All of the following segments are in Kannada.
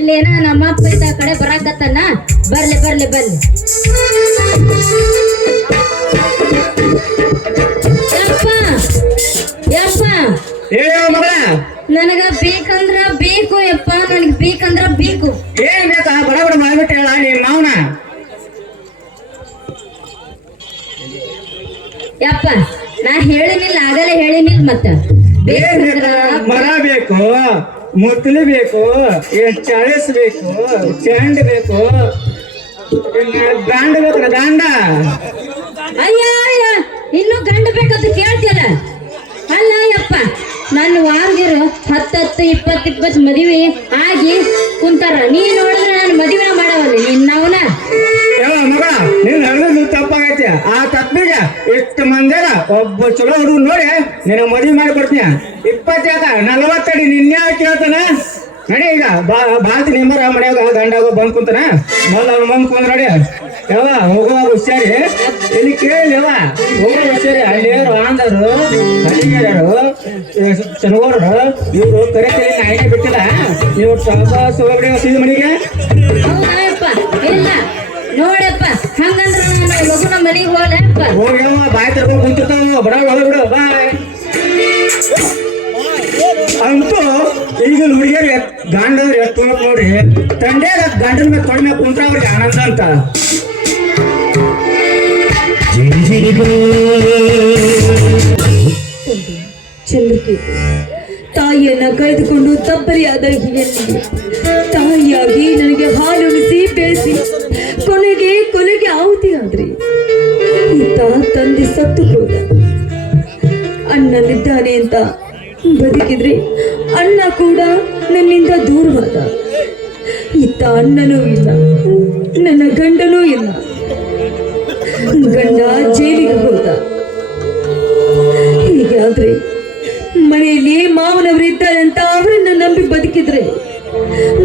ಇಲ್ಲೇನ ನಮ್ಮ ಅಪ್ಪ ಇದ್ದ ಕಡೆ ಬರಾಕತ್ತಾನ. ಬರ್ಲಿ ಬರ್ಲಿ ಬರ್ಲಿ. ಯಪ್ಪ ಯಪ್ಪ ನನಗ ಬೇಕಂದ್ರ ಬೇಕು ಯಪ್ಪ, ನನಗ್ ಬೇಕಂದ್ರ ಬೇಕು. ಏನ್ ಬೇಕಾ ಬಡ ಬಡ ಮಾಡ್ಬಿಟ್ಟು ಹೇಳ ನೀನ್ ಮಾವನ. ಯಪ್ಪ ನಾ ಹೇಳಿನಿಲ್ಲ, ಆಗಲೇ ಹೇಳಿನಿಲ್ಲ. ಮತ್ತ ಮರ ಬೇಕು, ಮುತ್ತಲಿ ಬೇಕು, ಚಾಳಿಸ್ ಬೇಕು, ಚೆಂಡ್ ಬೇಕು, ಗಾಂಡ ಬೇಕಲ್ಲ ಗಾಂಡ. ಅಯ್ಯ ಅಯ್ಯ ಇನ್ನು ಗಂಡ ಬೇಕಂತ ಕೇಳ್ತಿಯಲ್ಲ. ಅಲ್ಲ ಯಪ್ಪ ನನ್ನ ವಾರಗಿರು 10-20 ಮದುವೆ ಆಗಿ ಕುಂತಾರ. ನೀ ನೋಡಿದ್ರೆ ನಾನು ಮದುವೆ ಮಾಡವಲ್ಲ ನಿನ್ನವನ. ಮಗ ನೀನ್ ಹೇಳಿದ್ರು ತಪ್ಪಾಗೈತಿ. ಆ ತಪ್ಪಿಗೆ ಎಷ್ಟು ಮಂದಿರ ಒಬ್ಬ ಚಲೋ ಹುಡುಗ ನೋಡಿ ನಿನ್ನ ಮದುವೆ ಮಾಡಿ ಕೊಡ್ತೀಯ. 20-40 ಅಡಿ ನಿನ್ನೆ ಕೇಳ್ತಾನ. ನಡಿ ಈಗ ಬಾತಿ ನಿಮ್ಮರ ಮನ್ಯಾಗ ಗಂಡಾಗ ಬಂದ್ ಕುಂತಾನ. ಅವ್ನು ಬಂದ್ ಕುಂದ್ರ ನೋಡಿ ಯಾವ ಹೋಗುವಾಗ ಹುಷಾರಿ. ಇಲ್ಲಿ ಕೇಳಿವ ಹೋಗುವ ಹುಷಾರಿ. ಹಳ್ಳಿಯರು ಆಂಧರು ಹಳ್ಳಿಗಾರರು ಚನಗೋರು ಇವ್ರು ಕರೆ ಕರೆ ನಾಯಿನೇ ಬಿಟ್ಟಿಲ್ಲ. ನೀವು ಹೋಗ್ಬಿಡಿ ಸೀದ ಮನೆಗೆ. ಹೌದಪ್ಪ ಇಲ್ಲ ನೋಡಪ್ಪ, ಹಂಗಂದ್ರ ಲಗುನ ಮನೆಗೆ ಹೋಗಲಪ್ಪ. ಹೋಗ್ಯವ ಬಾಯಿ ತರ್ಕೊಂಡು ಕುಂತಿರ್ತಾವ. ಬಡ ಹೋಗ್ಬಿಡು ಬಾಯ್. ಅಂತೂ ಈಗ ಹುಡುಗಿಯರು ಗಂಡವ್ರು ಎಷ್ಟು ನೋಡ್ರಿ ತಂಡ್ಯಾಗ ಗಂಡನ ಮೇಲೆ ತೊಡೆ ಮೇಲೆ ಕುಂತ್ರ ಅವ್ರಿಗೆ ಆನಂದ ಅಂತ. ಚಂದ್ರಕೇತು ತಾಯಿಯನ್ನ ಕಳೆದುಕೊಂಡು ತಬ್ಬರಿಯಾದ ಹಿರಿಯಲ್ಲಿ ತಾಯಿಯಾಗಿ ನನಗೆ ಹಾಲುಣಿಸಿ ಬೆಳೆಸಿ ಕೊನೆಗೆ ಆಹುತಿ ಆದ್ರಿ. ಈತ ತಂದೆ ಸತ್ತು ಹೋದ. ಅಣ್ಣನಿದ್ದಾನೆ ಅಂತ ಬದುಕಿದ್ರೆ ಅಣ್ಣ ಕೂಡ ನನ್ನಿಂದ ದೂರವಾದ. ಇತ್ತ ಅಣ್ಣನೂ ಇಲ್ಲ, ನನ್ನ ಗಂಡನೂ ಇಲ್ಲ. ಗಂಡ ಜೈಲಿಗೆ ಹೋದ. ಹೀಗಾದ್ರೆ ಮನೆಯಲ್ಲಿ ಮಾವನವರು ಇದ್ದಾರೆ ಅಂತ ಅವರನ್ನ ನಂಬಿ ಬದುಕಿದ್ರೆ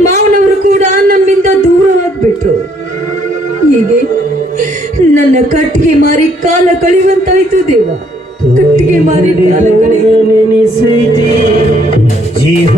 ಮಾವನವರು ಕೂಡ ನಮ್ಮಿಂದ ದೂರವಾಗ್ಬಿಟ್ರು. ಹೀಗೆ ನನ್ನ ಕಟ್ಟಿಗೆ ಮಾರಿ ಕಾಲ ಕಳೆಯುವಂತಾಯ್ತು ದೇವ. ಕಟ್ಟಿಗೆ ಮಾರಿ ಕಾಲ ಕಳೆಯುವ ಜೀವ.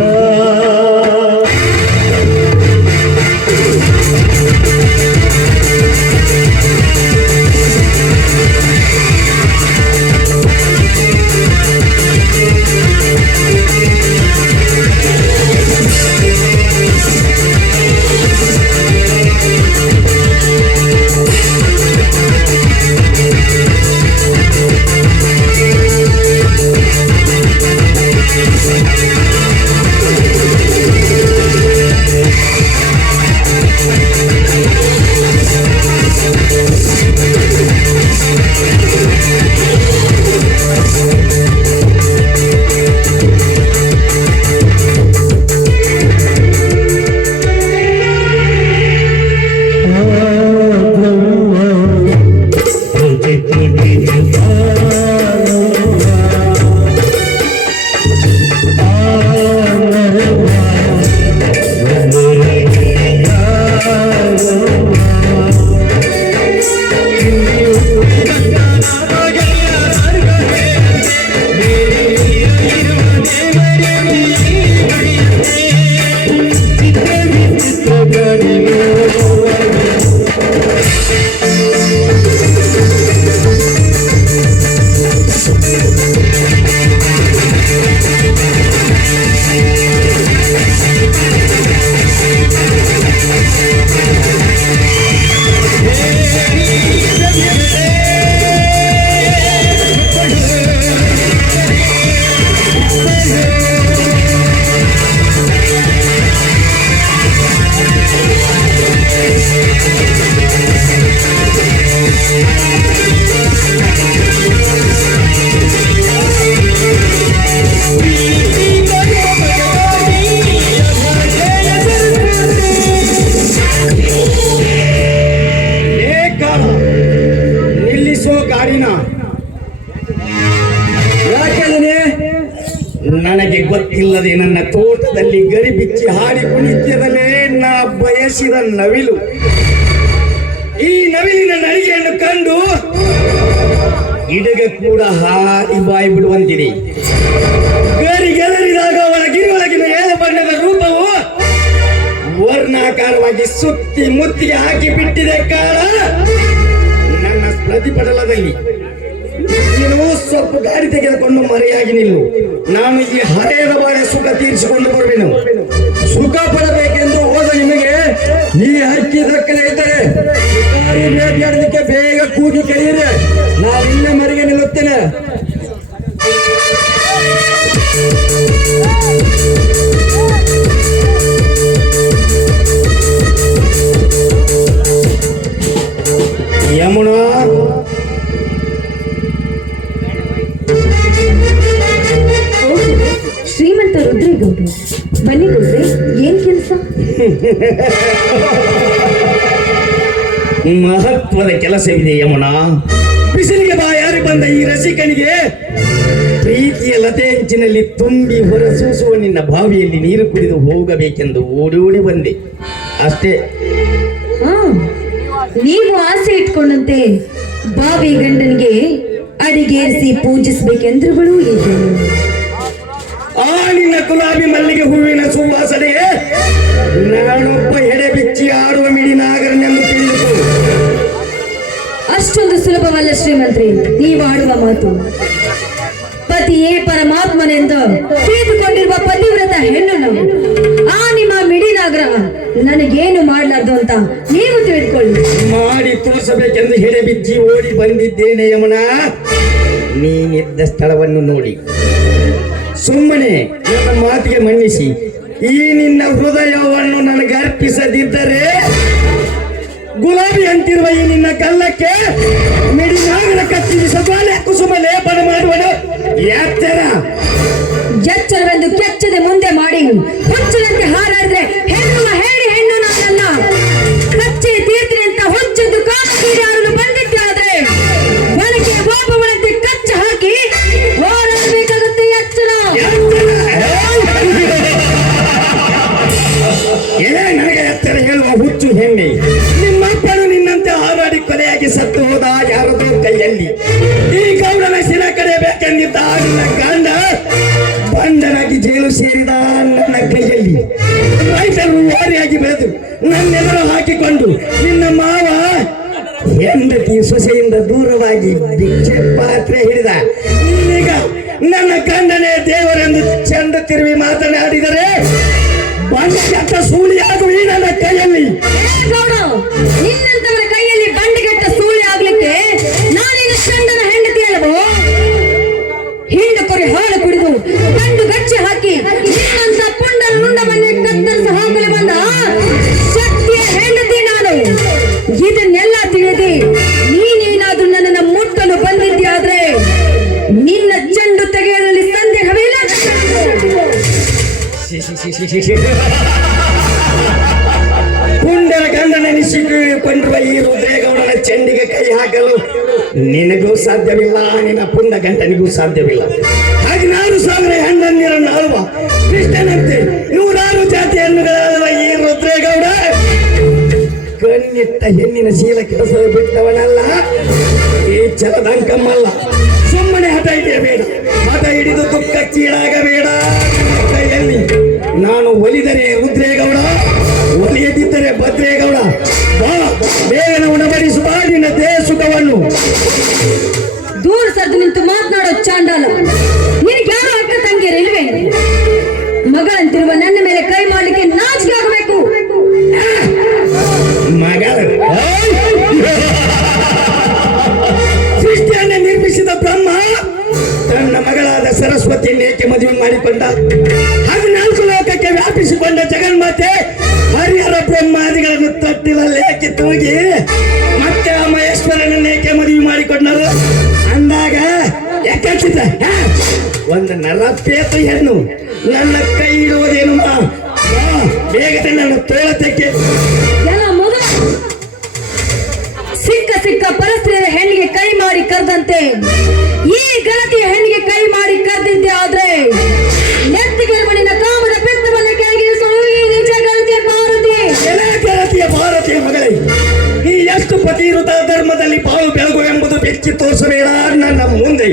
ನನಗೆ ಗೊತ್ತಿಲ್ಲದೆ ನನ್ನ ತೋಟದಲ್ಲಿ ಗರಿ ಬಿಚ್ಚಿ ಹಾಡಿ ಕುಣಿತ್ಯದಲ್ಲೇ ನಾ ಬಯಸಿದ ನವಿಲು. ಈ ನವಿಲಿನ ನಡಿಗೆಯನ್ನು ಕಂಡು ಇಡಗೆ ಕೂಡ ಹಾರಿ ಬಾಯಿ ಬಿಡುವಂತಿದೆ. ಗರಿಗೆದರಿದಾಗ ಅವನ ಗಿರಿಯೊಳಗಿನ ಏಳು ಬಣ್ಣದ ರೂಪವು ವರ ಸುವರ್ಣಾಕಾರವಾಗಿ ಸುತ್ತಿ ಮುತ್ತಿಗೆ ಹಾಕಿ ಬಿಟ್ಟಿದೆ ಕಾಳ ನನ್ನ ಪ್ರತಿಪಟಲದಲ್ಲಿ. ನೀನು ಸ್ವಲ್ಪ ಗಾಡಿ ತೆಗೆದುಕೊಂಡು ಮರೆಯಾಗಿ ನಿಲ್ಲು. ನಾನು ಈ ಹರೆಯದ ಬಾಳೆ ಸುಖ ತೀರಿಸಿಕೊಂಡು ಬರುವೆನು. ಸುಖ ಪಡಬೇಕೆಂದು ಹೋದ ನಿಮಗೆ ಈ ಹಕ್ಕಿ ದಕ್ಕದೆ ಇದ್ದರೆ ಶಿಕಾರಿ ಬೇಟೆಯಾಡಲಿಕ್ಕೆ ಬೇಗ ಕೂಗಿ ಕರೆಯಿರಿ. ನಾನಿಲ್ಲೇ ಮರೆಗೆ ನಿಲ್ಲುತ್ತೇನೆ. ಯಮುನಾ, ಶ್ರೀಮಂತ ರುದ್ರೇಗೌಡ್ರು, ಬನ್ನಿ ಗೌಡ್ರೆ, ಏನ್ ಕೆಲಸ? ಮಹತ್ವದ ಕೆಲಸವಿದೆ ಯಮುನಾ. ಬಿಸಿಲಿಗೆ ಬಾಯಾರಿ ಬಂದ ಈ ರಸಿಕನಿಗೆ ಪ್ರೀತಿಯ ಲತೆ ಹೆಂಚಿನಲ್ಲಿ ತುಂಬಿ ಹೊರಸೂಸುವ ನಿನ್ನ ಬಾವಿಯಲ್ಲಿ ನೀರು ಕುಡಿದು ಹೋಗಬೇಕೆಂದು ಓಡಿ ಬಂದೆ ಅಷ್ಟೇ. ಹಾ, ನೀವು ಆಸೆ ಇಟ್ಕೊಂಡಂತೆ ಬಾವಿ ಗಂಡನಿಗೆ ಅಡಿಗೇರಿಸಿ ಪೂಜಿಸಬೇಕೆಂದ್ರುಗಳು ಇದೆ. ಆ ನಿನ್ನ ಗುಲಾಬಿ ಮಲ್ಲಿಗೆ ಹೂವಿನ ಸುವಾಸನೆಗೆ ನಾನೊಬ್ಬ ಎಡೆ ಬಿಚ್ಚಿ ಆಡುವ ಮಿಡಿ ನಾಗರನೆಂದು ತಿಳಿದುಕೋ. ಅಷ್ಟೊಂದು ಸುಲಭವಲ್ಲ ಶ್ರೀಮಂತ್ರಿ ನೀವು ಆಡುವ ಮಾತು. ಪತಿಯೇ ಪರಮಾತ್ಮನೆಂದು ತಿಳಿದುಕೊಂಡಿರುವ ಪತಿವ್ರತ ಹೆಣ್ಣು ನಾವು. ಆ ನಿಮ್ಮ ಮಿಡಿನಾಗ್ರಹ ನನಗೇನು ಮಾಡಲಾರ್ದು ಅಂತ ನೀವು ತಿಳಿದುಕೊಳ್ಳಿ. ಮಾಡಿ ತೋರಿಸಬೇಕೆಂದು ಎಡೆ ಬಿಚ್ಚಿ ಓಡಿ ಬಂದಿದ್ದೇನೆ ಯಮುನಾ. ನೀನಿದ್ದ ಸ್ಥಳವನ್ನು ನೋಡಿ ಸುಮ್ಮನೆ ನನ್ನ ಮಾತಿಗೆ ಮನ್ನಿಸಿ ಈ ನಿನ್ನ ಹೃದಯವನ್ನು ನನಗೆ ಅರ್ಪಿಸದಿದ್ದರೆ ಗುಲಾಬಿ ಅಂತಿರುವ ಈ ನಿನ್ನ ಕಲ್ಲಕ್ಕೆ ಮಿಡಿನಾಗರ ಕತ್ತಿಗೆ ಸವಾಲೆ ಕುಸುಮ ಲೇಪನ ಮಾಡುವನು ಎಚ್ಚರ. ಎಚ್ಚರವೆಂದು ಕೆಚ್ಚದೆ ಮುಂದೆ ಮಾಡಿ ಹುಚ್ಚದಂತೆ ಹಾರಾಡಿದ್ರೆ ಹೆಣ್ಣುವ ಹೇಳಿ ಹೆಣ್ಣು ನಾನಲ್ಲ. ಕಚ್ಚೆ ತೀರ್ತಿನಿ ಅಂತ ಹುಚ್ಚದ್ದು ಕಾಮಕೀಡಾರಲು ಬಂದಿದ್ದೆ ಆದ್ರೆ ಒಳಗೆ ಒಬ್ಬವಳಂತೆ ಕಚ್ಚ ಹಾಕಿ ಹೋರಾಡಬೇಕಾಗುತ್ತೆ. ಎಚ್ಚರ. ನನಗೆ ಎಚ್ಚರ ಹೇಳುವ ಹುಚ್ಚು ಹೆಣ್ಣೆ. ನಿಮ್ಮಪ್ಪನು ನಿನ್ನಂತೆ ಹಾರಾಡಿ ಕೊಲೆಯಾಗಿ ಸತ್ತು ಹೋದ ಯಾರದೋ ಕೈಯಲ್ಲಿ ಈ ಗೌಡನ ಶಿರ ಕರೆಯಬೇಕೆಂದಿದ್ದ ಆಗಿನ ಗಂಡ ಬಂಡನಾಗಿ ಜೈಲು ಸೇರಿದ ನನ್ನ ಕೈಯಲ್ಲಿ ರೈತರು ವಾರಿಯಾಗಿ ಬೆಳೆದು ನನ್ನೆದುರು ಹಾಕಿಕೊಂಡು ನಿನ್ನ ಮಾವ ಹೆಂಡತಿ ಸೊಸೆಯಿಂದ ದೂರವಾಗಿ ಭಿಕ್ಷೆ ಪಾತ್ರೆ ಹಿಡಿದ. ಈಗ ನನ್ನ ಗಂಡನೇ ದೇವರೆಂದು ಚಂಡ ತಿರುವಿ ಮಾತನಾಡಿದರೆ ಬಂಡೆಗೆಟ್ಟ ಸೂಳಿಯಾಗುವಿ ನನ್ನ ಕೈಯಲ್ಲಿ. ನಿನ್ನಂತವರ ಕೈಯಲ್ಲಿ ಬಂಡೆಗೆಟ್ಟ ಸೂಳಿ ಆಗ್ಲಿಕ್ಕೆ ನಾನೇನು ಚಂಡನ ಹೆಂಡತಿ ಅಲ್ಲವೋ? ಹಿಂಡು ಕೊರಿ ಹಾಳು ಕುಡಿದು ಗಂಡು ಗಚ್ಚಿ ಹಾಕಿ ನಿನ್ನಂತ ಪುಂಡನ ನುಂಡವನ್ನೇ ಕತ್ತರಿಸಿ ಹಾಕಲು ಬಂದ ಶಕ್ತಿಯ ಹೆಂಡತಿ ನಾನು. ಇದನ್ನೆಲ್ಲ ತಿಳಿದಿ ನೀನೇನಾದ್ರೂ ನನ್ನನ್ನು ಮುಟ್ಟಲು ಬಂದಿದ್ಯಾದ್ರೆ ನಿನ್ನ ಚೆಂಡು ತೆಗೆಯಲು ಸಂದೇಹವಿಲ್ಲ. ಪುಂಡನ ಗಂಡನೆನಿಸಿಕೊಂಡಿರುವ ಈ ರುದ್ರೇಗೌಡನ ಚೆಂಡಿಗೆ ಕೈ ಹಾಕಲು ನಿನಗೂ ಸಾಧ್ಯವಿಲ್ಲ, ನಿನ್ನ ಪುಂಡ ಗಂಟನಿಗೂ ಸಾಧ್ಯವಿಲ್ಲ. 16,000 ಹೆಣ್ಣಂದಿರನ್ನು ಆಳುವ ಕೃಷ್ಣನಂತೆ 100 ಜಾತಿ ಹೆಣ್ಣುಗಳಾಳುವ ಈ ರುದ್ರೇಗೌಡ ಕಣ್ಣಿಟ್ಟ ಹೆಣ್ಣಿನ ಶೀಲ ಕೆಲಸ ಬಿಟ್ಟವನಲ್ಲ, ಈ ಚಲದಂಕಮ್ಮಲ್ಲ. ಸುಮ್ಮನೆ ಹಠ ಹಿಡಿಯಬೇಡ, ಹಠ ಹಿಡಿದು ದುಃಖಕ್ಕೀಡಾಗಬೇಡ. ಕೈಯಲ್ಲಿ ನಾನು ಒಲಿದರೆ ರುದ್ರೇಗೌಡ, ಒಲಿಯದಿದ್ದರೆ ಭದ್ರೇಗೌಡ. ಬಹಳ ಬೇಗನೆ ಉಣಬಡಿಸುವ ನಿನ್ನ ದೇಹ ಸುಖವನ್ನು. ದೂರ ಸದ್ದು ನಿಂತು ಮಾತನಾಡೋ ಚಾಂಡಾಲ, ನಿನಗೆ ಯಾರು ಅಕ್ಕ ತಂಗಿಯರಿಲ್ವೇ? ಮಗಳಂತಿರುವ ನನ್ನ ಮೇಲೆ ಕೈ ಮಾಡಲಿಕ್ಕೆ ನಾಚಿಕೆ ಆಗಬೇಕು. ಮಗಳ ಸೃಷ್ಟಿಯನ್ನೇ ನಿರ್ಮಿಸಿದ ಬ್ರಹ್ಮ ತನ್ನ ಮಗಳಾದ ಸರಸ್ವತಿಯನ್ನು ಏಕೆ ಮದುವೆ ಮಾಡಿಕೊಂಡ? 14 ಲೋಕಕ್ಕೆ ವ್ಯಾಪಿಸಿಕೊಂಡ ಜಗನ್ಮಾತೆ ಹರಿಹರ ಬ್ರಹ್ಮಾದಿಗಳನ್ನು ತೊಟ್ಟಿಲಲ್ಲಿ ಏಕೆ ತೂಗಿ ಮತ್ತೆ ಆ ಮಹೇಶ್ವರನನ್ನು ಏಕೆ ಮದುವೆ ಮಾಡಿಕೊಂಡರು ಅಂದಾಗ ಯಾಕಿತ ಒಂದು ನರಪೇತ ಹೆಣ್ಣು ನನ್ನ ಕೈ ಇಡುವುದೇನು? ಬೇಗನೆ ನನ್ನ ತೋಳತಕ್ಕೆ ಎಲ್ಲ ಮೊದಲ ಸಿಕ್ಕ ಪರಿಸ್ಥಿತಿಯ ಹೆಣ್ಣಿಗೆ ಕೈ ಮಾಡಿ ಕರೆದಂತೆ ಈ ಗಲತಿಯ ಹೆಣ್ಣಿಗೆ ಕೈ ಮಾಡಿ ಕರೆದಿದ್ದೆ ಆದ್ರೆ ನೆತ್ತಿಗೆ ಮಣ್ಣಿನ ಕಾಮದ ಬೆತ್ತವನ್ನು ಕೆಳಗಿಳಿಸಲು ಈ ನಿಜ ಗಲತಿಯ ಗೆಳತಿಯ ಭಾರತೀಯ ಮಗಳೇ, ನೀ ಎಷ್ಟು ಪತಿವೃತ ಧರ್ಮದಲ್ಲಿ ಪಾಲು ಬೆಳಗು ಎಂಬುದು ಬೆಚ್ಚಿ ತೋರಿಸಬೇಡ ನನ್ನ ಮುಂದೆ.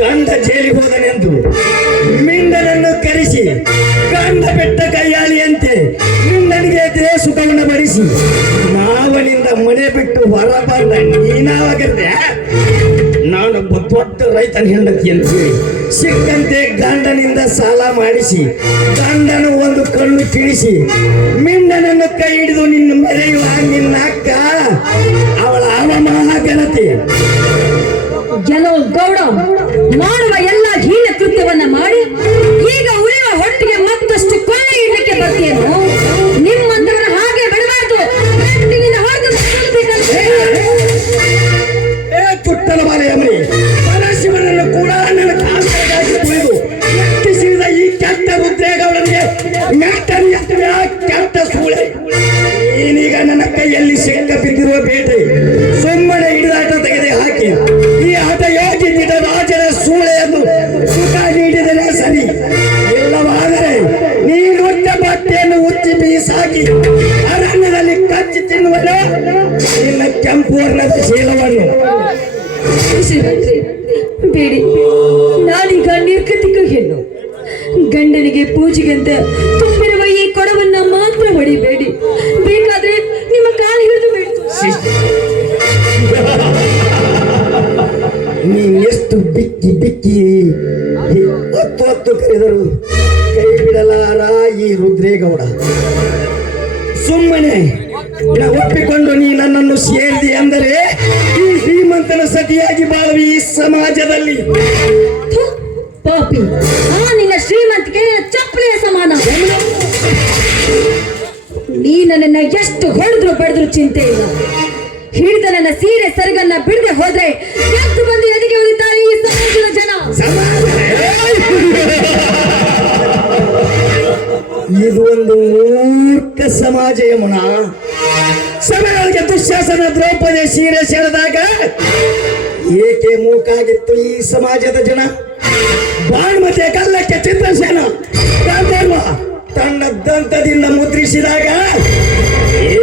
ಗಂಡ ಜೈಲಿಗೆ ಹೋದನೆಂದು ಮಿಂಡನನ್ನು ಕರೆಸಿ ಗಂಡ ಬೆಟ್ಟ ಕೈಯಾಳಿಯಂತೆ ನಿನ್ನ ಅವರಿಗೆ ದೇಹ ಸುಖವನ್ನು ಬಡಿಸಿ ಮಾವನಿಂದ ಮನೆ ಬಿಟ್ಟು ಹೊರ ಬಂದ ನೀನಾವಾಗದೆ ನಾನೊಬ್ಬ ದೊಡ್ಡ ರೈತನ ಹೆಂಡತಿ ಅಂತೇಳಿ ಸಿಕ್ಕಂತೆ ಗಂಡನಿಂದ ಸಾಲ ಮಾಡಿಸಿ ಗಂಡನ ಒಂದು ಕಣ್ಣು ತಿಳಿಸಿ ಮಿಂಡನನ್ನು ಕೈ ಹಿಡಿದು ನಿನ್ನ ಮೆರೆಯುವ ನಿನ್ನ ಅಕ್ಕ ಅವಳ ಅವಮಾನಗನತೆ ಗೆಲೋ ಗೌಡ ಮಾಡುವ ಎಲ್ಲ ಹೀನ ಕೃತ್ಯವನ್ನ ಮಾಡಿ ಈಗ ಉಳಿಯುವ ಹೊಟ್ಟಿಗೆ ಮತ್ತಷ್ಟು ಕೊಳ್ಳೆ ಇಡಲಿಕ್ಕೆ ಬರ್ತೀಯೇನು? ನಿಮ್ಮಂತವರ ಹಾಗೆ ಬಿಡಬಾರ್ದು. ಗಂಡಿನಿಂದ ಹೊಡೆದು ಸಾಯಿಸ್ಬೇಕಂತ. ಚುಟ್ಟಲ ಬಾಲೆಯಮ್ಮಿ ಪರಶಿವನನ್ನು ಕೂಡ ನನ್ನ ಕಾಲವಾಗಿ ತುಳಿದು ಎತ್ತಿಸಿದ ಈ ಕೆಟ್ಟ ರುದ್ರೇಗೌಡನಿಗೆ ಮೆಟ್ಟನ ಎತ್ತುವ ಕೆಟ್ಟ ಸೂಳೆ ನೀನೀಗ ನನ್ನ ಕೈಯಲ್ಲಿ ಸಿಕ್ಕ ಬಿದ್ದಿರುವ ಬೇಟೆ ಸುಮ್ಮನೆ ಹಿಡಿದಾಟ ತೆಗೆದು ಹಾಕಿ ಈ ಹಠ ಯೋಗಿ ರಾಜನ ಸೂಳೆಯನ್ನು ಸುಖ ನೀಡಿದರೆ ಸರಿ, ಇಲ್ಲವಾದರೆ ನೀನೊಟ್ಟ ಬಟ್ಟೆಯನ್ನು ಉಚ್ಚಿ ಬೀಸಾಕಿ ಅರಣ್ಯದಲ್ಲಿ ಕಚ್ಚಿ ತಿನ್ನುವನು ನಿನ್ನ ಕೆಂಪು ವರ್ಣದ ಶೀಲವನ್ನು. ಶ್ರೀಮಂತ್ರಿ, ಬೇಡಿ, ನಾನೀಗ ನಿರ್ಗತಿಕ ಹೆಣ್ಣು. ಗಂಡನಿಗೆ ಪೂಜೆಗೆ ಅಂತ ತುಂಬಿರುವ ಈ ಕೊಡವನ್ನ ಮಾತ್ರ ಹೊಡಿಬೇಡಿ. ಬೇಕಾದ್ರೆ ನಿಮ್ಮ ಕಾಲು ಹಿಡಿದು ಬೇಡಿ. ನೀನೆಷ್ಟು ಬಿಕ್ಕಿ ಬಿಕ್ಕಿ ಹೊತ್ತು ಹೊತ್ತು ಕರೆದರು ಕೈ ಬಿಡಲಾರ ಈ ರುದ್ರೇಗೌಡ. ಸುಮ್ಮನೆ ಒಪ್ಪಿಕೊಂಡು ನೀ ನನ್ನನ್ನು ಸೇರಿದೆ ಅಂದರೆ ಈ ಶ್ರೀಮಂತನ ಸತಿಯಾಗಿ ಬಾಳುವ ಈ ಸಮಾಜದಲ್ಲಿ. ಥು, ಪಾಪಿ, ನಿನ್ನ ಶ್ರೀಮಂತಿಕೆ ಚಪ್ಪಲಿಯ ಸಮಾನ. ನೀ ನನ್ನನ್ನ ಎಷ್ಟು ಹೊಡೆದ್ರು ಬಡಿದ್ರು ಚಿಂತೆ ಇಲ್ಲ. ಹಿಡಿದ ನನ್ನ ಸೀರೆ ಸೆರಗನ್ನ ಬಿಡದೆ ಹೋದ್ರೆ ಎದ್ದು ಬಂದು ಎದಿಗೆ ಉಳಿತಾರೆ ಈ ಸಮಾಜದ ಜನ. ಇದು ಒಂದು ಮೂರ್ಖ ಸಮಾಜ ಯಮುನ. ಸಭೆಗಳಿಗೆ ದುಶ್ಯಾಸನ ದ್ರೌಪದಿ ಸೀರೆ ಸೆಳೆದಾಗ ಏಕೆ ಮೂಕಾಗಿತ್ತು ಈ ಸಮಾಜದ ಜನ? ಬಾಣ್ಮತಿಯ ಕಲ್ಲಕ್ಕೆ ಚಿತ್ರಸೇನ ಗಾಂಧರ್ವ ತನ್ನ ದಂತದಿಂದ ಮುದ್ರಿಸಿದಾಗ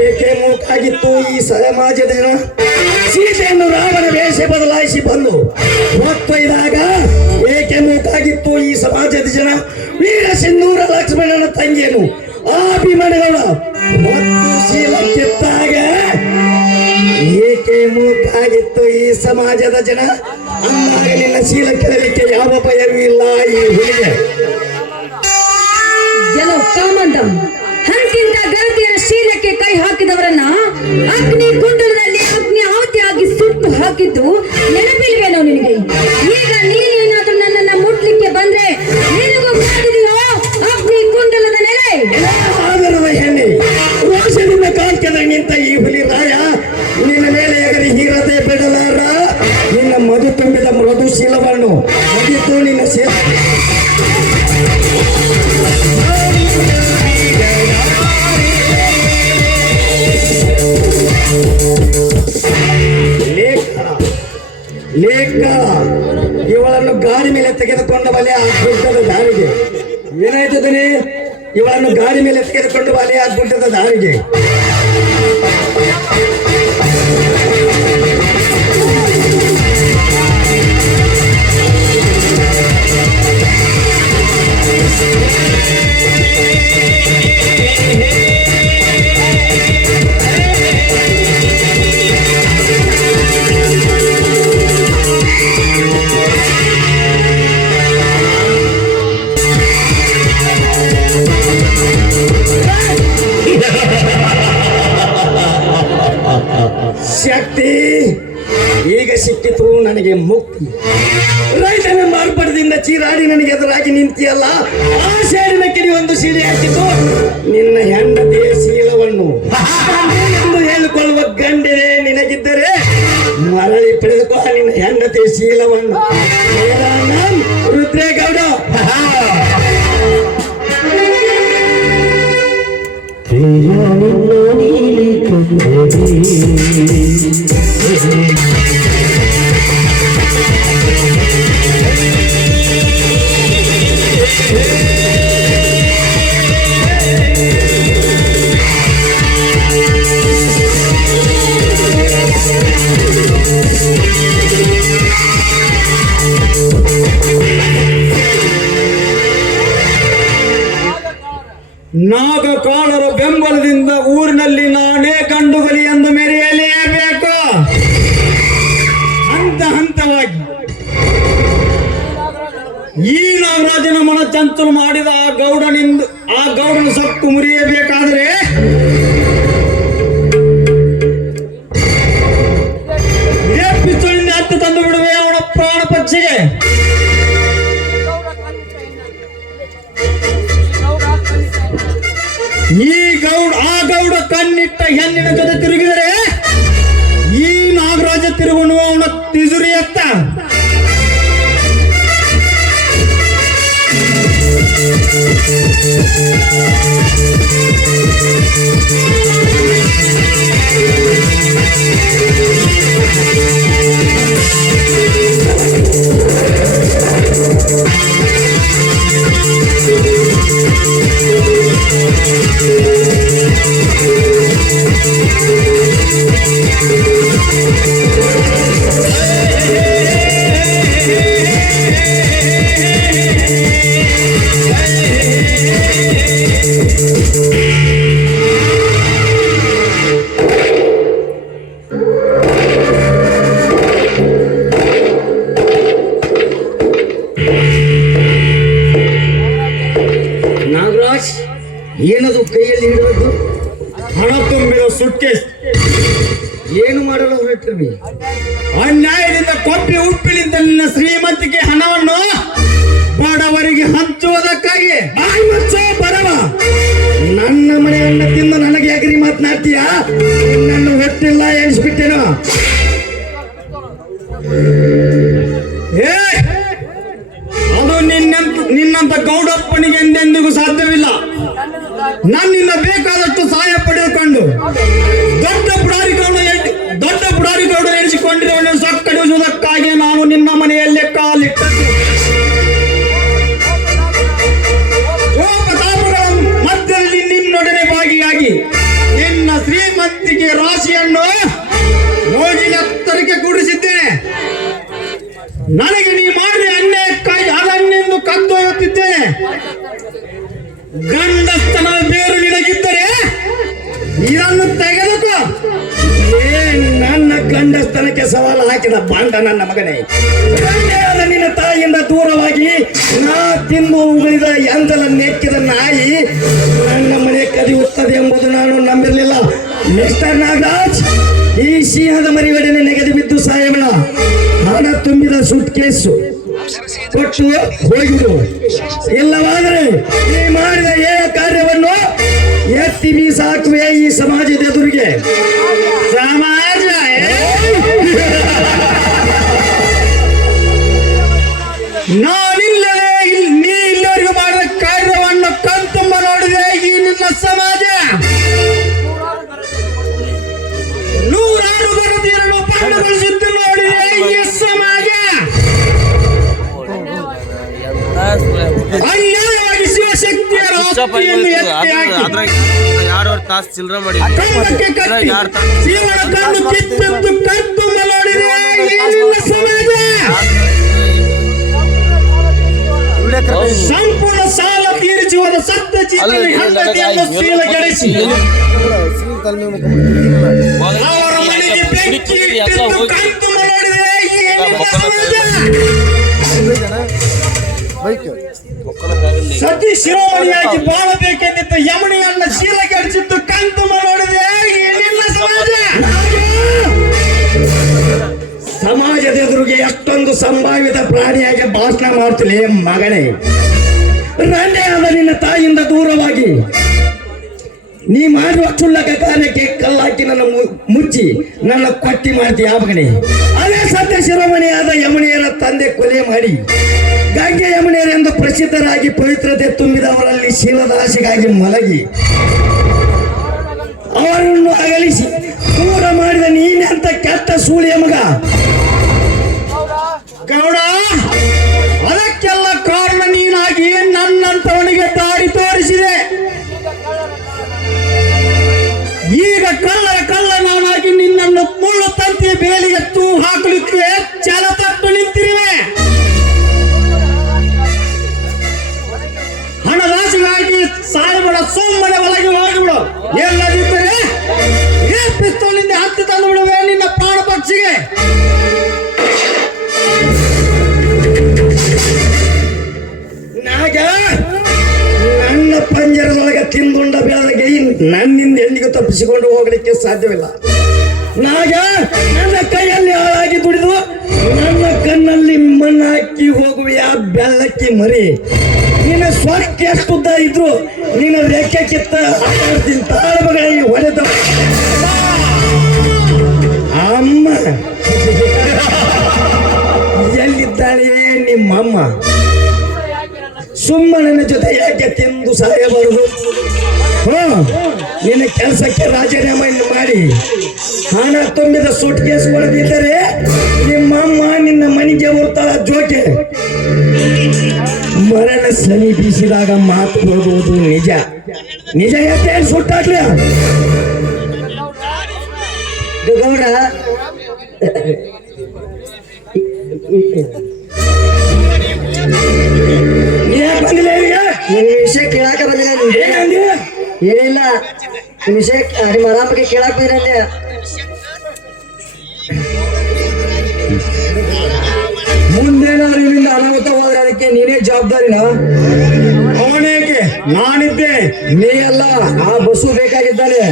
ಏಕೆ ಮೂಕಾಗಿತ್ತು ಈ ಸಮಾಜದ ಜನ? ಸೀತೆಯನ್ನು ರಾವಣ ವೇಷ ಬದಲಾಯಿಸಿ ಬಂದು ಹೊತ್ತೊಯ್ದಾಗ ಏಕೆ ಮೂಕಾಗಿತ್ತು ಈ ಸಮಾಜದ ಜನ? ವೀರ ಸಿಂಧೂರ ಲಕ್ಷ್ಮಣನ ತಂಗಿಯನ್ನು ಅಭಿಮನ್ಯುಗಳ ಮತ್ತು ಶೀಲ ಕಿತ್ತಾಗ ಏಕೆ ಮೂಕಾಗಿತ್ತು ಈ ಸಮಾಜದ ಜನ? ಅಂದಾಗ ನಿನ್ನ ಶೀಲ ಕೆಳಲಿಕ್ಕೆ ಯಾವ ಭಯವೂ ಇಲ್ಲ ಈ ಹುಲಿಗೆ. ಜನ ಕಾಮಂದಂ ಹಂತಿಂತ ಗರತಿಯರ ಶೀಲಕ್ಕೆ ಕೈ ಹಾಕಿದವರನ್ನ ಅಗ್ನಿ ಕುಂಡಲದಲ್ಲಿ ಅಗ್ನಿ ಆಹುತಿಯಾಗಿ ಸುಟ್ಟು ಹಾಕಿದ್ದು ನೆನಪಿಲ್ವೇನೋ ನಿನಗೆ? ಈಗ ನೀನೇನಾದ್ರೂ ನನ್ನನ್ನ ಮುಟ್ಲಿಕ್ಕೆ ಬಂದ್ರೆ ನಿನಗೂ ಕಾದಿದೆಯೋ ಅಗ್ನಿ ಕುಂಡಲದ ನೆಲೆ? ಆದರದ ಹೆಣ್ಣೆ ರೋಷದಿಂದ ಕಾಲ್ಕೆದ ನಿಂತ ಈ ಹುಲಿ ರಾಯ ನಿನ್ನ ಮೇಲೆ ಎಗರಿ ಹೀರದೆ ಬಿಡಲಾರ ನಿನ್ನ ಮಧು ತುಂಬಿದ ಮೃದು ಶೀಲವನ್ನು ಮುಗಿತು ನಿನ್ನ ಶೀಲ. ಲೇಖ ಇವಳನ್ನು ಗಾಡಿ ಮೇಲೆ ತೆಗೆದುಕೊಂಡ ಬಲೆ ಆ ಗುಡ್ಡದ ದಾರಿಗೆ. ಏನಾಯ್ತು ದನಿ? ಇವಳನ್ನು ಗಾಡಿ ಮೇಲೆ ತೆಗೆದುಕೊಂಡು ಬಲೆ ಆ ಗುಡ್ಡದ ದಾರಿಗೆ. ಶಕ್ತಿ ಈಗ ಸಿಕ್ಕಿತು ನನಗೆ ಮುಕ್ತಿ. ರೈತನ ಮಾರ್ಪಡದಿಂದ ಚೀರಾಡಿ ನನಗೆ ಎದುರಾಗಿ ನಿಂತಿಯಲ್ಲ, ಆ ಸೇಡಿನ ಕಿಡಿ ಒಂದು ಸೀಡಿ ಹಾಕಿತು ನಿನ್ನ ಹೆಂಡತಿಯ ಶೀಲವನ್ನು ಎಂದು ಹೇಳಿಕೊಳ್ಳುವ ಗಂಡನೇ ನಿನಗಿದ್ದರೆ ಮರಳಿ ಪಡೆದುಕೋ ನಿನ್ನ ಹೆಂಡತಿಯ ಶೀಲವನ್ನು. ರುದ್ರೇಗೌಡ ನಾಗಕಾಳರ ಬೆಂಬಲದಿಂದ ಊರಿನಲ್ಲಿ ನಾನೇ ಗಂಡುಗಲಿ ಎಂದು ಮೆರೆಯಲೇಬೇಕು. ಹಂತ ಹಂತವಾಗಿ ಈ ನಾಗರಾಜನ ಮನ ಚಂಚಲು ಮಾಡಿದ ಆ ಗೌಡನ ಸೊಕ್ಕು ಮುರಿಯಬೇಕಾದ್ರೆ ಪಿಸ್ತೂಲಿನ ಹತ್ತು ತಂದು ಬಿಡುವೆ ಅವನ ಪ್ರಾಣ ಪಕ್ಷಿಗೆ. ಆ ಗೌಡ ಕಣ್ಣಿಟ್ಟ ಹೆಣ್ಣಿನ ಜೊತೆ ತಿರುಗಿದರೆ ಈ ನಾಗರಾಜ ತಿರುಗುನು ಅವನ ತಿಜುರಿ ಎತ್ತ. ನಾಗರಾಜ್, ಏನದು ಕೈಯಲ್ಲಿ ಹಿಡಿದದ್ದು? ಹಣ ತುಂಬಿದ ಸುಟ್ಕೇಸ್. ಏನು ಮಾಡಲು ಹೊರಟಿರ್ವಿ? ಅನ್ಯಾಯದಿಂದ ಕೊಪ್ಪಿ ಉಪ್ಪಿನಿಂದ ನಿನ್ನ ಶ್ರೀಮಂತಿಕೆ ಹಣವನ್ನು ಬಡವರಿಗೆ ಹಂಚುವುದಕ್ಕಾಗಿ. ಬಾಯಿ ಮುಚ್ಚೋ ಬಡವ! ನನ್ನ ಮನೆಯನ್ನ ತಿಂದು ನನಗೆ ಅಗ್ರಿ ಮಾತನಾಡ್ತೀಯಾ? ನನ್ನ ಹೊಟ್ಟಿಲ್ಲ ಎಣಿಸ್ಬಿಟ್ಟೇನೋ. ಏ, ಅದು ನಿನ್ನಂತ ಗೌಡಪ್ಪನಿಗೆ ಎಂದೆಂದಿಗೂ ಸಾಧ್ಯವಿಲ್ಲ. ನನ್ನಿಂದ ಬೇಕಾದಷ್ಟು ಸಹಾಯ ಪಡೆದುಕೊಂಡು ದೊಡ್ಡ ಪುಡಾರಿ ಗೌಡ ಎನಿಸಿಕೊಂಡಿರುವವನು ಸಕ್ಕಡಿಸುವುದಕ್ಕಾಗಿ ನಾನು ನಿನ್ನ ಮನೆಯಲ್ಲೇ ಕಾಲಿಟ್ಟದ್ದು. ಪ್ರತಾಪಗಳ ಮಧ್ಯದಲ್ಲಿ ನಿನ್ನೊಡನೆ ಭಾಗಿಯಾಗಿ ನಿನ್ನ ಶ್ರೀಮಂತಿಕೆ ರಾಶಿಯನ್ನು ಮೋಜಿನ ಎತ್ತರಕ್ಕೆ ಕೂಡಿಸಿದ್ದೇನೆ. ನನಗೆ ನೀ ಮಾಡಿದ ಅನ್ಯಾಯಕ್ಕಾಗಿ ಅದನ್ನೆಂದು ಕತ್ತೊಯ್ಯುತ್ತಿದ್ದೇನೆ. ಗಂಡಸ್ತನ ಬೇರು ನಿನಗಿದ್ದರೆ ಇದನ್ನು ತೆಗೆದುಕೋ. ನನ್ನ ಗಂಡಸ್ತನಕ್ಕೆ ಸವಾಲು ಹಾಕಿದ ಬಾಂಡ ನನ್ನ ಮಗನೇ. ಗಂಡೆಯಾದ ನಿನ್ನ ತಾಯಿಯಿಂದ ದೂರವಾಗಿ ನಾ ತಿಂದು ಉಳಿದ ಎಂದಲ ನೆಕ್ಕಿದ ನಾಯಿ ನನ್ನ ಮನೆ ಕದಿಯುತ್ತದೆ ಎಂಬುದು ನಾನು ನಂಬಿರಲಿಲ್ಲ. ಮಿಸ್ಟರ್ ನಾಗರಾಜ್, ಈ ಸಿಂಹದ ಮರಿಗಡೆನೆ ನೆಗೆದು ಬಿದ್ದು ಸಾಯಬೇಡ. ಹಣ ತುಂಬಿದ ಸೂಟ್ ಕೇಸು ಕೊಟ್ಟು ಹೋಗಿರು. ಇಲ್ಲವಾದರೆ ನೀ ಮಾಡಿದ ಕಾರ್ಯವನ್ನು ಎತ್ತಿ ಬೀಸಾಕುವೆ ಈ ಸಮಾಜದ ಎದುರಿಗೆ. ಸಮಾಜ ನಾನಿಲ್ಲದೆ ನೀ ಇಲ್ಲವರೆಗೂ ಮಾಡಿದ ಕಾರ್ಯವನ್ನು ಕಣ್ತುಂಬ ನೋಡಿದೆ ಈ ನಿನ್ನ ಸಮಾಜ. ನೂರಾರು ವರದಿಯನ್ನು ಪಾಠಗೊಳಿಸುತ್ತ ನೋಡಿದೆ ಈ ಸಮಾಜ. ಅನ್ಯಾಯವಾಗಿ ಶಿವಶಕ್ತಿಯ ಆಸ್ತಿಯನ್ನು ಎತ್ತಿ ಹಾಕಿ ತಾಸು ಚಿಲ್ಲರೆ ಮಾಡಿ ಕಂಬಕ್ಕೆ ಕಟ್ಟಿ ಜೀವನ ಕಂಡು ಕಿತ್ತೆದ್ದು ಕಣ್ತುಂಬ ನೋಡಿದೆ ಈ ನಿನ್ನ ಸಮಾಜ. ಸಂಪೂರ್ಣ ಸಾಲ ತೀರಿಸುವ ಸತ್ಯ ಚೀತನ ಹೆಂಡತಿಯನ್ನು ಶೀಲಗೆಡಿಸಿ ಅವರ ಮನೆಗೆ ಬೆಂಕಿ ಇಟ್ಟಿದ್ದು ಕಣ್ತುಂಬ ನೋಡಿದೆ ಈ ನಿನ್ನ ಸಮಾಜ. ಸತಿ ಶಿರೋಮಣಿಯಾಗಿ ಬಾಳಬೇಕೆಂದಿದ್ದ ಯಮಣಿಯನ್ನ ಶೀಲಗೆಡಿಸಿದ್ದು ಕಣ್ತುಂಬ ನೋಡಿದೆ ಈ ನಿನ್ನ ಸಮಾಜ. ಸಮಾಜದ ಎದುರಿಗೆ ಎಷ್ಟೊಂದು ಸಂಭಾವಿತ ಪ್ರಾಣಿಯಾಗಿ ಭಾಷಣ ಮಾಡ್ತಿಲ್ಲ ಮಗನೇ. ರಂಡೆಯಾದ ನಿನ್ನ ತಾಯಿಯಿಂದ ದೂರವಾಗಿ ನೀ ಮಾಡುವ ಕ್ಷುಲ್ಲಕ ಕಾರ್ಯಕ್ಕೆ ಕಲ್ಲಾಕಿ ನನ್ನ ಮುಚ್ಚಿ ನನ್ನ ಕೊಟ್ಟಿ ಮಾಡ್ತೀಯ ಮಗನೇ. ಅದೇ ಸತ್ಯ ಶಿರೋಮಣಿಯಾದ ಯಮಣಿಯರ ತಂದೆ ಕೊಲೆ ಮಾಡಿ ಗಂಗೆ ಯಮಣಿಯರೆಂದು ಪ್ರಸಿದ್ಧರಾಗಿ ಪವಿತ್ರತೆ ತುಂಬಿದವರಲ್ಲಿ ಶೀಲದ ಆಸೆಗಾಗಿ ಮಲಗಿ ಅವರನ್ನು ಅಗಲಿಸಿ ದೂರ ಮಾಡಿದ ನೀನೆಂತ ಕೆಟ್ಟ ಸೂಳಿಯ ಮಗ ಗೌಡ. ಅದಕ್ಕೆಲ್ಲ ಕಾರಣ ನೀನಾಗಿ ನನ್ನಂತವನಿಗೆ ದಾರಿ ತೋರಿಸಿದೆ. ಈಗ ಕಳ್ಳ ನಾನಾಗಿ ನಿನ್ನನ್ನು ಮುಳ್ಳು ತಂತಿಯ ಬೇಲಿಗೆ ತೂ ಹಾಕಲಿಕ್ಕೆ ಛಲ ತಟ್ಟು ನಿಂತಿರುವೆ. ಹಣದಾಸೆಗಾಗಿ ಸಾಯಬೇಡ, ಸುಮ್ಮನೆ ಒಳಗೆ ಹೋಗಿಬಿಡು. ನನ್ನಿಂದ ಎಂದಿಗೂ ತಪ್ಪಿಸಿಕೊಂಡು ಹೋಗಲಿಕ್ಕೆ ಸಾಧ್ಯವಿಲ್ಲ. ನಾಗ ನನ್ನ ಕೈಯಲ್ಲಿ ಹಾಳಾಗಿ ದುಡಿದು ನನ್ನ ಕಣ್ಣಲ್ಲಿ ಮಣ್ಣು ಹಾಕಿ ಹೋಗುವೆಯ ಬೆಳ್ಳಕ್ಕಿ ಮರಿ. ನಿನ್ನ ಸ್ವರಕ್ಕೆ ಎಷ್ಟುದ್ದ ಇದ್ರು ನಿನ್ನ ರೆಕ್ಕೆ ಕಿತ್ತ ಆಡ್ತೀನಿ ತಾಳಬಗಳಿಗೆ ಹೊಡೆದ ಅಮ್ಮ. ಎಲ್ಲಿದ್ದಾಳೆ ನಿಮ್ಮಮ್ಮ? ಸುಮ್ಮನ ಜೊತೆ ಯಾಕೆ ತಿಂದು ಸಾಯಬಾರದು? ನಿನ್ನ ಕೆಲಸಕ್ಕೆ ರಾಜೀನಾಮೆ ಮಾಡಿ ಹಣ ತುಂಬಿದ ಸೂಟ್ ಕೇಸ್ ಕೊಡದಿದ್ದರೆ ನಿಮ್ಮಮ್ಮ ನಿನ್ನ ಮನೆಗೆ ಬರ್ತಾಳ ಜೋಕೆ. ಮರಣ ಸಮೀಪಿಸಿದಾಗ ಮಾತು ಹೋಗುವುದು ನಿಜ. ನಿಜ ಯಾಕೆ ಸುಟ್ಟಾಗ್ಲಿ ಗೌಡ ಯಾಕೆ ಬಂದಿಲ್ಲ ಈಗ? ನಿಮ್ಗೆ ವಿಷಯ ಕೇಳಾಕ ಬಂದಿಲ್ಲ. ಏನಂದಿ? ಏನಿಲ್ಲ, ನಿಮ್ ವಿಷಯ ನಿಮ್ಮ ಆರಾಮಿಗೆ ಕೇಳಾಕ ಬಂದಿರಂದೆ. ಮುಂದೇನಾದ್ರೂ ಇಲ್ಲಿಂದ ಅನಾಹುತ ಹೋದ್ರೆ ಅದಕ್ಕೆ ನೀನೇ ಜವಾಬ್ದಾರಿನ? ಅವನೇಕೆ? ನಾನಿದ್ದೆ. ನೀ ಅಲ್ಲ, ಆ ಬಸ್ಸು ಬೇಕಾಗಿದ್ದಾನೆ.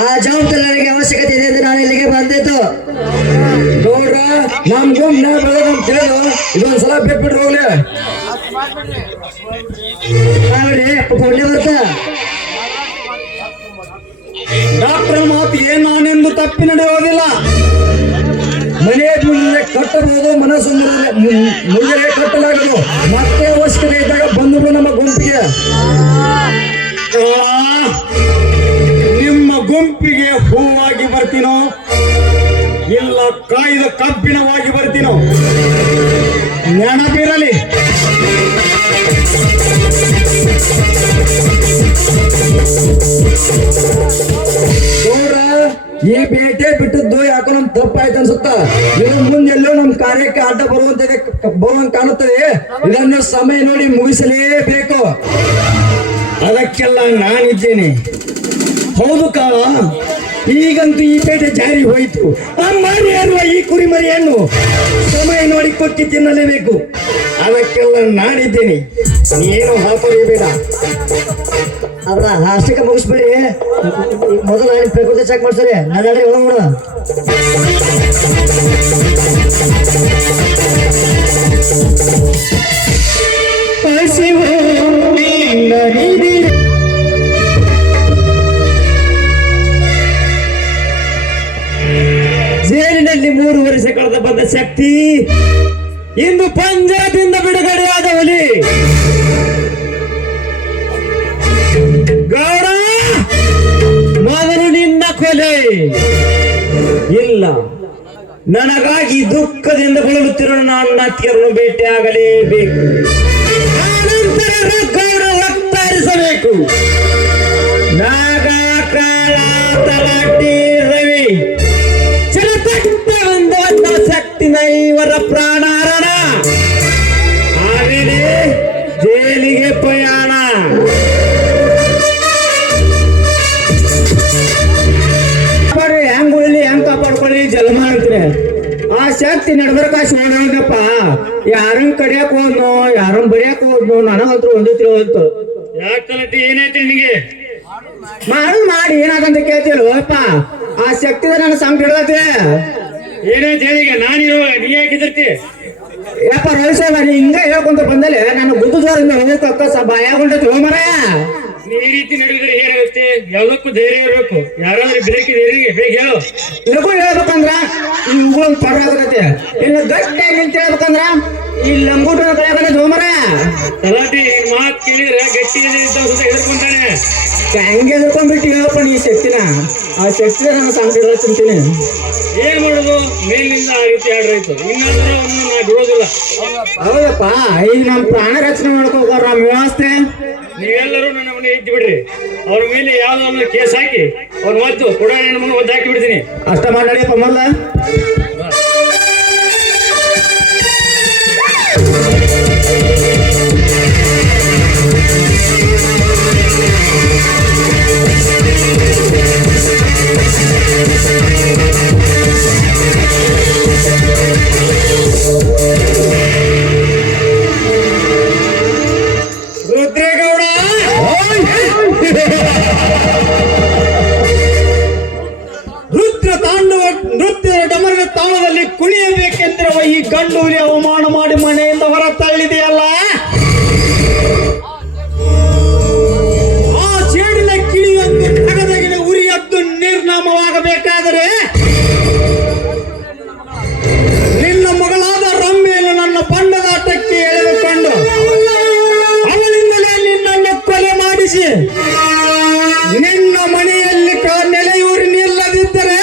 ಆ ಜವಾಬ್ದಾರಿ ನನಗೆ ಅವಶ್ಯಕತೆ ಇದೆ ಎಂದು ನಾನು ಇಲ್ಲಿಗೆ ಬಂದಿದ್ದು. ಗೌಡ್ರ ನಮ್ ಗುಂಪ್ ನಾ ಬೆಳೆದ ಕೇಳು, ಇದೊಂದ್ಸಲ ಬಿಟ್ಬಿಟ್ರು ಹೋಗ್ಲಿ. ನೋಡಿ ಕೊಂಡೆ ಬರ್ತಾ ಡಾಕ್ಟರ್ ಮಾತು ಏನಾನೆಂದು ತಪ್ಪಿ ನಡೆಯುವುದಿಲ್ಲ. ಮನೆ ಮುಂದೆ ಕಟ್ಟಬಹುದು, ಮನಸ್ಸು ಮುಗಿದರೆ ಕಟ್ಟಲಾಗದು. ಮತ್ತೆ ಅವಶ್ಯಕತೆ ಇದ್ದಾಗ ಬಂದ್ರು ನಮ್ಮ ಗುಂಪಿಗೆ. ನಿಮ್ಮ ಗುಂಪಿಗೆ ಹೂವಾಗಿ ಬರ್ತೀನೋ ಇಲ್ಲ ಕಾಯ್ದ ಕಬ್ಬಿಣವಾಗಿ ಬರ್ತೀನೋ ನೆನಪಿರಲಿ. ಗೌಡ್ರ ಈ ಬೇಟೆ ಬಿಟ್ಟದ್ದು ಯಾಕೋ ನಮ್ ತಪ್ಪಾಯ್ತು ಅನ್ಸುತ್ತ. ಇದು ಮುಂದೆಲ್ಲೋ ನಮ್ ಕಾರ್ಯಕ್ಕೆ ಅಡ್ಡ ಬರುವಂತ ಕಾಣುತ್ತದೆ. ಇದನ್ನು ಸಮಯ ನೋಡಿ ಮುಗಿಸಲೇಬೇಕು. ಅದಕ್ಕೆಲ್ಲ ನಾನಿದ್ದೇನೆ. ಹೌದು ಕಾಳ, ಈಗಂತೂ ಈ ಪೇಟೆ ಜಾರಿ ಹೋಯಿತು. ಆ ಮಾರಿ ಅನ್ನುವ ಈ ಕುರಿಮರಿಯನ್ನು ಸಮಯ ನೋಡಿ ಕೊಕ್ಕಿ ತಿನ್ನಲೇಬೇಕು. ಅದಕ್ಕೆಲ್ಲ ನಾನಿದ್ದೇನೆ, ನೀನು ಹಾಕೋಬೇಡ. ಅವ್ರ ಅಷ್ಟಕ್ಕೆ ಮುಗಿಸ್ಬಿಡಿ. ಮೊದಲು ನಾನು ಪ್ರಕೃತಿ ಚೆಕ್ ಮಾಡ್ಸರಿ. ನಾನು ಹೋಗೋಣ. ಜೈಲಿನಲ್ಲಿ 3 ವರ್ಷ ಕಳೆದ ಬಂದ ಶಕ್ತಿ ಇಂದು ಪಂಜರದಿಂದ ಬಿಡುಗಡೆಯಾದ ಹುಲಿ. ಗೌಡ, ಮೊದಲು ನಿನ್ನ ಕೊಲೆ ಇಲ್ಲ. ನನಗಾಗಿ ದುಃಖದಿಂದ ಬಳಲುತ್ತಿರುವ ನನ್ನ ಅತ್ತಿಯರನ್ನು ಭೇಟಿಯಾಗಲೇಬೇಕು. ಆನಂತರ ಗೌಡ ರಕ್ತಾರಿಸಬೇಕು. ನಾಗ, ಕಾಳ, ತಲಾಟಿ, ರವಿ ಚಿರತಟ್ಟೆ ಹೊಂದುವಂತ ಶಕ್ತಿನ ಇವರ ಪ್ರಾಣಾರಣ. ಆಮೇಲೆ ಜೈಲಿಗೆ ಪ್ರಯಾಣ. ಹೆಂಗ್ ಉಳ್ಳಿ ಹೆಂಗ್ ಕಾಪಾಡ್ಕೊಳ್ಳಿ ಜಲಮ ಅಂತಾರೆ. ಆ ಶಕ್ತಿ ನಡ್ಬರ್ಕಾಶ್ ನೋಡಪ್ಪ. ಯಾರನ್ ಕಡಿಯಕ್ ಹೋದ್ನೋ, ಯಾರನ್ ಬಡಿಯಕ್ ಹೋದ್ನೋ ನನಗಂತೂ ಒಂದು ತಿಳಿದು. ಯಾಕಲಟ್ಟಿ ಏನೈತಿ ನಿನಗೆ? ಮಾಡಿ ಏನಾದಂತ ಕೇಳ್ತಿಲ್ವಪ್ಪ. ಆ ಶಕ್ತಿದ ನನ್ನ ಸಂಕಟ ಹಿಡ್ದೈತಿ. ಏನೈತಿ ಹೇಳಿಗೆ? ನಾನಿರುವ ನೀ ಯಾಕಿದ್ರತಿ? ಯಪ್ಪ ರೋಹಿತ್ ನೀ ಹಿಂಗ ಹೇಳ್ಕೊಂತ ಬಂದಲೆ ನಾನು ಗುದ್ದದ್ವಾರಿಂದ ಹೋಗಕ್ಕ ಬಾಯಾಗೊಂಡೈತಿ. ಹೋ ಮರ, ಈ ರೀತಿ ನಡೆದ್ರೆ ಏನಾಗುತ್ತೆ? ಯಾವುದಕ್ಕೂ ಧೈರ್ಯ ಇರಬೇಕು. ಯಾರಾದ್ರೂ ಬೇಕಿದೆ ಬೇಗ ಹೇಳು. ಲಘು ಹೇಳ್ಬೇಕಂದ್ರ ಇವುಗಳೊಂದು ಪರವಾಗತ್ತೆ. ಇನ್ನು ಗಟ್ಟಿಯಾಗಿ ನಿಂತ ಹೇಳ್ಬೇಕಂದ್ರ ಈ ಲಂಗೋಟನ ಕಳೆಯಕನೆ ಧೋಮರ. ತಲಾಟಿ ಮಾತು ಕೇಳಿದ್ರೆ ಗಟ್ಟಿ ಹೆದರ್ಕೊಂತಾನೆ. ಹಂಗೆ ಹೆದರ್ಕೊಂಡ್ಬಿಟ್ಟು ಹೇಳಪ್ಪ ನೀ ಶಕ್ತಿನ. ಆ ಶಕ್ತಿನ ನಾನು ಸಂಕಟ ತಿಂತೀನಿ. ಏನ್ ಮಾಡೋದು? ಮೇಲಿನಿಂದ ಆ ರೀತಿ ಆಡ್ರಾಯ್ತು. ಇನ್ನಾದ್ರೂ ನಾ ಬಿಡೋದಿಲ್ಲ. ಹೌದಪ್ಪ, ಈಗ ನಮ್ಮ ಪ್ರಾಣ ರಕ್ಷಣೆ ಮಾಡ್ಕೋತಾರ ನಮ್ಮ ವ್ಯವಸ್ಥೆ. ನೀವೆಲ್ಲರೂ ನನ್ನ ಮನೆ ಇದ್ದು ಬಿಡ್ರಿ. ಅವ್ರ ಮೇಲೆ ಯಾವ್ದೋ ಒಂದು ಕೇಸ್ ಹಾಕಿ ಅವ್ರ ಒದ್ದು ಕೊಡ ಹೆಣ್ಮಗ ಒದ್ದು ಹಾಕಿ ಬಿಡ್ತೀನಿ. ಅಷ್ಟ ಮಾಡಿಯಪ್ಪ ಮೊದಲ. ರುದ್ರೇಗೌಡ, ನಿನ್ನ ಮನೆಯಲ್ಲಿ ನೆಲೆಯೂರಿ ನಿಲ್ಲದಿದ್ದರೆ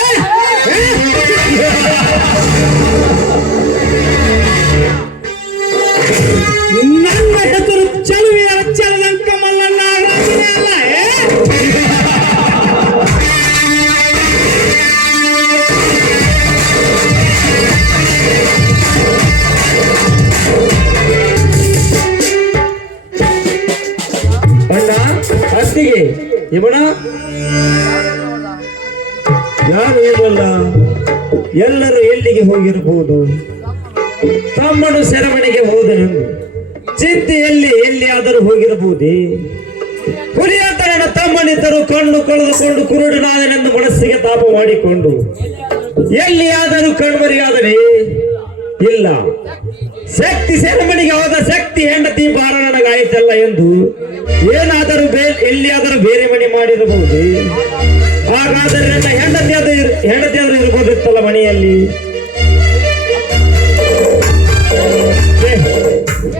ನನ್ನ ಹೆಸರು ಚಲುವೆಯ ಚಲದಂಕ ಮಲ್ಲಣ್ಣ ಅಲ್ಲ ಅಣ್ಣ ಅತ್ತಿಗೆ ಇವನ ಯಾರು ಇಲ್ವಲ್ಲ, ಎಲ್ಲರೂ ಎಲ್ಲಿಗೆ ಹೋಗಿರಬಹುದು? ತಮ್ಮನು ಸೆರೆಮನೆಗೆ ಹೋದನು, ಚಿಂತೆಯಲ್ಲಿ ಎಲ್ಲಿಯಾದರೂ ಹೋಗಿರಬಹುದೇ? ಹುಲಿಯಾತ ನನ್ನ ತಮ್ಮನಿದ್ದರು ಕಣ್ಣು ಕಳೆದುಕೊಂಡು ಕುರುಡನಾದನೆಂದು ಮನಸ್ಸಿಗೆ ತಾಪ ಮಾಡಿಕೊಂಡು ಎಲ್ಲಿಯಾದರೂ ಕಣ್ಮರಿಯಾದರೆ ಇಲ್ಲ. ಶಕ್ತಿ ಸೆರೆಮನೆಗೆ ಹೋದ ಶಕ್ತಿ ಹೆಂಡತಿ ಬಾರ ನನಗಾಯಿತಲ್ಲ ಎಂದು ಏನಾದರೂ ಎಲ್ಲಿಯಾದರೂ ಬೇರೆ ಮನೆ ಮಾಡಿರಬಹುದು. ಹಾಗಾದರೆ ನನ್ನ ಹೆಂಡತಿಯಾದರೂ ಇರ್ಬೋದಿತ್ತಲ್ಲ ಮನೆಯಲ್ಲಿ.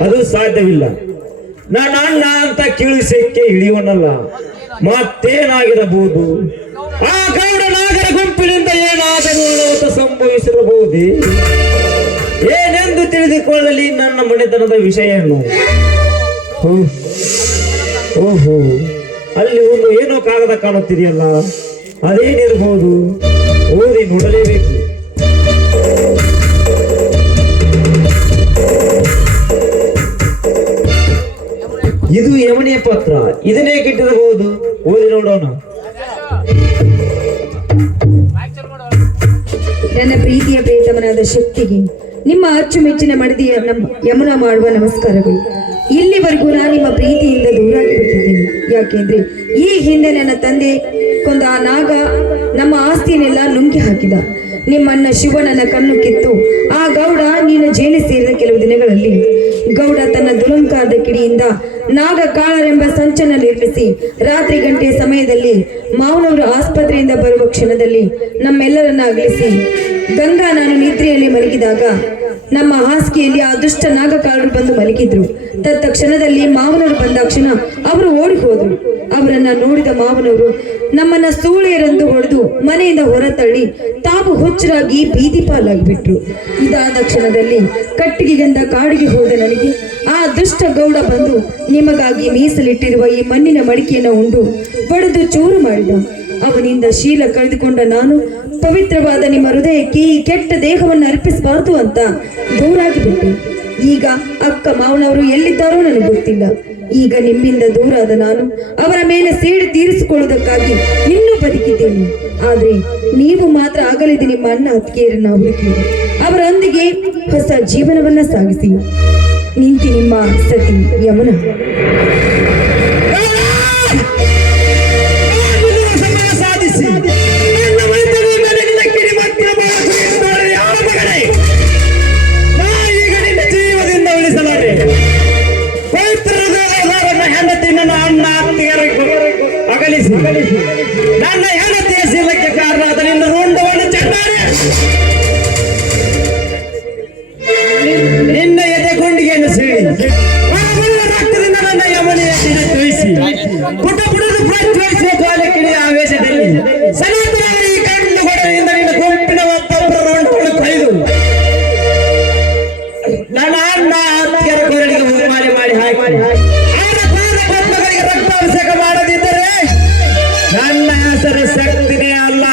ಅದು ಸಾಧ್ಯವಿಲ್ಲ. ನಾನು ಅಣ್ಣ ಅಂತ ಕೀಳಿಸಕ್ಕೆ ಇಳಿಯೋನಲ್ಲ. ಮತ್ತೇನಾಗಿರಬಹುದು? ಆ ಗೌಡ ನಾಗರ ಗುಂಪಿನಿಂದ ಏನಾದರೂ ಅನಾಹುತ ಸಂಭವಿಸಿರಬಹುದೇ? ಏನೆಂದು ತಿಳಿದುಕೊಳ್ಳಲಿ ನನ್ನ ಮನೆತನದ ವಿಷಯವನ್ನು. ಓಹೋ, ಅಲ್ಲಿ ಒಂದು ಏನೋ ಕಾಗದ ಕಾಣುತ್ತಿದೆಯಲ್ಲ, ಅದೇನಿರಬಹುದು? ಓದಿ ನೋಡಲೇಬೇಕು. ಇದು ಯಮನಿಯ ಪತ್ರ, ಇದನ್ನೇ ಕೆಟ್ಟಿರಬಹುದು. ಓದಿ ನೋಡೋಣ. ನನ್ನ ಪ್ರೀತಿಯ ಪ್ರೇತಮನಾದ ಶಕ್ತಿಗೆ ನಿಮ್ಮ ಅಚ್ಚುಮೆಚ್ಚಿನ ಮಡದಿಯ ಯಮನ ಮಾಡುವ ನಮಸ್ಕಾರಗಳು. ಇಲ್ಲಿವರೆಗೂ ನಾನು ನಿಮ್ಮ ಪ್ರೀತಿಯಿಂದ ದೂರಾಗಿಬಿಟ್ಟಿದ್ದೇನೆ. ಯಾಕೆಂದ್ರೆ ಈ ಹಿಂದೆ ನನ್ನ ತಂದೆ ಕೊಂದ ಆ ನಾಗ ನಮ್ಮ ಆಸ್ತಿಯನ್ನೆಲ್ಲ ನುಂಗಿ ಹಾಕಿದ. ನಿಮ್ಮನ್ನ ಶಿವನನ್ನ ಕಣ್ಣು ಕಿತ್ತು ಆ ಗೌಡ ನೀನು ಜೈಲು ಸೇರಿದ ಕೆಲವು ದಿನಗಳಲ್ಲಿ ಗೌಡ ತನ್ನ ದುರಂಕಾರದ ಕಿಡಿಯಿಂದ ನಾಗ ಕಾಳರೆಂಬ ಸಂಚನ ನಿರ್ಮಿಸಿ ರಾತ್ರಿ ಗಂಟೆಯ ಸಮಯದಲ್ಲಿ ಮಾವನವರು ಆಸ್ಪತ್ರೆಯಿಂದ ಬರುವ ಕ್ಷಣದಲ್ಲಿ ನಮ್ಮೆಲ್ಲರನ್ನ ಅಗಲಿಸಿ ಗಂಗಾ ನಾನು ನಿದ್ರೆಯಲ್ಲಿ ಮಲಗಿದಾಗ ನಮ್ಮ ಹಾಸಿಗೆಯಲ್ಲಿ ಆ ದುಷ್ಟ ನಾಗಕಾಳರು ಬಂದು ಮಲಗಿದ್ರು. ತಕ್ಷಣದಲ್ಲಿ ಮಾವನವರು ಬಂದಾಕ್ಷಣ ಅವರು ಓಡಿ ಹೋದ್ರು. ಅವರನ್ನ ನೋಡಿದ ಮಾವನವರು ನಮ್ಮನ್ನ ಸೂಳೆಯರೆಂದು ಹೊಡೆದು ಮನೆಯಿಂದ ಹೊರತಳ್ಳಿ ತಾವು ಹುಚ್ಚರಾಗಿ ಬೀದಿ ಪಾಲಾಗಿಬಿಟ್ರು. ಇದಾದ ಕ್ಷಣದಲ್ಲಿ ಕಟ್ಟಿಗೆಗಂದ ಕಾಡಿಗೆ ಹೋದ ನನಗೆ ಆ ದುಷ್ಟ ಗೌಡ ಬಂದು ನಿಮಗಾಗಿ ಮೀಸಲಿಟ್ಟಿರುವ ಈ ಮಣ್ಣಿನ ಮಡಿಕೆಯನ್ನು ಉಂಡು ಬಡಿದು ಚೂರು ಮಾಡಿದ. ಅವನಿಂದ ಶೀಲ ಕಳೆದುಕೊಂಡ ನಾನು ಪವಿತ್ರವಾದ ನಿಮ್ಮ ಹೃದಯಕ್ಕೆ ಈ ಕೆಟ್ಟ ದೇಹವನ್ನು ಅರ್ಪಿಸಬಾರದು ಅಂತ ದೂರಾಗಿ ಬಿಟ್ಟೆ. ಈಗ ಅಕ್ಕ ಮಾವನವರು ಎಲ್ಲಿದ್ದಾರೋ ನನಗೆ ಗೊತ್ತಿಲ್ಲ. ಈಗ ನಿಮ್ಮಿಂದ ದೂರಾದ ನಾನು ಅವರ ಮೇಲೆ ಸೇಡು ತೀರಿಸಿಕೊಳ್ಳುವುದಕ್ಕಾಗಿ ಇನ್ನೂ ಬದುಕಿದ್ದೇನೆ. ಆದ್ರೆ ನೀವು ಮಾತ್ರ ಅಗಲಿದ ನಿಮ್ಮ ಅಣ್ಣ ಅತ್ತಿಗೆಯರನ್ನ ಹುಡುಕಿ ಅವರೊಂದಿಗೆ ಹೊಸ ಜೀವನವನ್ನ ಸಾಗಿಸಿ. ನಿಂತಿ ನಿಮ್ಮ ಸತಿ ಯಮನ. ನನ್ನ ಹೆಂಡತಿಯ ಶೀಲಕ್ಕೆ ಕಾರಣ ಆದ ನಿನ್ನ ರುಂಡವನ್ನು ಚಂಡಾರೆ ನಿನ್ನ ಎದೆ ಗುಂಡಿಗೆಯನ್ನು ಸೀಳಿ ರಕ್ತದಿಂದ ನನ್ನ ಯಮನೆಯನ್ನು ತೋರಿಸಿ ಪುಟ ಪುಟದ ಪ್ರಜ್ವಲಿಸುವ ಜ್ವಾಲೆಕಿಡಿಯ ಆವೇಶದಲ್ಲಿ ಸನಾತನ ಈ ಕಣ್ಣು ಗೊಡವೆಯಿಂದ ನಿನ್ನ ಗುಂಪಿನ ಒಬ್ಬೊಬ್ಬರ ರುಂಡವನ್ನು ಕೊಯ್ದು ನನ್ನ ಅಣ್ಣ ಅತ್ತಿಗೆರ ಕೊರಳಿಗೆ ಹೋಮಾಲಿ ಮಾಡಿ ಹಾಕಿ ಆದ ರಕ್ತಾಭಿಷೇಕ ಮಾಡದಿದ್ದರೆ ನನ್ನ ಹೆಸರು ಶಕ್ತಿನೇ ಅಲ್ಲ.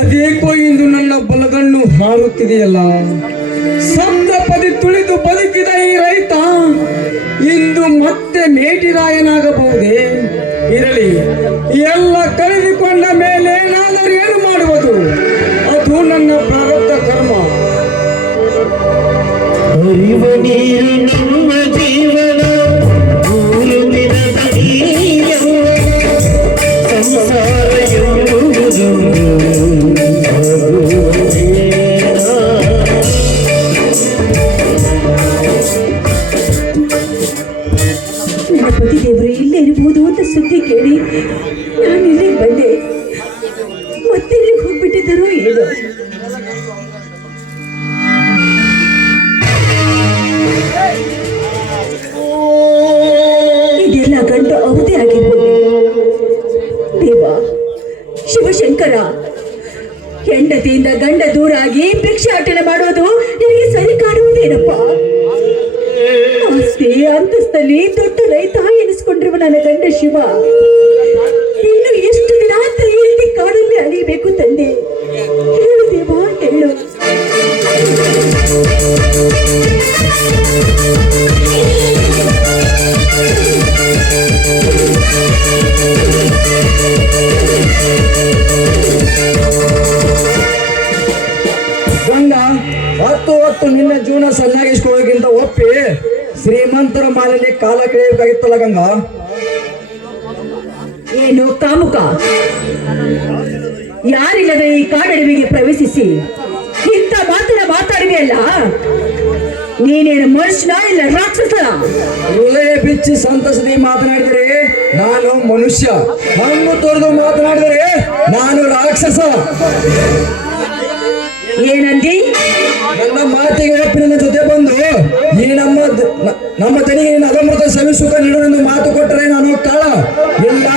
ಅದೇಕೋ ಇಂದು ನನ್ನ ಬಲಗಣ್ಣು ಹಾರುತ್ತಿದೆಯಲ್ಲ. ಸಪ್ತಪದಿ ತುಳಿದು ಬದುಕಿದ ಈ ರೈತ ಇಂದು ಮತ್ತೆ ಮೇಟಿರಾಯನಾಗಬಹುದೇ? ಇರಲಿ, ಎಲ್ಲ ಕಳೆದುಕೊಂಡ ಮೇಲೆ ನಾನಾದರೂ ಏನು ಮಾಡುವುದು? ಅದು ನನ್ನ ಪ್ರಾರಬ್ಧ ಕರ್ಮ. ಹರಿವ ನೀರು ನಮ್ಮ ಜೀವನ, ಭೂಮಿನ ಬದಿಯವು, ಸಂಸಾರ ಎಂಬುದು ನನ್ನ ಪತಿದೇವರು ಇಲ್ಲೇ ಇರಬಹುದು ಅಂತ ಸುದ್ದಿ ಕೇಳಿ ನಾನು ಇಲ್ಲಿಗೆ ಬಂದೆ. ಮತ್ತೆ ಇಲ್ಲಿಗೆ ಹೋಗ್ಬಿಟ್ಟಿದ್ದಾರೋ ಏನೋ. ಇದೆಲ್ಲ ಗಂಡು ಅವಧಿ ಆಗಿರ್ಬೋದು. ದೇವ ಶಿವಶಂಕರ, ಹೆಂಡತಿಯಿಂದ ಗಂಡ ದೂರಾಗಿ ಭಿಕ್ಷಾಟನೆ ಮಾಡೋದು ನನಗೆ ಸರಿ ಕಾಣುವುದೇನಪ್ಪ? ಆಸ್ತಿ ಅಂತಸ್ತಲ್ಲಿ ದೊಡ್ಡ ರೈತ ಎನಿಸ್ಕೊಂಡಿರುವ ನನ್ನ ಗಂಡ ಶಿವ ಇನ್ನು ಎಷ್ಟು ದಿನ ಅಂತ ಎಲ್ಲಿ ಕಾಡಲ್ಲಿ ಅಳಿಬೇಕು ತಂದೆ? ಹೇಳು ದೇವ, ಹೇಳು. ಗಂಗಾ, ಹೊತ್ತು ನಿನ್ನ ಜೀವನ ಸಣ್ಣಾಗಿಸ್ಕೊಳ್ಳೋಕ್ಕಿಂತ ಒಪ್ಪಿ ಶ್ರೀಮಂತರ ಮಾಲಿನ್ಯ ಕಾಲ ಕಳೆಯಬೇಕಾಗಿತ್ತಲ್ಲ ಗಂಗಾ? ಏನು ಕಾಮುಕ, ಯಾರಿಲ್ಲದ ಈ ಕಾಡಡವಿಗೆ ಪ್ರವೇಶಿಸಿ ಇಂಥ ಮಾತನ್ನ ಮಾತಾಡಿದೆಯಲ್ಲ? ನೀನೇನು ಮನುಷ್ಯನ ಇಲ್ಲ ರಾಕ್ಷಸನ? ಹೃದಯ ಬಿಚ್ಚಿ ಸಂತಸದಿ ಮಾತನಾಡಿದರೆ ನಾನು ಮನುಷ್ಯ, ಹಣ್ಣು ತೊರೆದು ಮಾತನಾಡಿದರೆ ನಾನು ರಾಕ್ಷಸ. ಏನಂದಿ? ನನ್ನ ಮಾತಿಗೆ ಒಪ್ಪಿ ನನ್ನ ಜೊತೆ ಬಂದು ಈ ನಮ್ಮ ತನಿಗೆ ನಿನ್ನ ಅಗಮೃತ ಸವಿಸುಖ ನೀಡುವೆಂದು ಮಾತು ಕೊಟ್ಟರೆ ನಾನು ಕಾಳ ಇಲ್ಲ.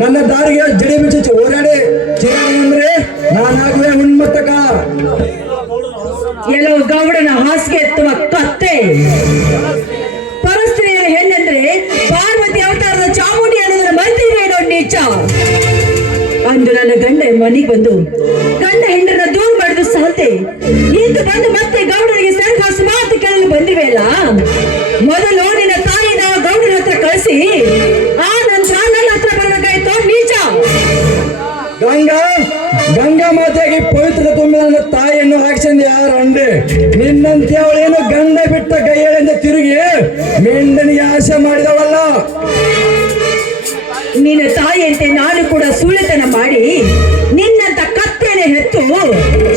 ನನ್ನ ದಾರಿಗೆ ಜಡಿ ಬಿಚ್ಚಿ ಓಡಾಡಿ ಚಿರಾಣಿ ಅಂದ್ರೆ ನಾನಾಗುವೆ ಉನ್ಮತ್ತ ಕಾಳ. ಎಲ್ಲೋ ಗೌಡನ ಹಾಸಿಗೆ ಎತ್ತುವ ಕತ್ತೆ. ಪರಸ್ತ್ರೀಯ ಹೆಣ್ಣಂದ್ರೆ ಪಾರ್ವತಿ ಅವತಾರದ ಚಾಮುಂಡಿ ಅನ್ನೋದನ್ನ ಮರ್ತಿರೇನೋ ನೀಚ. ಅಂದು ನನ್ನ ಗಂಡ ಮನೆಗೆ ಬಂದು ಗಂಡ ಹೆಂಡರನ್ನ ದೂರ ಮಾಡಿದ್ರು ಸಾಲ್ತೆ, ಇಂದು ಬಂದು ಮತ್ತೆ ಗೌಡನಿಗೆ ಸರ್ಕಾಸು ಮಾತು ಕೇಳಲು ಬಂದಿವೆಯಲ್ಲ? ಮೊದಲು ನಿನ್ನ ತಾಯಿನ ಗೌಡನ ಹತ್ರ ಕಳಿಸಿ ಆ ನಂತರ ನನ್ನ ಹತ್ರ ಬರಬೇಕಾಯ್ತು ನೀಚ. ಗಂಗಾ ಮಾತೆಯಾಗಿ ಪವಿತ್ರ ತುಂಬಿದ ನನ್ನ ತಾಯಿಯನ್ನು ಹಾಕ್ಸಂದು ಯಾರು ಅಂದೆ? ನಿನ್ನಂತೆ ಅವಳೇನು ಗಂಡ ಬಿಟ್ಟ ಕೈಯಳಿಂದ ತಿರುಗಿ ಮೆಂಡನಿಗೆ ಆಸೆ ಮಾಡಿದವಲ್ಲ. ನಿನ್ನ ತಾಯಿಯಂತೆ ನಾನು ಕೂಡ ಸುಳ್ಳುತನ ಮಾಡಿ ನಿನ್ನಂತ ಕತ್ತೆನೆ ಹೆತ್ತು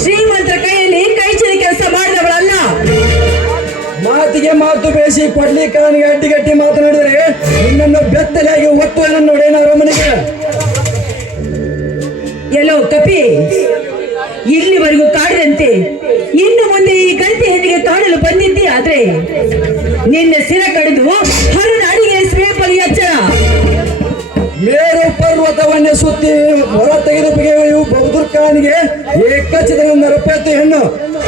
ಶ್ರೀಮಂತರ ಕೈಯಲ್ಲಿ ಕೈಚರಿ ಕೆಲಸ ಮಾಡಿದವಳಲ್ಲ. ಮಾತಿಗೆ ಮಾತು ಬೇಸಿ ಕೊಡ್ಲಿಕ್ಕೆ ಅಡ್ಡಿಗಟ್ಟಿ ಮಾತನಾಡಿದರೆ ನಿನ್ನನ್ನು ಬೆತ್ತಲೆಯಾಗಿ ಒತ್ತು ನನ್ನ ನೋಡೇನ ಅರಮನೆಗೆ. ಎಲ್ಲೋ ಕಪಿ, ಇಲ್ಲಿವರೆಗೂ ಕಾಡಿದಂತೆ ಇನ್ನು ಮುಂದೆ ಈ ಗಂಟೆ ಹೆಣ್ಣಿಗೆ ಕಾಡಲು ಬಂದಿದ್ದಿ ಆದ್ರೆ ನಿನ್ನ ಸಿರ ಕಡಿದು ಹರಿದ ಅಡಿಗೆ ಸ್ವೇಪಲಿ ಎಚ್ಚರ. ಮೇರು ಪರ್ವತವನ್ನೇ ಸುತ್ತಿ ಹೊರ ತೆಗೆದು ಬಗೆಯುವ ಬಹುದುರ್ಕಾನಿಗೆ ಏಕಚಿತದಿಂದ ರಪ್ಪೆತ್ತು ಹೆಣ್ಣು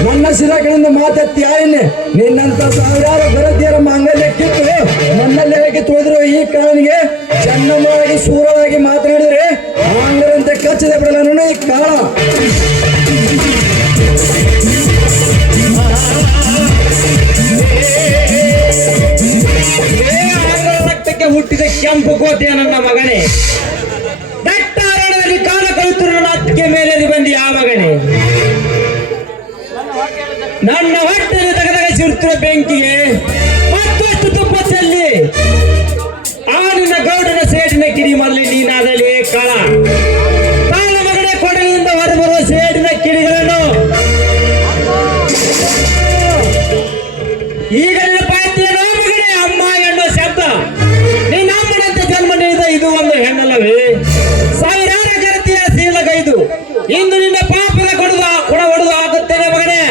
ನನ್ನ ಶಿರಗಳಿಂದ ಮಾತೆತ್ತಿ ಆಯನ್ನೆ. ನಿನ್ನಂತ ಸಾವಿರಾರು ಗರತಿಯರ ಮಾಂಗಲ್ಯ ಕಿತ್ತು ನನ್ನಲ್ಲೇ ಹೇಗೆ ತುಳಿದಿರುವ ಈ ಕಾರಣಿಗೆ ಚನ್ನವಾಗಿ ಸೂರವಾಗಿ ಮಾತನಾಡಿದರೆ ಆಂಗರಂತೆ ಕಚ್ಚಿದ ಬಿಡಲನ್ನು ಈ ಕಾಳ. ರಕ್ತಕ್ಕೆ ಹುಟ್ಟಿದ ಕೆಂಪು ಕೋಟೆಯ ನನ್ನ ಮಗನೇ, ದಟ್ಟಾರಣ್ಯದಲ್ಲಿ ಕಾಲ ಕಳುತ್ತಿರುವ ನನ್ನ ಅತ್ತಿಗೆ ಮೇಲೆ ಬಂದಿ ಆ ಮಗನೇ, ನನ್ನ ಹೊಟ್ಟೆಯಲ್ಲಿ ತಗದಗಸಿರುತ್ತಿರುವ ಬೆಂಕಿಗೆ ಮತ್ತಷ್ಟು ತುಪ್ಪ ಚೆಲ್ಲಿ ಆ ನಿನ್ನ ಗೌಡನ ಸೇಡಿನ ಕಿಡಿ ಮೊದಲೇ ನೀನಾದಲ್ಲಿ ಕಾಳ. ಕಾಲ ಮಗನೇ, ಕೊಡಲಿಯಿಂದ ಹೊರಬರುವ ಸೇಡಿನ ಕಿಡಿಗಳನ್ನು ಈಗ ನೆನಪಾಯ್ತೇನೋ ಮಗನೇ? ಅಮ್ಮ ಎನ್ನುವ ಶಬ್ದ ನಿನ್ನ ಅಮ್ಮನಂತೆ ಜನ್ಮ ನೀಡಿದ ಇದು ಒಂದು ಹೆಣ್ಣಲ್ಲವೇ? ಸಾವಿರಾರು ಗರತಿಯ ಶೀಲಗೈದು ಇಂದು ನಿನ್ನ ಪಾಪದ ಕೊಡ ಹೊಡೆದು ಆಗುತ್ತೇನೆ ಮಗನೇ.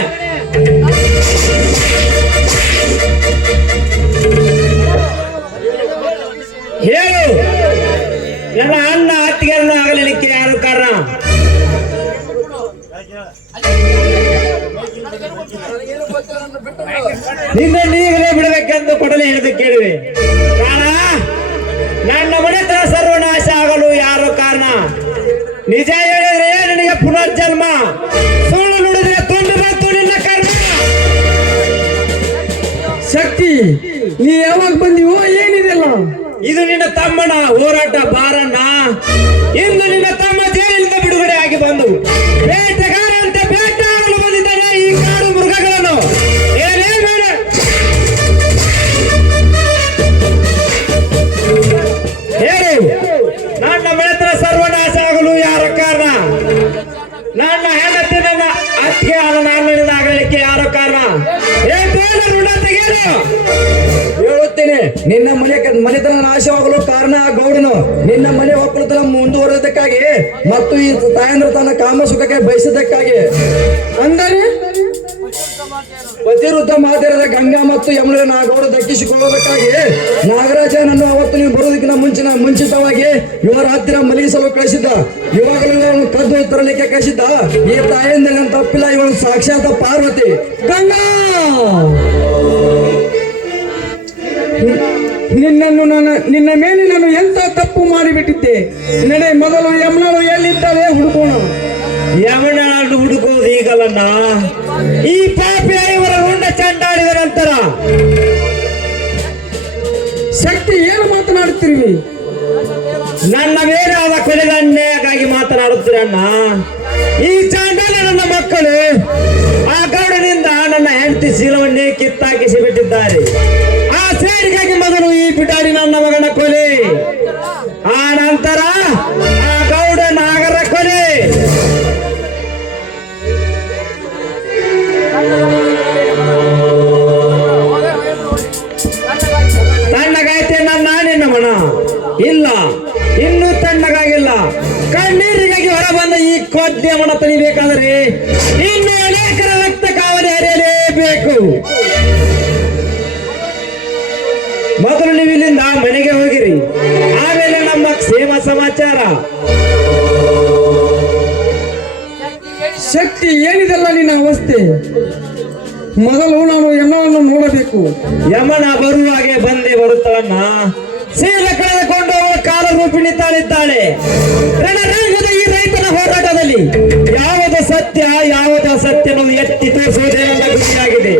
ಹೇಳು, ನನ್ನ ಅಣ್ಣ ಅತ್ತಿಗೆರನ್ನ ಆಗಲಿಕ್ಕೆ ಯಾರು ಕಾರಣ? ನಿನ್ನ ನೀಗಲೇ ಬಿಡಬೇಕೆಂದು ಕೊಡಲೇ ಹಿಡಿದು ಕೇಳಿವೆ. ಕಾರಣ ನನ್ನ ಮನೆತನ ಸರ್ವನಾಶ ಆಗಲು ಯಾರು ಕಾರಣ? ನಿಜ ಹೇಳಿದ್ರೆ ನಿನಗೆ ಪುನರ್ಜನ್ಮ, ಸುಳ್ಳು ನುಡಿದ್ರೆ ತುಂಡು ಬಂತು ನಿನ್ನ ಕರ್ಮ. ಶಕ್ತಿ, ನೀ ಯಾವಾಗ ಬಂದಿವೋ ಏನಿದೆಲ್ಲ? ಇದು ನಿನ್ನ ತಮ್ಮನ ಹೋರಾಟ ಬಾರಣ್ಣ. ಇಂದು ನಿನ್ನ ತಮ್ಮ ಜೈಲಿನಿಂದ ಬಿಡುಗಡೆ ಆಗಿ ಬಂದು ಬೇಟೆಗಾರ ಅಂತ ಬೇಟೆಯಾಡಲು ಬಂದಿದ್ದಾನೆ ಈ ಕಾಡು ಮೃಗಗಳನ್ನು. ಏನೇ ಬೇಡ ಹೇಳಿ, ನನ್ನ ಮನೆತನ ಸರ್ವನಾಶ ಆಗಲು ಯಾರ ಕಾರಣ? ನನ್ನ ಹೆಂಡತಿ ನನ್ನ ಅತ್ತಿಗೆ ಆದ ನಾಗಲಿಕ್ಕೆ ಯಾರ ಕಾರಣ? ಋಣ ತೆಗೆಯಲು ಹೇಳುತ್ತೇನೆ, ನಿನ್ನ ಮನೆತನ ನಾಶವಾಗಲು ಕಾರಣ ಆ ಗೌಡನು. ನಿನ್ನ ಮನೆ ಒಕ್ಕಲುತನ ಮುಂದುವರೆದಕ್ಕಾಗಿ ಮತ್ತು ಈ ತಾಯಂದ್ರ ತನ್ನ ಕಾಮ ಸುಖಕ್ಕೆ ಬಯಸಿದ್ದಕ್ಕಾಗಿ. ಅಂದರೆ ಪತಿವೃದ್ಧ ಮಾತೆಯರಾದ ಗಂಗಾ ಮತ್ತು ಯಮುನ ನಾಗೌಡ ದಕ್ಕಿಸಿಕೊಳ್ಳುವುದಕ್ಕಾಗಿ ನಾಗರಾಜನನ್ನು ಅವತ್ತು ನೀವು ಬರುವುದಕ್ಕಿಂತ ಮುಂಚಿತವಾಗಿ ಇವರ ಹತ್ತಿರ ಮಲಗಿಸಲು ಕಳಿಸಿದ್ದ. ಇವಾಗಲೂ ಕದ್ದು ತರಲಿಕ್ಕೆ ಕಳಿಸಿದ್ದ. ಈ ತಾಯಂದ್ರ ತಪ್ಪಿಲ್ಲ, ಇವಳು ಸಾಕ್ಷಾತ್ ಪಾರ್ವತಿ. ಗಂಗಾ, ನಿನ್ನ ಮೇಲೆ ನಾನು ಎಂತ ತಪ್ಪು ಮಾಡಿಬಿಟ್ಟಿದ್ದೆ. ನಡೆ, ಮೊದಲು ಯಮುನಾಳು ಎಲ್ಲಿದ್ದಾಳೆ ಹುಡುಕೋಣ. ಯಮುನಾಳು ಹುಡುಕೋದು ಈಗಲನ್ನ. ಈ ಪಾಪಿ ಇವರ ರುಂಡ ಚಂಡಾಡಿದ ನಂತರ ಶಕ್ತಿ ಏನು ಮಾತನಾಡುತ್ತಿರುವಿ? ನನ್ನ ಮೇಲೆ ಆದ ಕೊಲೆದ ಅನ್ಯಾಯಕ್ಕಾಗಿ ಮಾತನಾಡುತ್ತೀರಣ್ಣ. ಈ ಚಾಂಡಾಲ ನನ್ನ ಮಕ್ಕಳು ಆ ಗೌಡನಿಂದ ನನ್ನ ಹೆಂಡತಿ ಶೀಲವನ್ನೇ ಕಿತ್ತಾಕಿಸಿ ಬಿಟ್ಟಿದ್ದಾರೆ. ಆ ಸೇರಿಗಾಗಿ ಮೊದಲು ಈ ಬಿಡಾಡಿ ನನ್ನ ಮಗನ ಕೊಲೆ, ಆ ನಂತರ ಆ ಗೌಡ ನಾಗರ ಕೊಲೆ. ತಣ್ಣಗಾಯ್ತೆ ನನ್ನ ನಿನ್ನ ಮನ ಇಲ್ಲ, ಇನ್ನೂ ತಣ್ಣಗಾಗಿಲ್ಲ. ಕಣ್ಣೀರಿಗಾಗಿ ಹೊರಬಂದ ಈ ಕೊದ್ಯ ಮನ ತಣಿಬೇಕಾದರೆ ಇನ್ನು ಅನೇಕರ ರಕ್ತ ಕಾವಲಿ ಹರಿಯಲೇಬೇಕು. ಮೊದಲು ನೀವು ಇಲ್ಲಿಂದ ಮನೆಗೆ ಹೋಗಿರಿ, ಆಮೇಲೆ ನಮ್ಮ ಕ್ಷೇಮ ಸಮಾಚಾರ. ಶಕ್ತಿ ಏನಿದೆಲ್ಲ ನಿನ್ನ ಅವಸ್ಥೆ? ಮೊದಲು ನಾವು ಯಮನನ್ನು ನೋಡಬೇಕು. ಯಮನ ಬರುವಾಗೆ ಬಂದೇ ಬರುತ್ತವನ್ನ. ಶೀಲ ಕಳೆದುಕೊಂಡು ಅವಳ ಕಾಲ ರೂಪಿಣಿ ತಾಳಿದ್ದಾಳೆ. ರಣರಂಗದ ಈ ರೈತನ ಹೋರಾಟದಲ್ಲಿ ಯಾವುದು ಸತ್ಯ ಯಾವುದು ಅಸತ್ಯ ಅನ್ನೋದು ಎತ್ತಿ ತೋರಿಸುವುದೇ ನನ್ನ ಗುರಿಯಾಗಿದೆ.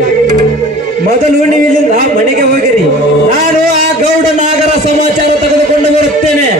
ಮೊದಲು ನೀವು ಇಲ್ಲಿಂದ ಮನೆಗೆ ಹೋಗಿರಿ, ನಾನು ಆ ಗೌಡ ನಾಗರ ಸಮಾಚಾರ ತೆಗೆದುಕೊಂಡು ಬರುತ್ತೇನೆ.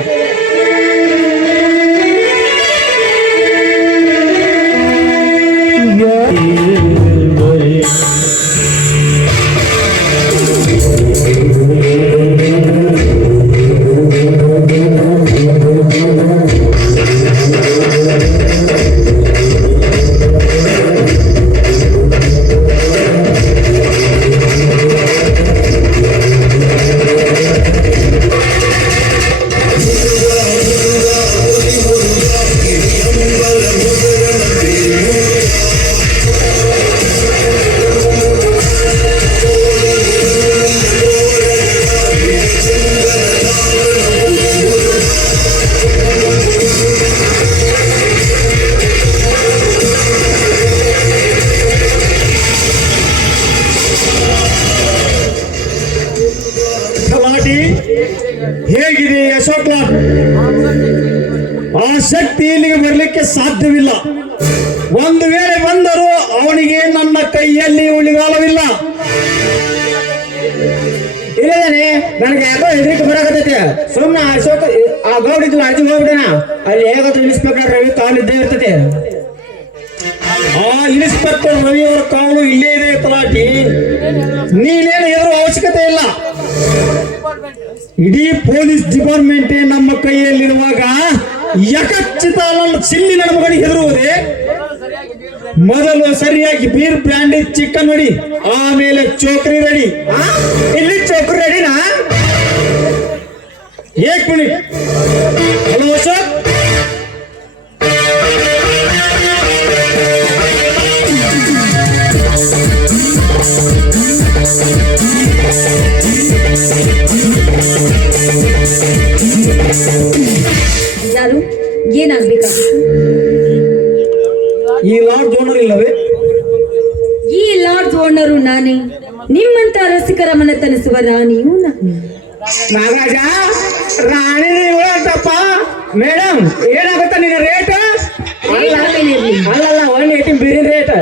ಹೇಗಿದೆ ಅಶೋಕ್? ಆ ಶಕ್ತಿ ಇಲ್ಲಿಗೆ ಬರಲಿಕ್ಕೆ ಸಾಧ್ಯವಿಲ್ಲ. ಒಂದು ವೇಳೆ ಬಂದರೂ ಅವನಿಗೆ ನನ್ನ ಕೈಯಲ್ಲಿ ಉಳಿಗಾಲವಿಲ್ಲ. ಇಲ್ಲದೇನೆ ನನಗೆ ಯಾಕೋ ಹೆದರಿಕೆ ಬರಾಕತ್ತೈತೆ. ಸುಮ್ಮನೆ ಅಶೋಕ್ ಆ ಗೌಡಿದ್ದು ಅರ್ಜಿ ಹೋಗ್ಬಿಡೋಣ. ಅಲ್ಲಿ ಹೇಗಾದ್ರೂ ಇನ್ಸ್ಪೆಕ್ಟರ್ ರವಿ ಕಾಲಿದ್ದೇ ಇರ್ತದೆ. ಆ ಇನ್ಸ್ಪೆಕ್ಟರ್ ರವಿಯವರ ಕಾಲು ಇಲ್ಲೇ ಇದೆ ತಲಾಟಿ. ನೀನೇನು ಹೆದರುವ ಅವಶ್ಯಕತೆ ಇಲ್ಲ. ಇಡೀ ಪೊಲೀಸ್ ಡಿಪಾರ್ಟ್ಮೆಂಟ್ ನಮ್ಮ ಕೈಯಲ್ಲಿರುವಾಗ ಯಕಚಿತ ಚಿಲ್ಲಿ ನನ್ನ ಮಗನಿಗೆ ಹೆದರುವುದೇ? ಮೊದಲು ಸರಿಯಾಗಿ ಬೀರ್ ಬ್ರ್ಯಾಂಡಿ ಚಿಕನ್ ರೆಡಿ, ಆಮೇಲೆ ಚೋಕ್ರಿ ರೆಡಿ. ಇಲ್ಲಿ ಚೋಕ್ರಿ ರೆಡಿನಾ? ಏಕ್ ಮಿನಿಟ್. ಹಲೋ ಸರ್, ಯಾರು? ಏನಾಗ್ಬೇಕಾಗಿತ್ತು? ಈ ಲಾಡ್ಜ್ ಓನರ್ ಇಲ್ಲವೇ? ಈ ಲಾಡ್ಜ್ ಓನರು ನಾನೇ. ನಿಮ್ಮಂತ ರಸಿಕರ ಮನ ತನಿಸುವ ರಾಣಿಯೂ ನಾನೇ. ನಾಗರಾಜ, ರಾಣಿ ಅಂತಪ್ಪ. ಮೇಡಮ್, ಏನಾಗುತ್ತ ನಿನ್ನ ರೇಟ್? ಅಲ್ಲಲ್ಲ, 180 ಬಿರಿಯಾನಿ ರೇಟ್.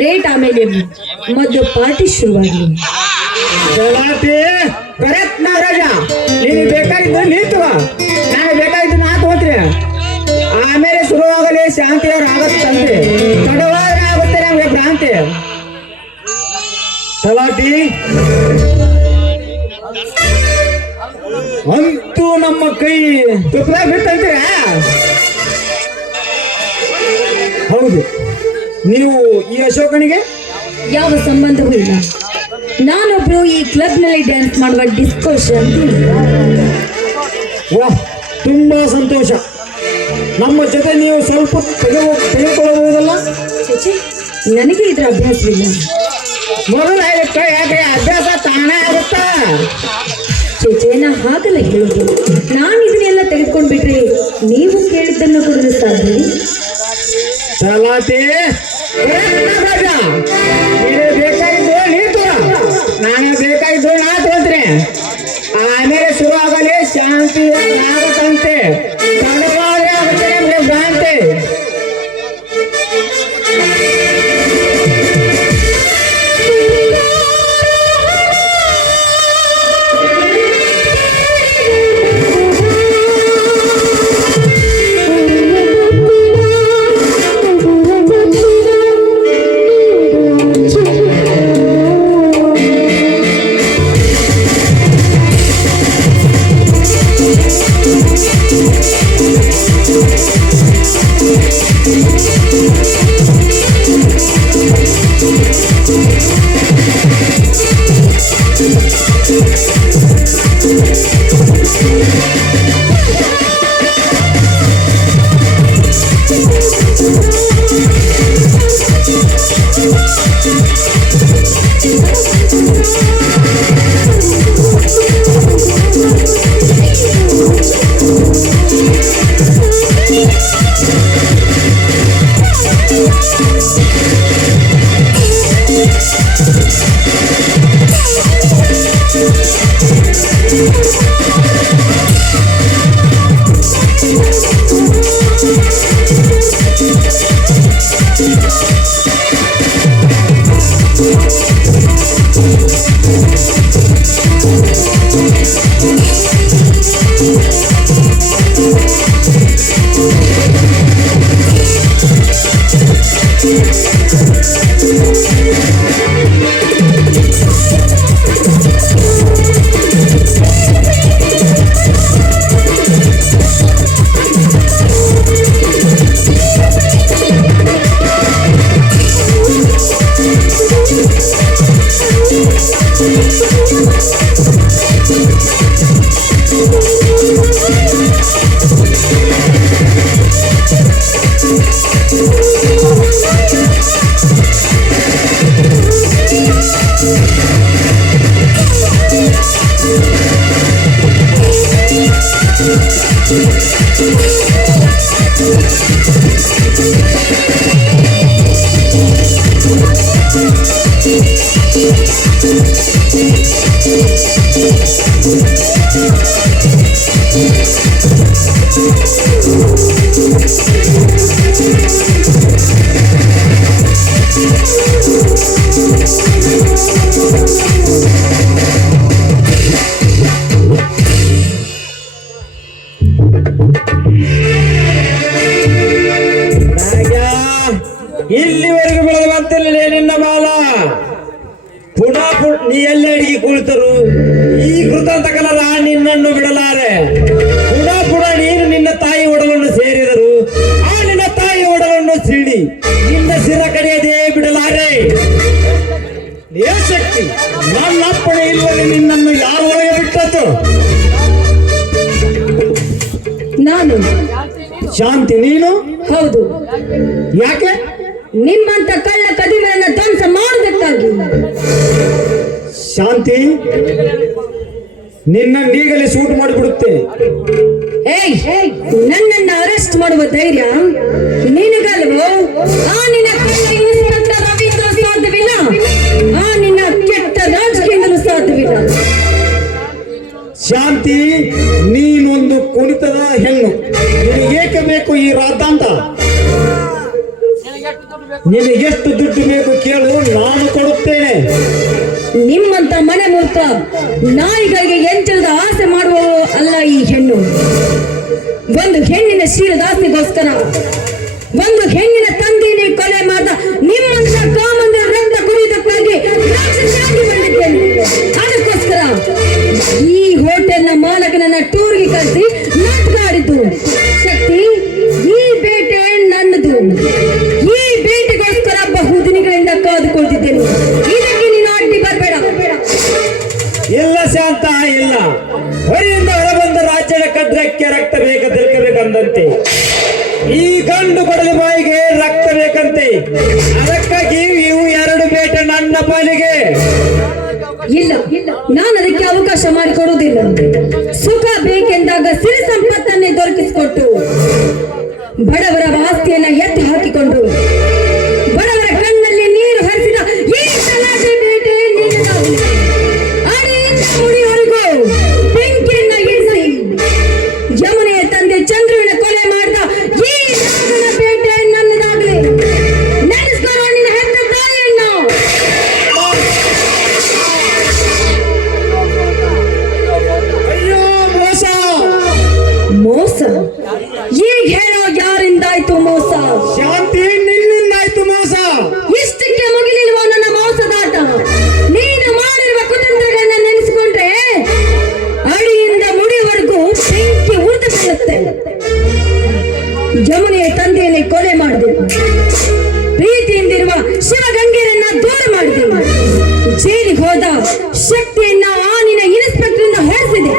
ರೇಟ್ ಆಮೇಲೆ ಮೊದಲು ಪಾರ್ಟಿ ಶುರುವಾಗಲಿ. ಕರೆಕ್ಟ್ ನಾಗರಾಜ. ನಿನಗೆ ಬೇಕಾಗಿದ್ದು ನೀ ತಗೋ, ನನಗೆ ಬೇಕಾಗಿದ್ದು ನಾ ತಗೋತೀರಿ. ಆಮೇಲೆ ಶುರುವಾಗಲಿ ಶಾಂತಿ ಅವ್ರು ಆಗತ್ತಂತೆ, ತಡವಾದ್ರೆ ಆಗುತ್ತೆ ನಮ್ಗೆ ಭ್ರಾಂತಿ. ತಲಾಟಿ ಅಂತೂ ನಮ್ಮ ಕೈ ತುಪ್ಪದಾಗ ಬಿತ್ತಂತೀರ. ಹೌದು. ನೀವು ಈ ಅಶೋಕನಿಗೆ ಯಾವ ಸಂಬಂಧವೂ ಇಲ್ಲ. ನಾನೊಬ್ಳು ಈ ಕ್ಲಬ್ ನಲ್ಲಿ ಡ್ಯಾನ್ಸ್ ಮಾಡುವ ಡಿಸ್ಕೋ ಶಾಂತಿ. ವಾಹ್, ತುಂಬಾ ಸಂತೋಷ. ನಮ್ಮ ಜೊತೆ ನೀವು ಸ್ವಲ್ಪ ತೆಗೆದುಕೊಳ್ಳಬಹುದಲ್ಲ? ಛೆ, ನನಗೆ ಇದ್ರ ಅಭ್ಯಾಸವಿಲ್ಲ. ಮೊದಲು ಹೇಳಿಕ್ಕ ಯಾಕೆ ಅಭ್ಯಾಸ ತಾನೇ ಆಗುತ್ತಾ? ಚೇಚೆ, ನಾ ಹಾಗಲ್ಲ ಹೇಳುದು. ನಾನು ಇದನ್ನೆಲ್ಲ ತೆಗೆದುಕೊಂಡು ಬಿಟ್ರೆ ನೀವು ಕೇಳಿದ್ದನ್ನು ಕೊಡಲು ಸಾಧ್ಯ. ತಲಾಟಿ ನೀನು ಬೇಕಾಗಿದ್ದು ನೀ ತಗೋ, ನಾನು ಬೇಕಾಗಿದ್ದು ನಾ ತಗೋತೀನಿ. ಆಮೇಲೆ ಶುರು ಆಗಲಿ ಶಾಂತಿ ಆಗತ್ತಂತೆ, ತಡವಾದ್ರೆ ಆಗುತ್ತೆ ನಮ್ಗೆ ಭ್ರಾಂತಿ. ಇಲ್ಲಿವರೆಗೂ ಬೆಳೆದು ಬಂತಿಲ್ಲ ನಿನ್ನ ಬಾಲ. ಪುನಃ ನೀ ಎಲ್ಲಿ ಅಡಿಗೆ ಕುಳಿತರು ಈ ಕೃತಾಂತಕಲರ ನಿನ್ನನ್ನು ಬಿಡಲಾರೆ. ಪುನಃ ನೀನು ನಿನ್ನ ತಾಯಿ ಒಡಲನ್ನು ಸೇರಿದರು, ಆ ನಿನ್ನ ತಾಯಿ ಒಡಲನ್ನು ಸಿಡಿ ನಿನ್ನ ಸಿರ ಕಡೆಯದೇ ಬಿಡಲಾರೆ. ಏ ಶಕ್ತಿ, ನನ್ನ ಅಪ್ಪಣೆ ಇಲ್ಲದೆ ನಿನ್ನನ್ನು ಯಾರ ಒಳಗೆ ಬಿಟ್ಟದ್ದು? ನಾನು ಶಾಂತಿ, ನೀನು? ಹೌದು. ಯಾಕೆ? ನಿಮ್ಮಂತ ಕಳ್ಳ ಕದಿಮರನ್ನ ಧ್ವಂಸ ಮಾಡಬೇಕಾಗಿ. ಶಾಂತಿ, ನಿನ್ನನ್ನೀಗಲೇ ಸೂಟ್ ಮಾಡಿಬಿಡುತ್ತೆ. ಏಯ್, ನನ್ನನ್ನ ಅರೆಸ್ಟ್ ಮಾಡುವ ಧೈರ್ಯ ನಿನಗಲ್ವೋ? ಆ ನಿನ್ನ ಕಳ್ಳ ಇನ್ಸ್ಪೆಕ್ಟರ್ ರವೀಂದ್ರ ಸಾಧ್ಯವಿಲ್ಲ, ಆ ನಿನ್ನ ಕೆಟ್ಟ ರಾಜಕೀಯದಲ್ಲೂ ಸಾಧ್ಯವಿಲ್ಲ. ಶಾಂತಿ, ನೀನೊಂದು ಕುಣಿತದ ಹೆಣ್ಣು. ನಿನಗೇಕೆ ಬೇಕು ಈ ರಾದ್ದಾಂತ? ನಿನಗೆಷ್ಟು ದುಡ್ಡು ಬೇಕು ಕೇಳು, ನಾನು ಕೊಡುತ್ತೇನೆ. ನಿಮ್ಮಂತ ಮನೆ ಮೂರ್ತ ನಾಯಿಗಳಿಗೆ ಎಂಚಲದ ಆಸೆ ಮಾಡುವವರು ಅಲ್ಲ ಈ ಹೆಣ್ಣು. ಒಂದು ಹೆಣ್ಣಿನ ಶೀಲದಾಸೆಗೋಸ್ಕರ ಒಂದು ಹೆಣ್ಣಿನ ತಂದೆಯನ್ನು ಕೊಲೆ ಮಾಡಿದ ನಿಮ್ಮಂತ ಕಾಮಂದಿರ ರಕ್ತ ಕುಡಿಯುವುದಕ್ಕಾಗಿ ರಾಕ್ಷಸಿಯಾಗಿ ಬಂದಿದ್ದೇನೆ. ಅದಕ್ಕೋಸ್ಕರ ಈ ಹೋಟೆಲ್ನ ಮಾಲಕನನ್ನ ಟೂರ್ಗೆ ಕಳಿಸಿ ಮಾತನಾಡಿದ್ದು. ಶಕ್ತಿ, ಈ ಬೇಟೆ ನನ್ನದು. ಈ ಬೇಟೆಗೋಸ್ಕರ ಬಹುದಿನಗಳಿಂದ ಕಾದುಕೊಳ್ತಿದ್ದೇನೆ. ಇದಕ್ಕೆ ನೀನು ಅಡ್ಡಿ ಬರಬೇಡ. ಇಲ್ಲ ಶಾಂತ, ಇಲ್ಲ. ಹೊರೆಯಿಂದ ಹೊರಬಂದ ರಾಜ್ಯದ ಕದ್ರಕ್ಕೆ ರಕ್ತ ಬೇಕು ತಿಳ್ಕಬೇಕಂದಂತೆ ಈ ಗಂಡು ಕೊಡದ ಬಾಯಿಗೆ ರಕ್ತ ಬೇಕಂತೆ. ಅದಕ್ಕಾಗಿ ಇವು ಎರಡು ಬೇಟೆ ನನ್ನ ಪಾಲಿಗೆ. ಇಲ್ಲ, ನಾನು ಅದಕ್ಕೆ ಅವಕಾಶ ಮಾಡಿಕೊಡುವುದಿಲ್ಲ. ಸುಖ ಬೇಕೆಂದಾಗ ಸಿರಿ ಸಂಪತ್ತನ್ನೇ ದೊರಕಿಸಿಕೊಟ್ಟು ಬಡವರ ಆಸ್ತಿಯನ್ನ ಎತ್ತಿ ಹಾಕಿಕೊಂಡು ಬಡವರ ಕಣ್ಣಲ್ಲಿ ನೀರು ಹರಿಸಿದ ಈ ಗಲಾಟೆ ಬೇಟೆ ನಿನ್ನದಾಗಲಿ. ಅಡಿಯಿಂದ ಮುಡಿಯವರೆಗೂ ಬೆಂಕಿಯನ್ನ ಇರಿಸಿ ಯಮುನೆಯ ತಂದೆ ಚಂದ್ರುವಿನ ಕೊಲೆ ಮಾಡಿದ ಈ ನಾಗನ ಬೇಟೆ ನನ್ನದಾಗಲಿ. ನೆನೆಸ್ಕೊಳ್ಳೋ ನಿನ್ನ ಹೆತ್ತ ತಾಯಿಯನ್ನು. ಅಯ್ಯೋ ಮೋಸ! ಮೋಸ? ಈಗ ಹೇಳೋ ಯಾರಿಂದಾಯ್ತು ಮೋಸ? ಶಾಂತಿ, ನಿನ್ನಿಂದಾಯ್ತು ಮೋಸ. ಇಷ್ಟಕ್ಕೆ ಮುಗಿಲಿಲ್ವ ನನ್ನ ಮೋಸದಾಟ? ನೀನು ಮಾಡಿರುವ ಕುತಂತ್ರಗಳನ್ನ ನೆನೆಸಿಕೊಂಡ್ರೆ ಅಡಿಯಿಂದ ಮುಡಿಯವರೆಗೂ ಬೆಂಕಿ ಉರಿದು ಬೀಳುತ್ತೆ. ಯಮುನೆಯ ತಂದೆಯಲ್ಲಿ ಕೊಲೆ ಮಾಡಿದೆ. ಪ್ರೀತಿಯಿಂದಿರುವ ಶಿವಗಂಗೆಯರನ್ನ ದೂರ ಮಾಡಿದೆ. ಜೈಲಿಗೆ ಹೋದ ಶಕ್ತಿಯನ್ನ ಆನಿನ ಇನ್ಸ್ಪೆಕ್ಟರ್ನ ಹೊರಿಸಿದೆ.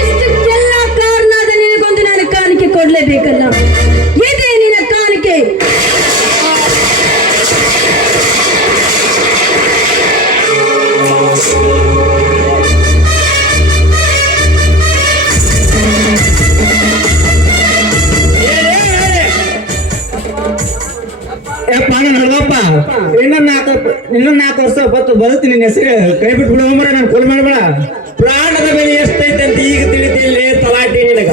ಇಷ್ಟಕ್ಕೆಲ್ಲ ಕಾರಣದ ನಿನಗೊಂದು ನಾನು ಕಾಣಿಕೆ ಕೊಡ್ಲೇಬೇಕಲ್ಲ. ಇದೇ ನಿನ್ನ ಕಾಣಿಕೆ. ನೋಡಪ್ಪ, ಇನ್ನೊಂದು 4 ವರ್ಷ ಬದುಕು ನಿನ್ನ ಹೆಸರು ಕೈ ಬಿಟ್ಟು ಬಿಡುವಂಬ್ರ ನಾನು ಕೊಲೆ ಮಾಡಬೇಡ. ಪ್ರಾಣದ ಬೆಲೆ ಎಷ್ಟೈತೆ ಅಂತ ಈಗ ತಿಳಿದಿಲ್ಲ ತಲಾಟಿ ನಿನಗ.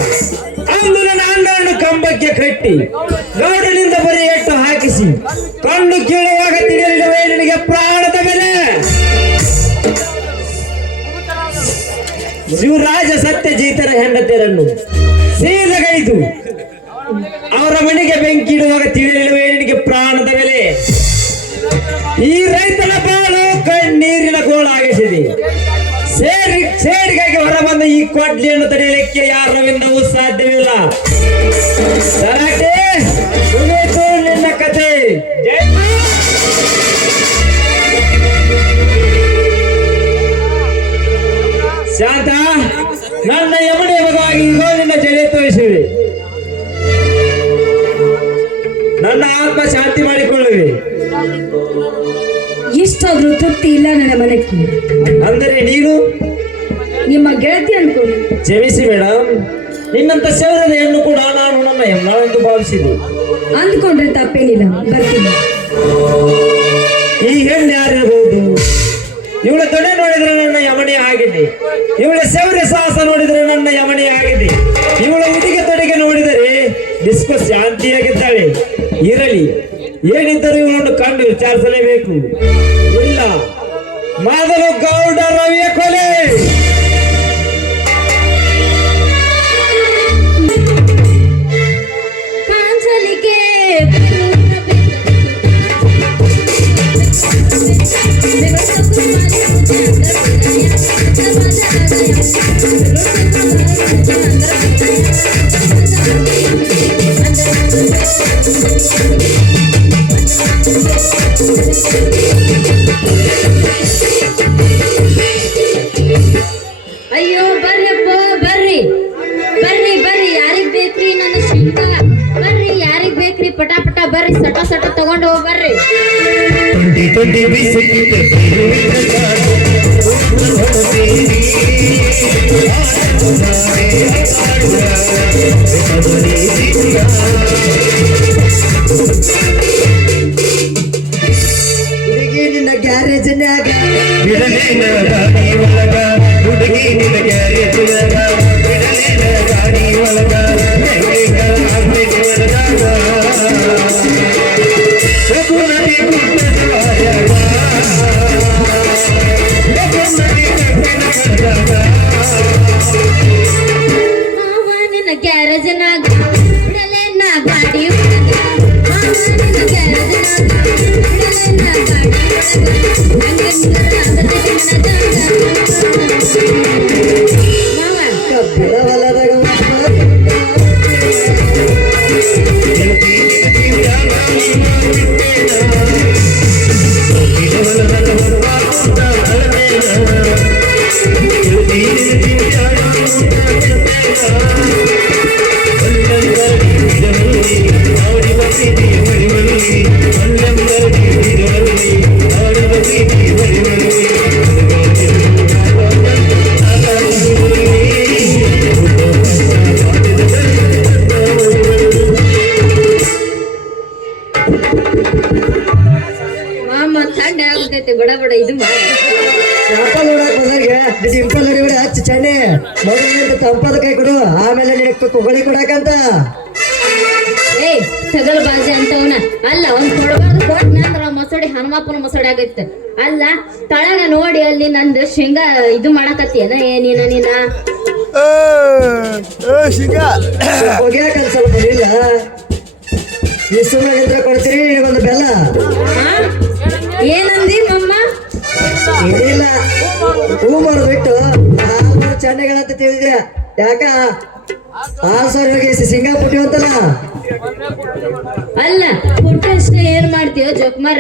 ಅಂದು ನನ್ನ ಅಂಡನ್ನು ಕಂಬಕ್ಕೆ ಕಟ್ಟಿ ಗೌಡನಿಂದ ಬರೀ ಎಟ್ಟು ಹಾಕಿಸಿ ಕಣ್ಣು ಕೀಳುವಾಗ ತಿಳಿಯಲಿಲ್ಲವೇ ನಿನಗೆ ಪ್ರಾಣದ ಬೆಲೆ? ಶಿವರಾಜ ಸತ್ಯಜೀತರ ಹೆಂಡತಿಯರನ್ನು ಸೀದಗೈದು ಅವರ ಮನೆಗೆ ಬೆಂಕಿ ಇಡುವಾಗ ತಿಳಿಯಲಿಲ್ಲವೇ ನಿನಗೆ ಪ್ರಾಣದ ಬೆಲೆ? ಈ ರೈತನ ಬಾಳು ಕಣ್ಣೀರಿನ ಗೋಳಾಗಿಸಿದೆ. ಸೇಡಿಗಾಗಿ ಹೊರಬಂದ ಈ ಕೊಡ್ಲಿಯನ್ನು ತಡೆಯಲಿಕ್ಕೆ ಯಾರಿಂದವೂ ಸಾಧ್ಯವಿಲ್ಲ. ತರಾಟೆ ಮುಗಿಯಿತು ನಿನ್ನ ಕಥೆ. ಶಾಂತ, ನನ್ನ ಯಮುನೆಯ ಮಗವಾಗಿ ನಿನ್ನ ಜಡೆ ತೋರಿಸಿವೆ. ನನ್ನ ಆತ್ಮ ಶಾಂತಿ ಮಾಡಿಕೊಳ್ಳುವೆ. ಇಷ್ಟಾದ್ರೂ ತೃಪ್ತಿ ಇಲ್ಲ ನನ್ನ ಮನಕ್ಕೆ. ಅಂದರೆ ನೀನು ನಿಮ್ಮ ಗೆಳತಿ ಅನ್ಕೊಂಡು ಕ್ಷಮಿಸಿ ಮೇಡಮ್, ನಿನ್ನಂತ ಶೌರ್ಯದ ಹೆಣ್ಣು ಕೂಡ ನಾನು ನನ್ನ ಹೆಣ್ಣೆಂದು ಭಾವಿಸಿದೆ. ಅಂದ್ಕೊಂಡ್ರೆ ತಪ್ಪೇನಿಲ್ಲ, ಬರ್ತೀನಿ. ಈ ಹೆಣ್ಣು ಯಾರಿರಬಹುದು? ಇವಳ ತೊಡೆ ನೋಡಿದ್ರೆ ನನ್ನ ಯಮನೆ ಆಗಿದೆ. ಇವಳ ಶೌರ್ಯ ಸಾಹಸ ನೋಡಿದ್ರೆ ನನ್ನ ಯಮನೆ ಆಗಿದೆ. ಇವಳ ಉಡುಗೆ ತೊಡೆಗೆ ನೋಡಿದರೆ ಡಿಸ್ಕೋ ಶಾಂತಿಯಾಗಿದ್ದಾಳೆ. ಇರಲಿ, ಏನಿದ್ದರೂ ಇವಳನ್ನು ಕಂಡು ವಿಚಾರಿಸಲೇಬೇಕು. ಇಲ್ಲ, ಮೊದಲು ಗೌಡ ರವಿಯ ಕೊಲೆ. ಕಾಂಚಲಿಗೆ ಅಯ್ಯೋ ಬರ್ರಪ್ಪ, ಬರ್ರಿ ಬರ್ರಿ ಬರ್ರಿ. ಯಾರಿಗ್ ಬೇಕ್ರಿ ನನ್ನ ಶಂಕ? ಬರ್ರಿ, ಯಾರಿಗ್ ಬೇಕ್ರಿ? ಪಟಾಪಟ ಬರ್ರಿ, ಸಟ ಸಟ ತಗೊಂಡು ಹೋಗ್ ಬರ್ರಿ. ಹುಡುಗಿ ನಿನ್ನ ಗ್ಯಾರೇಜ್ನ್ಯಾಗ ಬಿಡಲೇನ ಗಾಡಿ ಒಳಗ, ಹುಡುಗಿ ನಿನ್ನ ಗ್ಯಾರೇಜಿನಾಗ, ಬಿಡಲೇನ ಗಾಡಿ ಒಳಗ, ಬೆಂಗಳೂರ ಅಂಗಡಿ ಒಳಗಾಗ. ಶಕುನದಿ ಗುಡ್ಡದ ವಾರ್ಯಾಗ, ಗ್ಯಾರೇಜ್ನಾಗ ಬಿಡಲೆ ನಾ ಗಾಡಿ ಒಳಗ ಮಾವನ ಗ್ಯಾರೇಜ್ನಾಗ ಬಿಡಲೆ ನಾ ಗಾಡಿ ಒಳಗ ಹಂಗಂದ್ರ ಆಗತೈತಿ ಮಾವ ಕಬ್ಬಿಣ ಹೊಲದಾಗ ಮಾಮ ಥಂಡಿ ಆಗ್ತೈತಿ ಬಡ ಬಡ ಇದು ಮಾಡಿ ಶಾಪ ನೋಡಕ್ ಬಂದಾಗ ಡಿಂಪಲ್ ನೋಡಿ ಬಿಡ ಹಚ್ಚ ಚಂಡೆ ಮೊದಲು ತಂಪಾದ ಕೈ ಕೊಡು ಆಮೇಲೆ ನಿನಗೆ ಕೊಗಳಿ ಕೊಡಕಂತ ಏ ತಗಲ್ ಬಾಜಿ ಅಂತವನ ಅಲ್ಲ ಒಂದ್ ಕೊಡಬಾರ್ದು ಕೊಟ್ ನಂತರ ಮೊಸಡಿ ಹನುಮಪ್ಪನ ಮೊಸಡಿ ಆಗೈತೆ ಅಲ್ಲ ತಳಗ ನೋಡಿ ಅಲ್ಲಿ ನಂದು ಶೇಂಗಾ ಇದು ಮಾಡಕತ್ತೀಯನ ಏನಿನ ನೀನ ಹೋಗ್ಯಾಕಂತ ಸ್ವಲ್ಪ ಇಲ್ಲ ಈ ಸುಮ್ಮನೆ ಇದ್ರೆ ಕೊಡ್ತೀರಿ ನಿನಗೊಂದು ಬೆಲ್ಲ ಹಾ? ಏನಂದಿ ಮಮ್ಮ ಇಲ್ಲ ಹೂ ಬಿಟ್ಟು ಹಾಲು ಚಂಡೆಗಳಂತ ತಿಳಿದ್ರೆ ಯಾಕ 6,000 ಹೋಗಿ ಸಿಂಗಾಪುಟ್ಟಿ ಅಂತಲ್ಲ ಅಲ್ಲ ಪುಟ್ಟಿ ಅಷ್ಟೇ ಏನ್ ಮಾಡ್ತೀಯೋ ಜೋಕ್ಮಾರ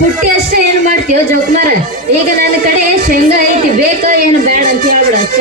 ಪುಟ್ಟಿ ಅಷ್ಟೇ ಏನ್ ಮಾಡ್ತೀಯೋ ಜೋಕ್ಮಾರ ಈಗ ನನ್ನ ಕಡೆ ಶೇಂಗಾ ಐತಿ ಬೇಕೋ ಏನು ಬೇಡ ಅಂತ ಹೇಳ್ಬಿಡ ಅಷ್ಟ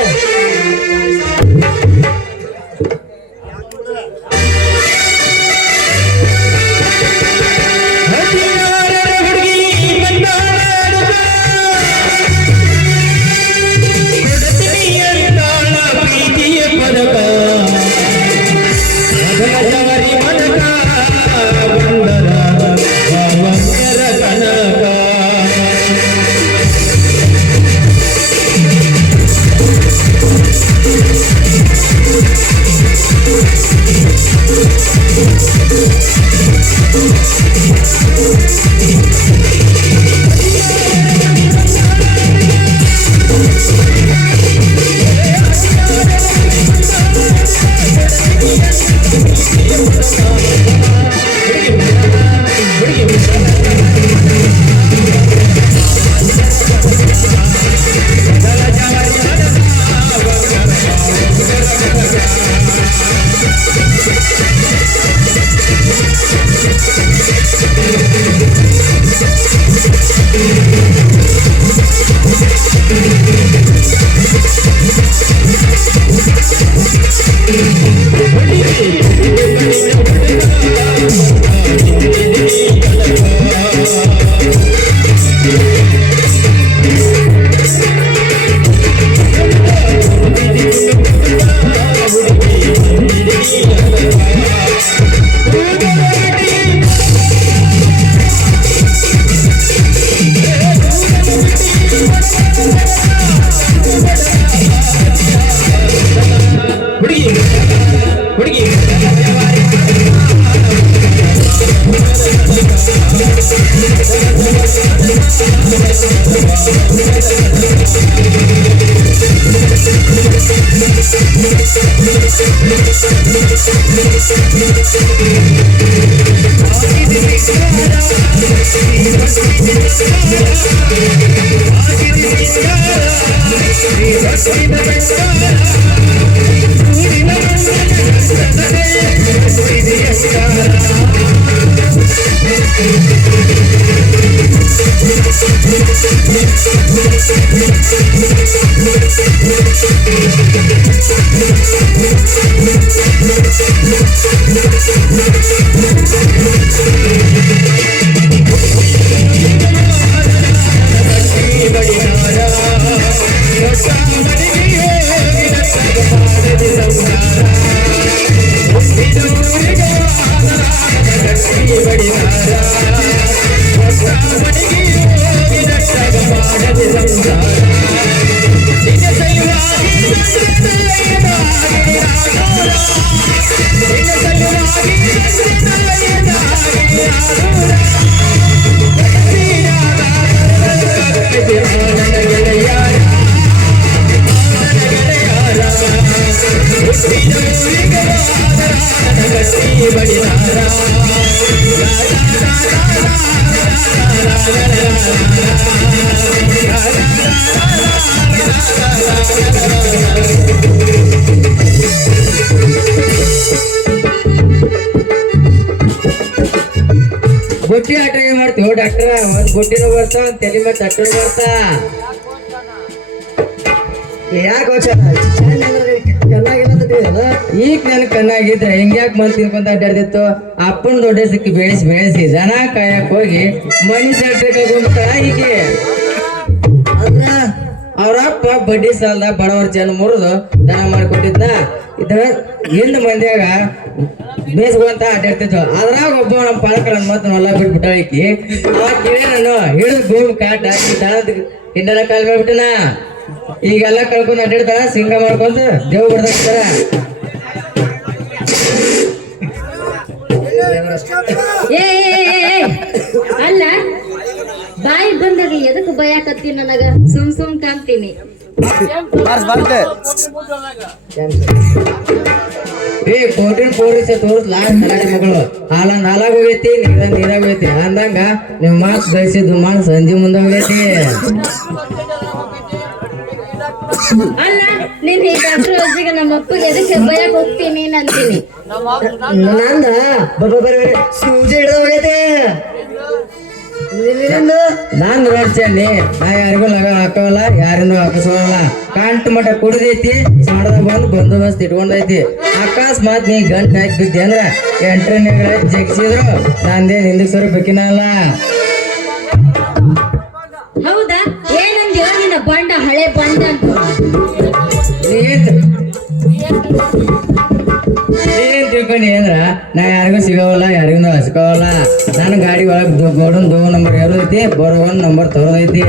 Thank you. ಬುಟ್ಟಿ ಆಟ ಏನ್ ಮಾಡ್ತೀವಿ ಡಾಕ್ಟರ್? ಒಂದ್ ಬುಟ್ಟಿನೂ ಬರ್ತಾ ಒಂದ್ ತಲೆ ಮೇಲೆ ತಟ್ಟರು ಬರ್ತಾ. ಯಾಕೆ ಚೆನ್ನಾಗಿಲ್ಲ ಅಂತ ತಿಳಿಯಲ್ಲ. ಈಗ ನನ್ ಕಣ್ಣಾಗಿದ್ರೆ ಹಿಂಗ್ಯಾಕ್ ಬಂದ್ ತಿನ್ಕೊಂತ ಅಡ್ಡಾಡ್ದಿತ್ತು. ಅಪ್ಪನ ದೊಡ್ಡ ಸಿಕ್ಕಿ ಬೆಳೆಸಿ ದನ ಕಾಯಕ್ ಹೋಗಿ ಮನಿ ಸರ್ಟಿಫಿಕೇಟ್ ಹೀಗೆ ಅಂದ್ರ ಅವ್ರಪ್ಪ ಬಡ್ಡಿ ಸಾಲದ ಬಡವರ ಜನ ಮುರಿದು ದನ ಮಾಡ್ಕೊಟ್ಟಿದ್ನ. ಇದ್ರ ಹಿಂದ್ ಮಂದಿಯಾಗ ಬೇಸ್ಕೊಂತ ಅಡ್ಡಾಡ್ತಿದ್ವು. ಅದ್ರಾಗ ಒಬ್ಬ ನಮ್ಮ ಪಾಲಕರ ಮತ್ತೆ ಹೊಲ ಬಿಟ್ಬಿಟ್ಟ ಈಕಿ. ಅವ ಕಿವೇ ನಾನು ಹಿಡಿದು ಭೂಮಿ ಕಾಟ ದನದ ಹಿಂದೆಲ್ಲ ಕಾಲ್ ಮಾಡ್ಬಿಟ್ಟನ. ಈಗೆಲ್ಲ ಕಳ್ಕೊಂಡು ಅಡ್ಡಾಡ್ತಾರ, ಸಿಂಗ ಮಾಡ್ಕೊಂತ ದೇವ್ ಬಿಡ್ತಾರ. ಏ ಅಲ್ಲ, ಬಾಯಿ ಬಂದಾಗ ಎದಕ್ ಭಯಕತ್ತಿ ನನಗ? ಸುಮ್ ಕಾಣ್ತೀನಿ. ಏ ಕೋಟಿನ ಪೊಲೀಸ್ ತೋರಿಸ್ಲಾ ಕಲಾಡಿ ಮಗಳು ಹಾಲಂದ್ ಹಾಲಾಗ ಹೋಗೈತಿ, ನೀರಾಗ ಹೋಗೈತಿ ಅಂದಂಗ ನಿಮ್ ಮಾತು ಗಳಿಸಿದ್ದು ಮಾತು ಸಂಜೆ ಮುಂದೆ ಹೋಗೈತಿ. ಅಲ್ಲ, ನೀನ್ ಈ ಡಾಕ್ಟರ್ ಅಜ್ಜಿಗೆ ನಮ್ಮ ಅಪ್ಪಗೆ ಎದಕ್ಕೆ ಭಯಕ್ ಹೋಗ್ತೀನಿ ಅಂತೀನಿ. ನಂದ ಸೂಜಿ ಹಿಡ್ದ ಹೋಗೈತೆ. ನಾನ್ ನೋಡ್ತೇನೆ, ನಾ ಯಾರಿಗೂ ಲಗ ಹಾಕೋಲ್ಲ, ಯಾರನ್ನು ಹಾಕಿಸೋಲ್ಲ. ಕಂಟ್ ಮಠ ಕುಡ್ದೈತಿ, ಸಣ್ಣದಾಗ ಬಂದು ಬಂದೋಬಸ್ತ್ ಇಟ್ಕೊಂಡೈತಿ. ಅಕಸ್ಮಾತ್ ನೀ ಗಂಟ್ ಹಾಕಿ ಬಿದ್ದಿ ಅಂದ್ರ ಎಂಟ್ರನ್ಯಾಗ ಜಗ್ಸಿದ್ರು ನಂದೇ ಹಿಂದಕ್ಕೆ ಸರಿ ಬೇಕಿನಲ್ಲ. ಹೌದಾ? ಏನಂದ್ಯೋ ನಿನ್ನ ಬಂಡ, ಹಳೆ ಬಂಡ ಅಂತ. ನೀನ್ ತಿಳ್ಕೊಂಡಿ ಅಂದ್ರ ನಾ ಯಾರಿಗೂ ಸಿಗೋವಲ್ಲ, ಯಾರಿಗೂ ಹಸ್ಕೋವಲ್ಲ. ನನ್ನ ಗಾಡಿ ಒಳಗ್ ಗೋಡನ್ 2 ನಂಬರ್ ಎರೈತಿ, ಬರೋ 1 ನಂಬರ್ ತರೋದೈತಿ.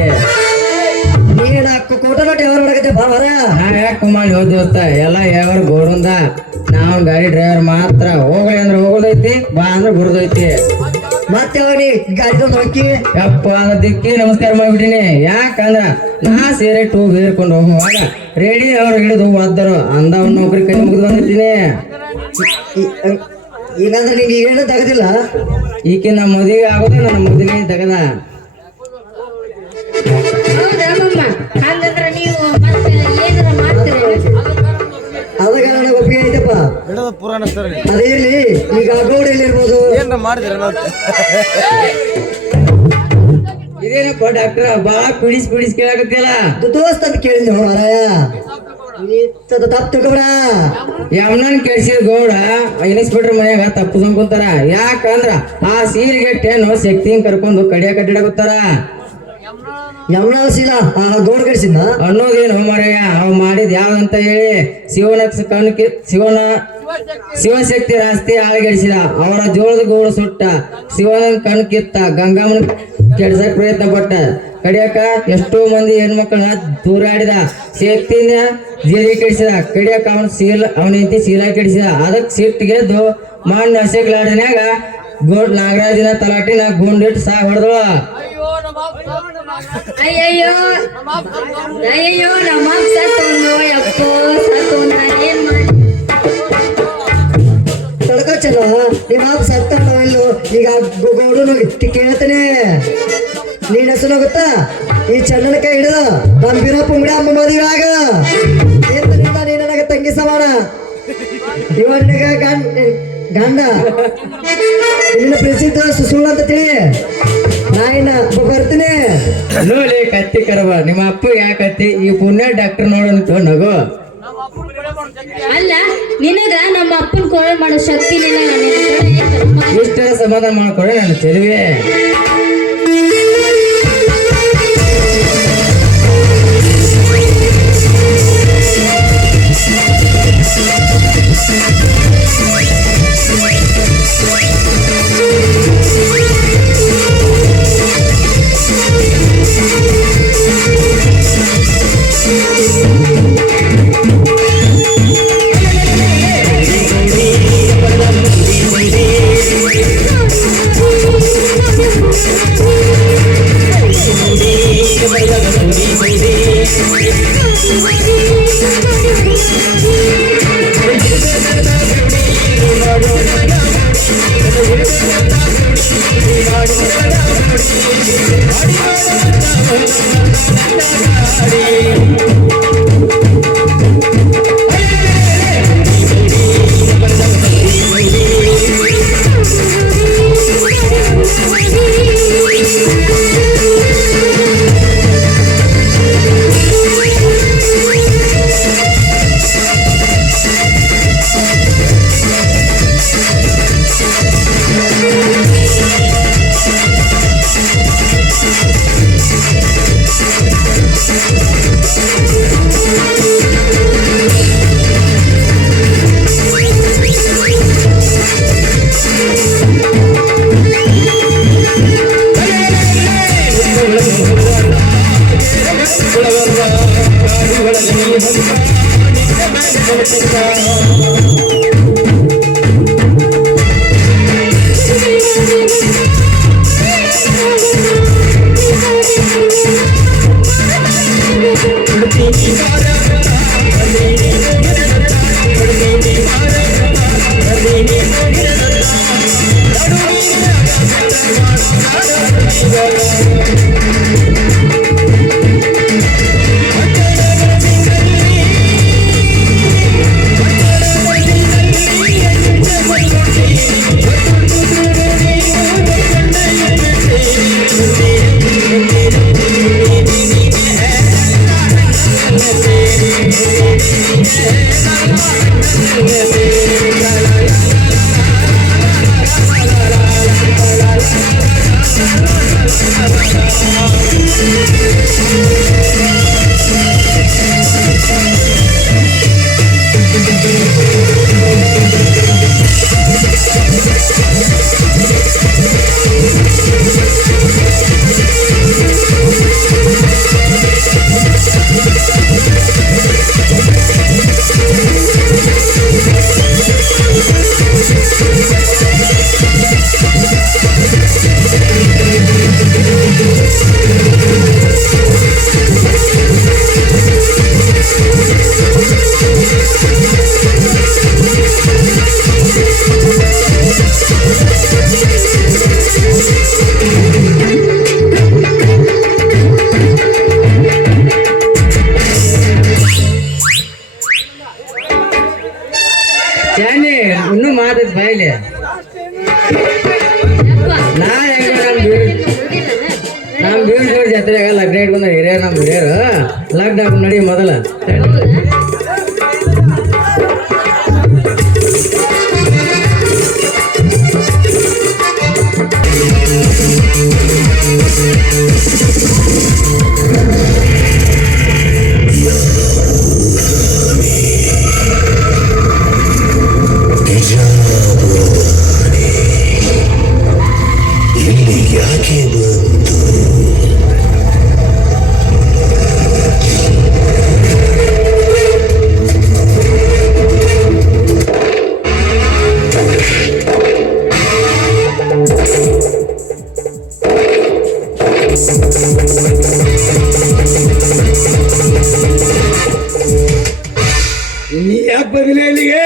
ನೀನ್ ಕೋಟ ನೋಟ್ ಯಾವಾಗ ಮಾಡಕತ್ತೆ ಬಾವರ. ನಾ ಯಾಕೆ ಕುಮಾರ್ ದೋಸ್ತ, ಎಲ್ಲ ಯಾವಾಗ ಗೋಡಂದ. ನಾವು ಗಾಡಿ ಡ್ರೈವರ್ ಮಾತ್ರ. ಹೋಗಲಿ ಅಂದ್ರೆ ಹೋಗೋದೈತಿ, ಬಾ ಅಂದ್ರೆ ಬರೋದೈತಿ. ಮತ್ತೆ ಯಾವಾಗ ನೀ ಗಾಡಿ ತಗೊಂಡ್ ಹೋಗಿ ಯಪ್ಪ ದಿಕ್ಕಿ ನಮಸ್ಕಾರ ಮಾಡ್ಬಿಟ್ಟಿನಿ. ಯಾಕಂದ್ರ ನಾ ಸೇರೆ ಟೂ ಬೇರ್ಕೊಂಡು ಹೋಗುವಾಗ ರೆಡಿ ಅವ್ರು ಹಿಡಿದು ಒದ್ದರು ಅಂದ ಒಂದ್ ನೌಕರಿ ಕೈ ಮುಗಿದು ಬಂದಿರ್ತೀನಿ. ಈಗಂದ್ರೆ ನಿಂಗೆ ಏನು ತಗದಿಲ್ಲ. ಈಕೆ ನಮ್ಮ ಮದುವೆ ಆಗೋದು ನನ್ನ ಮೊದಲೇ ತಗದ. ಹೌದಾ ಮಮ್ಮ? ಹಂಗಂದ್ರ ನೀವು ಮತ್ತೆ ಏನಾರ ಮಾಡ್ತೀರ? ಅದಾಗ ನನಗೆ ಒಪ್ಪಿಗೆ ಐತಪ್ಪ. ಪುರಾಣ ಅದೇ ಇಲ್ಲಿ ಈಗ ಗೌಡ ಎಲ್ಲಿರ್ಬೋದು. ಏನ್ರ ಮಾಡಿದ್ರ ಇದೇನಪ್ಪ ಡಾಕ್ಟರ್ ಬಾಳ ಪಿಡಿಸ್ ಕೇಳಾಕತ್ತಿಲ್ಲ. ದೋಸ್ತ ಅಂತ ಕೇಳಿದ್ದೆ ಮಾರಾಯ. ತಪ್ಪು ತಿಳ್ಕೊಬೇಡ. ಯಮ್ನನ್ ಕೆಡ್ಸಿದ ಗೌಡ ಇನ್ಸ್ಪೆಕ್ಟರ್ ಮನ್ಯಾಗ ತಪ್ಪು ಕುಂತಾರ. ಯಾಕಂದ್ರ ಆ ಸೀಲ್ಗೆ ಟೇನು ಶಕ್ತಿನ್ ಕರ್ಕೊಂಡು ಕಡಿಯಾಕ ಅಡ್ಡಾಡಕತ್ತಾರ. ಯಮುನಾ ಸೀಲ ಆ ಗೌಡ ಕಡಿಸಿದ್ನ ಅನ್ನೋದೇನು ಮಾರಾಯ ಅವ್ ಮಾಡಿದ್ ಯಾವ್ದಂತ ಹೇಳಿ ಶಿವಶಕ್ತಿ ರಾಸ್ತಿ ಆಳಗೆಡಿಸಿದ. ಅವರ ಜೋಳದ ಗೂಡು ಸುಟ್ಟ, ಶಿವನ ಕಣ್ ಕಿತ್ತ, ಗಂಗಮ್ಮನ ಕೆಡ್ಸಕ್ ಪ್ರಯತ್ನ ಪಟ್ಟ. ಕಡಿಯಾಕ ಎಷ್ಟೋ ಮಂದಿ ಹೆಣ್ಮಕ್ಳನ್ನ ದೂರಾಡಿದ. ಶಕ್ತಿನ ಜೇರಿ ಕೆಡಿಸಿದ. ಕಡಿಯಾಕ ಅವನ ಹೆಂಡತಿ ಶೀಲ ಕೆಡಿಸಿದ. ಅದಕ್ಕೆ ಸಿಟ್ಟಿಗೆದ್ದು ಮಣ್ಣು ಹಸೆಗ್ಲಾಡನ್ಯಾಗ ನಾಗರಾಜಿನ ತಲಾಟಿನ ಗುಂಡಿಟ್ಟು ಸಾ ಹೊಡೆದಳು. ಅಯ್ಯಯ್ಯೋ ಅಯ್ಯಯ್ಯೋ, ನಮ್ಮ ಸತ್ತೊಂದು ಯಪ್ಪೋ ಸತ್ತೊಂದ ಏನ್ ಮಾಡಿ ತಡ್ಕೊಚ್ಚಲ್ಲ. ನಿಮ್ಮ ಸತ್ತಲ್ಲೋ ಈಗ ಗೌಡನು ಕೇಳ್ತಾನೆ. ನೀನ್ ಹೆಸರು ಗೊತ್ತಾ? ಈ ಚಂದನ ಕೈ ಹಿಡಿದು ನಮ್ಮ ಬೀರಪ್ಪ ಮುಡಿ ಅಮ್ಮ ಮದುವೆ ಆಗ ಏನಿಂದ ನೀ ನನಗೆ ತಂಗಿ ಸಮಾನ. ಇವನಿಗ ಗಂಡ ನಿನ್ನ ಪ್ರಸಿದ್ಧ ಸುಳ್ಳು ಅಂತ ತಿಳಿ. ನಾ ಇನ್ನ ಬರ್ತೀನಿ ನೋಡಿ ಕತ್ತಿ ಕರವ ನಿಮ್ಮ ಅಪ್ಪ ಯಾಕತ್ತಿ ಈ ಪುಣ್ಯ ಡಾಕ್ಟರ್ ನೋಡಂತ ನಗು. ಅಲ್ಲ, ನಿನಗ ನಮ್ಮ ಅಪ್ಪನ ಕೋಳೆ ಮಾಡೋ ಶಕ್ತಿ ಇಷ್ಟ ಸಮಾಧಾನ ಮಾಡ್ಕೊಳೆ ನನ್ನ ಚೆಲುವೆ. Thank you. ಜಾನಿ ಇನ್ನೂ ಮಾತದ್ ಬಯಲಿ ನಾ ಹೆಂಗ ನಮ್ ಬೀಳ್ ಜಾತ್ರೆಗ ಲಗ್ನ ಇಟ್ಕೊಂಡ ಹಿರಿಯರು ನಮ್ ಹಿರಿಯರು ಲಗ್ನ ನಡಿ ಮೊದಲ ನೀ ಯಾಕೆ ಬಂದಿಲ್ಲ ಇಲ್ಲಿಗೆ?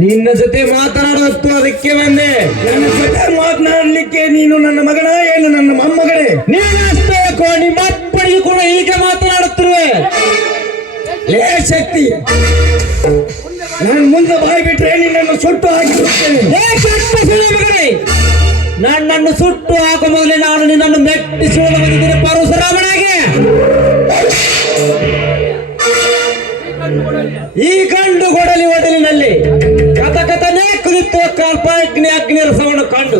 ನಿನ್ನ ಜೊತೆ ಮಾತನಾಡೋದು ಅದಕ್ಕೆ ಬಂದೆ. ನನ್ನ ಜೊತೆ ಮಾತನಾಡ್ಲಿಕ್ಕೆ ನೀನು ನನ್ನ ಮಗನ ಏನು ನನ್ನ ಮೊಮ್ಮಗಳೇ? ನೀನಷ್ಟೇ ನಿಮ್ಮ ಅಪ್ಪನಿಗೆ ಕೂಡ ಹೀಗೆ ಮಾತನಾಡುತ್ತಿರುವೆ. ಲೇ ಶಕ್ತಿ, ನಾನು ಮುಂದೆ ಬಾಯಿ ಬಿಟ್ರೆ ನಿನ್ನನ್ನು ಸುಟ್ಟು ಹಾಕಿರುತ್ತೇನೆ. ನನ್ನನ್ನು ಸುಟ್ಟು ಹಾಕುವ ಮೊದಲೇ ನಾನು ನಿನ್ನನ್ನು ಮೆಟ್ಟಿಸುವುದು ಬಂದಿದ್ದೇನೆ ಪರಶುರಾಮನಿಗೆ. ಈ ಗಂಡು ಗೊಡಲಿ ಒಡಲಿನಲ್ಲಿ ಕಥಕಥನೇ ಕುಳಿತು ಅಗ್ನಿ ರಸವನ್ನು ಕಂಡು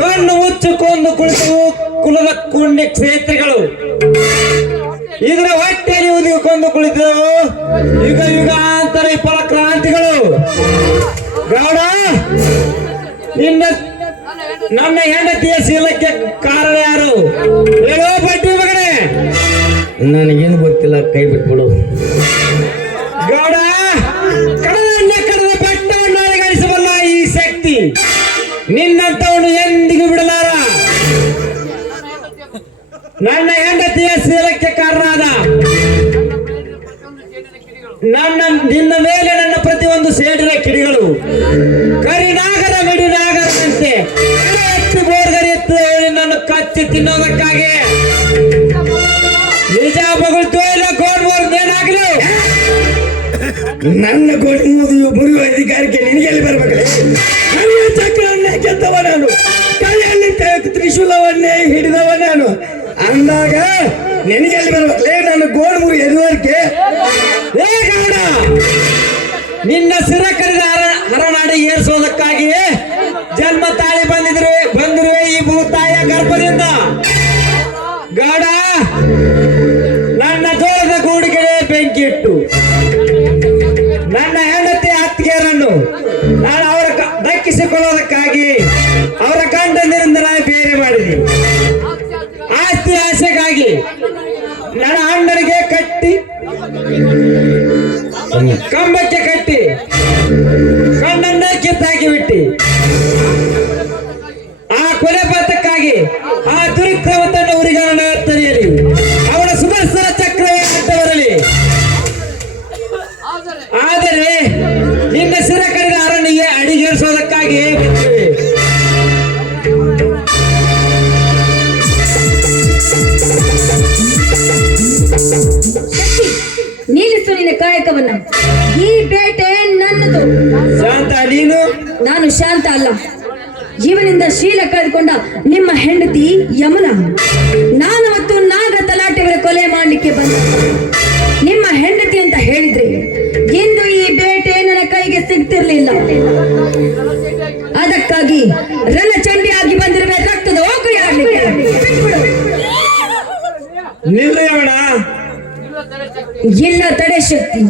ಕಣ್ಣು ಮುಚ್ಚಿಕೊಂಡು ಕುಳಿತು ಕುಲದ ಕುಂಡಿ ಕ್ಷೇತ್ರಿಗಳು ಇದರ ಹೊಟ್ಟೆಯಲ್ಲಿ ಉದಿಕೊಂಡು ಕುಳಿತರು ಯುಗ ಯುಗಾಂತರ ಫಲ ಕ್ರಾಂತಿಗಳು. ಗೌಡ, ನನ್ನ ಹೆಂಡತಿಯ ಶೀಲಕ್ಕೆ ಕಾರಣ ಯಾರು ಹೇಳೋ ಬಡ್ಡಿ ಮಗನೇ? ನನಗೇನು ಗೊತ್ತಿಲ್ಲ, ಕೈ ಬಿಟ್ಬಿಡು. ಗೌಡ, ಕಡದ ಬಟ್ಟವನ್ನು ಅಲಗರಿಸಬಲ್ಲ ಈ ಶಕ್ತಿ ನಿನ್ನಂತವನು ಎಂದಿಗೂ ಬಿಡಲಾರ. ನನ್ನ ಹೆಂಡತಿಯ ಶೀಲಕ್ಕೆ ಕಾರಣವಾದ ನಿನ್ನ ಮೇಲೆ ನನ್ನ ಪ್ರತಿಯೊಂದು ಸೇಡಿನ ಕಿಡಿಗಳು ಕರಿನಾಗರ ಮಿಡಿನಾಗರದಂತೆ ಎತ್ತು ಬೋರ್ಗರಿ ಎತ್ತು ನಿನ್ನನ್ನು ಕಚ್ಚಿ ತಿನ್ನೋದಕ್ಕಾಗಿ ನಿಜ ಬಗಳ್ತು ಇಲ್ಲ ಗೋಡ್ಬೋರ್ದು ಏನಾಗಲು. ನನ್ನ ಗೋಡಿ ಮುರಿಯುವ ಅಧಿಕಾರಕ್ಕೆ ನಿನಗೆಲ್ಲಿ ಬರ್ಬೇಕಲ್ಲ? ನನ್ನ ಚಕ್ರವನ್ನೇ ಗೆದ್ದವ ನಾನು, ಕೈಯಲ್ಲಿ ತ್ರಿಶೂಲವನ್ನೇ ಹಿಡಿದವ ನಾನು ಅಂದಾಗ ನಿನಗೆಲ್ಲಿ ಬರ್ಬೇಕಲೇ? ನನ್ನ ಗೋಡು ಮುರಿ ಎದುವರ್ಕೆ ಗೌಡ, ನಿನ್ನ ಸಿರ ಕರೆದ ಹರನಾಡಿ ಏರಿಸೋದಕ್ಕಾಗಿಯೇ ಜನ್ಮ ತಾಳಿ ಬಂದಿರುವೆ ಈ ಭೂತಾಯ ಗರ್ಭದಿಂದ. ಗೌಡ, ನನ್ನ ಜೋಳದ ಗೂಡಿಗೆ ಬೆಂಕಿ ಇಟ್ಟು ನನ್ನ ಹೆಂಡತಿ ಅತ್ತಿಗೆಯರನ್ನು ನಾನು ಅವರ ದಕ್ಕಿಸಿಕೊಳ್ಳೋದಕ್ಕಾಗಿ ಅವರ ಗಂಡನಿಂದ ನಾನು ಬೇರೆ ಮಾಡಿದೆ. ಆಸ್ತಿ ಆಸೆಗಾಗಿ ನನ್ನ ಅಣ್ಣನಿಗೆ ಕಟ್ಟಿ ಕಂಬಕ್ಕೆ ಕಟ್ಟಿ ಕಣ್ಣನ್ನ ಕಿತ್ತಾಕಿ ಬಿಟ್ಟಿ. ಆ ಕೊಲೆ ಪಾತಕ್ಕಾಗಿ ಆ ದುರಿಕ್ರಮತನ್ನು ಉರಿಗಾರಣ ತಡೆಯಲಿ, ಅವನ ಸುದರ್ಶನ ಚಕ್ರವೇ ಅಡ್ಡ ಬರಲಿ. ಆದರೆ ನಿನ್ನ ಸಿರ ಕಡಿದ ಅರಣ್ಯ ಅಡಿಗೇರಿಸೋದಕ್ಕಾಗಿ ಬಿಟ್ಟಿವೆ. ನಿಲ್ಲಿಸು ನಿನ್ನ ಕಾಯಕವನ್ನ. ಈ ಬೇಟೆ ನನ್ನದು. ಶಾಂತ ನೀನು? ನಾನು ಶಾಂತ ಅಲ್ಲ. ಜೀವನಿಂದ ಶೀಲ ಕಳೆದುಕೊಂಡ ನಿಮ್ಮ ಹೆಂಡತಿ ಯಮುನಾ. ನಾನು ಮತ್ತು ನಾಗ ತಲಾಟೆಗಳ ಕೊಲೆ ಮಾಡಲಿಕ್ಕೆ ಬಂದ ನಿಮ್ಮ ಹೆಂಡತಿ ಅಂತ ಹೇಳಿದ್ರೆ ಇಂದು ಈ ಬೇಟೆ ನನ್ನ ಕೈಗೆ ಸಿಗ್ತಿರ್ಲಿಲ್ಲ. ಅದಕ್ಕಾಗಿ ರಣಚಂಡಿಯಾಗಿ ಬಂದಿರುವ ರಕ್ತದ ಓಕುಯಾಗಲಿಕ್ಕೆ ನಿಲ್ಲೋಣ. ಇಲ್ಲ ತಡೆ ಶಕ್ತಿ.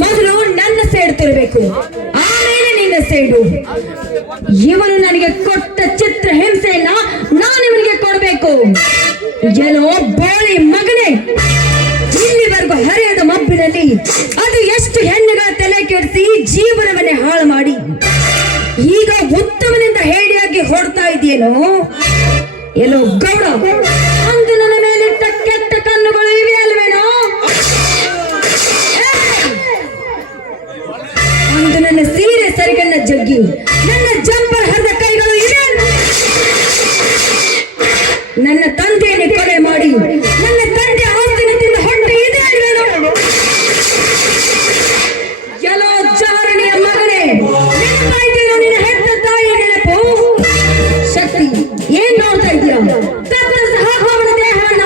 ಮೊದಲು ನನ್ನ ಸೇಡು ತಿರಬೇಕು, ಆಮೇಲೆ ನಿನ್ನ ಸೇಡು. ಇವನು ನನಗೆ ಕೊಟ್ಟ ಚಿತ್ರ ಹಿಂಸೆಯನ್ನ ನಾನು ಇವನಿಗೆ ಕೊಡಬೇಕು. ಏನೋ ಬೋಳಿ ಮಗನೇ, ಇಲ್ಲಿವರೆಗೂ ಹರಿಯದ ಮಬ್ಬಿನಲ್ಲಿ ಅದು ಎಷ್ಟು ಹೆಣ್ಣುಗಳ ತಲೆ ಕೆಡಿಸಿ ಜೀವನವನ್ನೇ ಹಾಳು ಮಾಡಿ ಈಗ ಉತ್ತಮನಿಂದ ಹೇಡಿಯಾಗಿ ಹೊಡ್ತಾ ಇದೆಯೇನೋ. ಏನೋ ಗೌಡ, ಅಂದು ನನ್ನ ಮೇಲಿಟ್ಟ ಕೆಟ್ಟ ಕಣ್ಣುಗಳು ಇವೆ ಅಲ್ವೇನೋ? ಅಂದು ನನ್ನ ಸೀರೆ ಸರಿಗನ್ನ ಜಗ್ಗಿ ನನ್ನ ಜಂಪರ್ ಹರಿದ ಕೈಗಳು ಇವೆ. ನನ್ನ ತಂದೆಯನ್ನು ಕೊಲೆ ಮಾಡಿ ನನ್ನ ತಂದೆ ಆಸ್ತಿನ ತಿಂದ ಹೊಟ್ಟೆ ಇದೆ ಅಲ್ವೇನೋ? ಎಲ್ಲೋ ಜಾರಣಿಯ ಮಗನೇ, ನೆನಪಾಯ್ತೇನೋ ನಿನ್ನ ಹೆತ್ತ ತಾಯಿ ನೆನಪು? ಶಕ್ತಿ, ಏನ್ ನೋಡ್ತಾ ಇದೀಯ? ಕತ್ತರಿಸಿ ಹಾಕು ಅವನ ದೇಹವನ್ನ.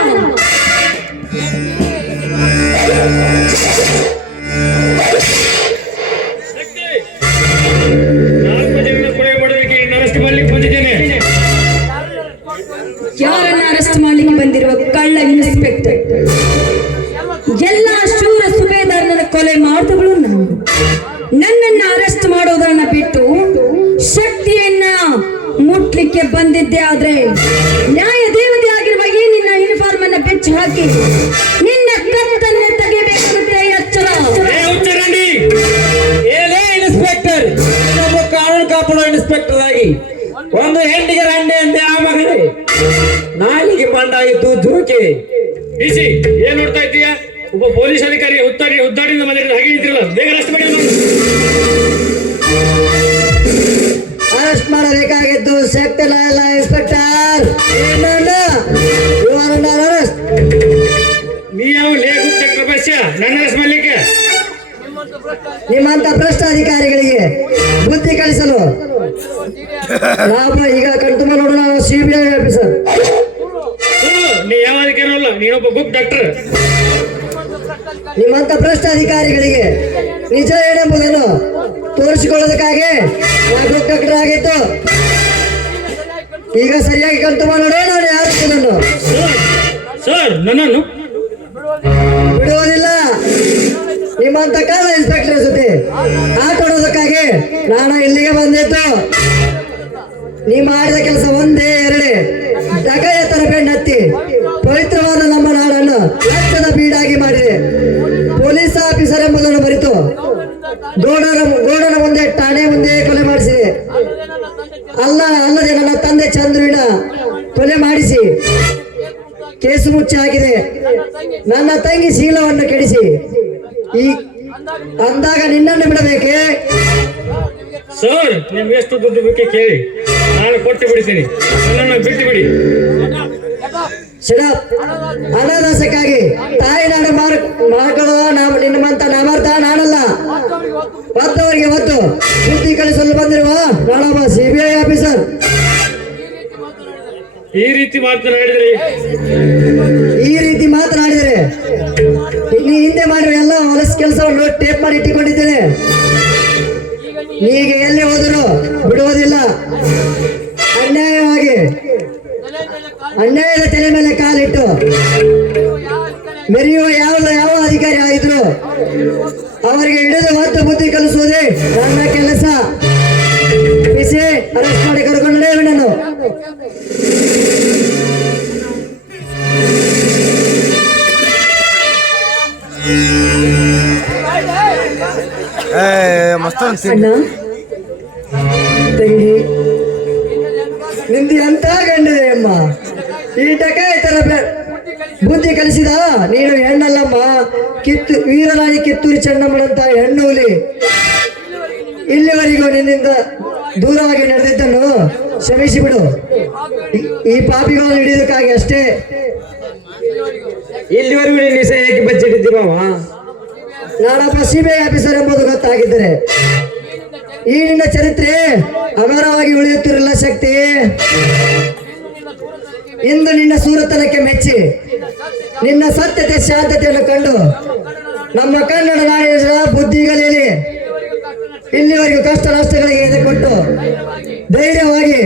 ಯಾರನ್ನ ಅರೆಸ್ಟ್ ಮಾಡ್ಲಿಕ್ಕೆ ಬಂದಿರುವ ಕಳ್ಳ ಇನ್ಸ್ಪೆಕ್ಟರ್? ಎಲ್ಲ ಶೂರ ಸುಬೇದಾರನ ಕೊಲೆ ಮಾಡಿದವಳು ನಾನು. ನನ್ನನ್ನ ಅರೆಸ್ಟ್ ಮಾಡೋದನ್ನ ಬಿಟ್ಟು ಶಕ್ತಿಯನ್ನ ಮುಟ್ಲಿಕ್ಕೆ ಬಂದಿದ್ದೆ. ಆದ್ರೆ ನ್ಯಾಯ ದೇವತೆ ಆಗಿರುವ ಈ ನಿನ್ನ ಯೂನಿಫಾರ್ಮ್ ಅನ್ನ ಬೆಚ್ಚಿ ಹಾಕಿ ನಿನ್ನ ಕತ್ತನ್ನೇ ತೆಗಿಬೇಕಾಗುತ್ತೆ. ಎಚ್ಚರ. ಇನ್ಸ್ಪೆಕ್ಟರ್, ಒಬ್ಬ ಕಾನೂನು ಕಾಪಾಡೋ ಇನ್ಸ್ಪೆಕ್ಟರ್ ಆಗಿ ಒಂದು ಹೆಂಡಿಗೆ ರಂಡೆ ಅಂತೆ ಆ ಮಗನೇ ನಾಲಿಗೆ ಬಂಡಾಗಿದ್ದು ದುರುಕೆ. ಡಿಸಿ ಏನ್ ನೋಡ್ತಾ ಇದ್ದೀಯಾ? ಒಬ್ಬ ಪೊಲೀಸ್ ಅಧಿಕಾರಿ ಹುದ್ದಾಡಿಯಿಂದ ಬಂದಿರೋದು ಹಾಗೆ ಇದ್ದಿರಲ್ಲ. ಬೇಗ ಅರೆಸ್ಟ್ ಮಾಡಿ. ಅರೆಸ್ಟ್ ಮಾಡಬೇಕಾಗಿದ್ದು ಶಕ್ತಿ ಇಲ್ಲ ಇನ್ಸ್ಪೆಕ್ಟರ್. ನೀ ಯಾವ ಲೇಖ ಪ್ರವೇಶ ನನ್ನ ಅರೆಸ್ಟ್ ಮಾಡ್ಲಿಕ್ಕೆ? ನಿಮ್ಮಂತ ಭ್ರಷ್ಟ ಅಧಿಕಾರಿಗಳಿಗೆ ಬುದ್ಧಿ ಕಲಿಸಲು ನಾವು ಈಗ ಕಣ್ತುಂಬ ನೋಡೋಣ. CBI officer. ನೀ ಯಾವ ಅಧಿಕಾರಿ ಅಲ್ಲ, ನೀನೊಬ್ಬ ಗುಡ್ ಡಾಕ್ಟರ್. ನಿಮ್ಮಂತ ಭ್ರಷ್ಟ ಅಧಿಕಾರಿಗಳಿಗೆ ನಿಜ ಏನೆಂಬುದನ್ನು ತೋರಿಸಿಕೊಳ್ಳೋದಕ್ಕಾಗಿ ನಾನು ಗುಡ್ ಡಾಕ್ಟರ್ ಆಗಿತ್ತು. ಈಗ ಸರಿಯಾಗಿ ಕಣ್ತುಂಬ ನೋಡೋಣ. ನಾನು ಯಾರು ಇದನ್ನು ಸರ್, ನನ್ನನ್ನು ಬಿಡುವುದಿಲ್ಲ. ನಿಮ್ಮಂತ ಕಾಲ ಇನ್ಸ್ಪೆಕ್ಟರ್ ಜೊತೆ ಆಟ ಆಡೋದಕ್ಕಾಗಿ ನಾನು ಇಲ್ಲಿಗೆ ಬಂದಿದ್ದು. ನೀ ಮಾಡಿದ ಕೆಲಸ ಒಂದೇ ಎರಡೇ. ಡಕಾಯತರ ಬೆನ್ನತ್ತಿ ಪವಿತ್ರವಾದ ನಮ್ಮ ನಾಡನ್ನು ಲಕ್ಷದ ಬೀಡಾಗಿ ಮಾಡಿದೆ. ಪೊಲೀಸ್ ಆಫೀಸರ್ ಎಂಬುದನ್ನು ಬರಿತು ಗೋಡನ ಮುಂದೆ ಠಾಣೆ ಮುಂದೆ ಕೊಲೆ ಮಾಡಿಸಿದೆ. ಅಲ್ಲದೆ ನನ್ನ ತಂದೆ ಚಂದ್ರುವಿನ ಕೊಲೆ ಮಾಡಿಸಿ ಕೇಸು ಮುಚ್ಚಿ ಹಾಕಿದೆ. ನನ್ನ ತಂಗಿ ಶೀಲವನ್ನು ಕೆಡಿಸಿ ಈ ಅಂದಾಗ ನಿನ್ನನ್ನು ಬಿಡಬೇಕೆ? ಸರ್, ನಿಮ್ಗೆ ಎಷ್ಟು ದುಡ್ಡು ಬೇಕೆ ಕೇಳಿ, ನಾನು ಕೊಟ್ಟು ಬಿಡ್ತೀನಿ. ನನ್ನನ್ನು ಬಿಟ್ಟು ಬಿಡಿ. ಅನಾದಾಸಕ್ಕಾಗಿ ತಾಯಿ ನಾಡು ಮಾಡ್ಕೊಳ್ಳೋ ನಿಮ್ಮಂತ ನಾಮರ್ಥ ನಾನಲ್ಲ. ಒದ್ದವರಿಗೆ ಒದ್ದು ಬುದ್ಧಿ ಕಲಿಸಲು ಬಂದಿರುವ ನಾನೊಬ್ಬ ಸಿಬಿಐ ಆಫೀಸರ್. ಈ ರೀತಿ ಮಾತನಾಡಿದರೆ ನೀ ಹಿಂದೆ ಮಾಡಿರೋ ಎಲ್ಲ ಹೊಲಸ ಕೆಲಸವನ್ನು ಟೇಪ್ ಮಾಡಿ ಇಟ್ಟುಕೊಂಡಿದ್ದೇನೆ. ನೀಗೆ ಎಲ್ಲಿ ಹೋದರೂ ಬಿಡುವುದಿಲ್ಲ. ಅನ್ಯಾಯದ ತಲೆ ಮೇಲೆ ಕಾಲಿಟ್ಟು ಮೆರೆಯುವ ಯಾವ ಅಧಿಕಾರಿ ಆಗಿದ್ರು ಅವರಿಗೆ ಹಿಡಿದು ಮತ್ತು ಬುದ್ಧಿ ಕಲಿಸುವುದೇ ನನ್ನ ಕೆಲಸ. ಬಿಸಿ ಅರೆಸ್ಟ್ ಮಾಡಿ ಕರ್ಕೊಂಡೇ ನಾನು. ಮಸ್ತ್ ಅಣ್ಣ ತಂಗಿ ನಿಂದು ಎಂತ ಗಂಡಿದೆ ಅಮ್ಮ. ಈ ಡಕಾಯಿತರ ಬುದ್ಧಿ ಕಲಿಸಿದ ನೀನು ಹೆಣ್ಣಲ್ಲಮ್ಮ, ವೀರರಾಣಿ ಕಿತ್ತೂರು ಚೆನ್ನಮ್ಮನಂತ ಹೆಣ್ಣು ಹುಲಿ. ಇಲ್ಲಿವರೆಗೂ ನಿನ್ನಿಂದ ದೂರವಾಗಿ ನಡೆದಿದ್ದನ್ನು ಕ್ಷಮಿಸಿ ಬಿಡು. ಈ ಪಾಪಿಗಳನ್ನು ಹಿಡಿಯೋದಕ್ಕಾಗಿ ಅಷ್ಟೇ. ಇಲ್ಲಿವರೆಗೂ ನೀನು ನಿಸ ಹೇಗೆ ಬಚ್ಚಿಟ್ಟಿದ್ದಿ ಮಾವ? ನಾನೊಬ್ಬ ಸಿಬಿಐ ಆಫೀಸರ್ ಎಂಬುದು ಗೊತ್ತಾಗಿದ್ದರೆ ಈ ನಿನ್ನ ಚರಿತ್ರೆ ಅಮರವಾಗಿ ಉಳಿಯುತ್ತಿರಲಿಲ್ಲ ಶಕ್ತಿ. ಇಂದು ನಿನ್ನ ಸೂರತನಕ್ಕೆ ಮೆಚ್ಚಿ ನಿನ್ನ ಸತ್ಯತೆ ಶಾಂತತೆಯನ್ನು ಕಂಡು ನಮ್ಮ ಕನ್ನಡ ನಾಡಿನ ಬುದ್ಧಿಗಳಲ್ಲಿ ಇಲ್ಲಿವರೆಗೂ ಕಷ್ಟ ನಷ್ಟಗಳಿಗೆ ಎದುರುಕೊಟ್ಟು ಧೈರ್ಯವಾಗಿ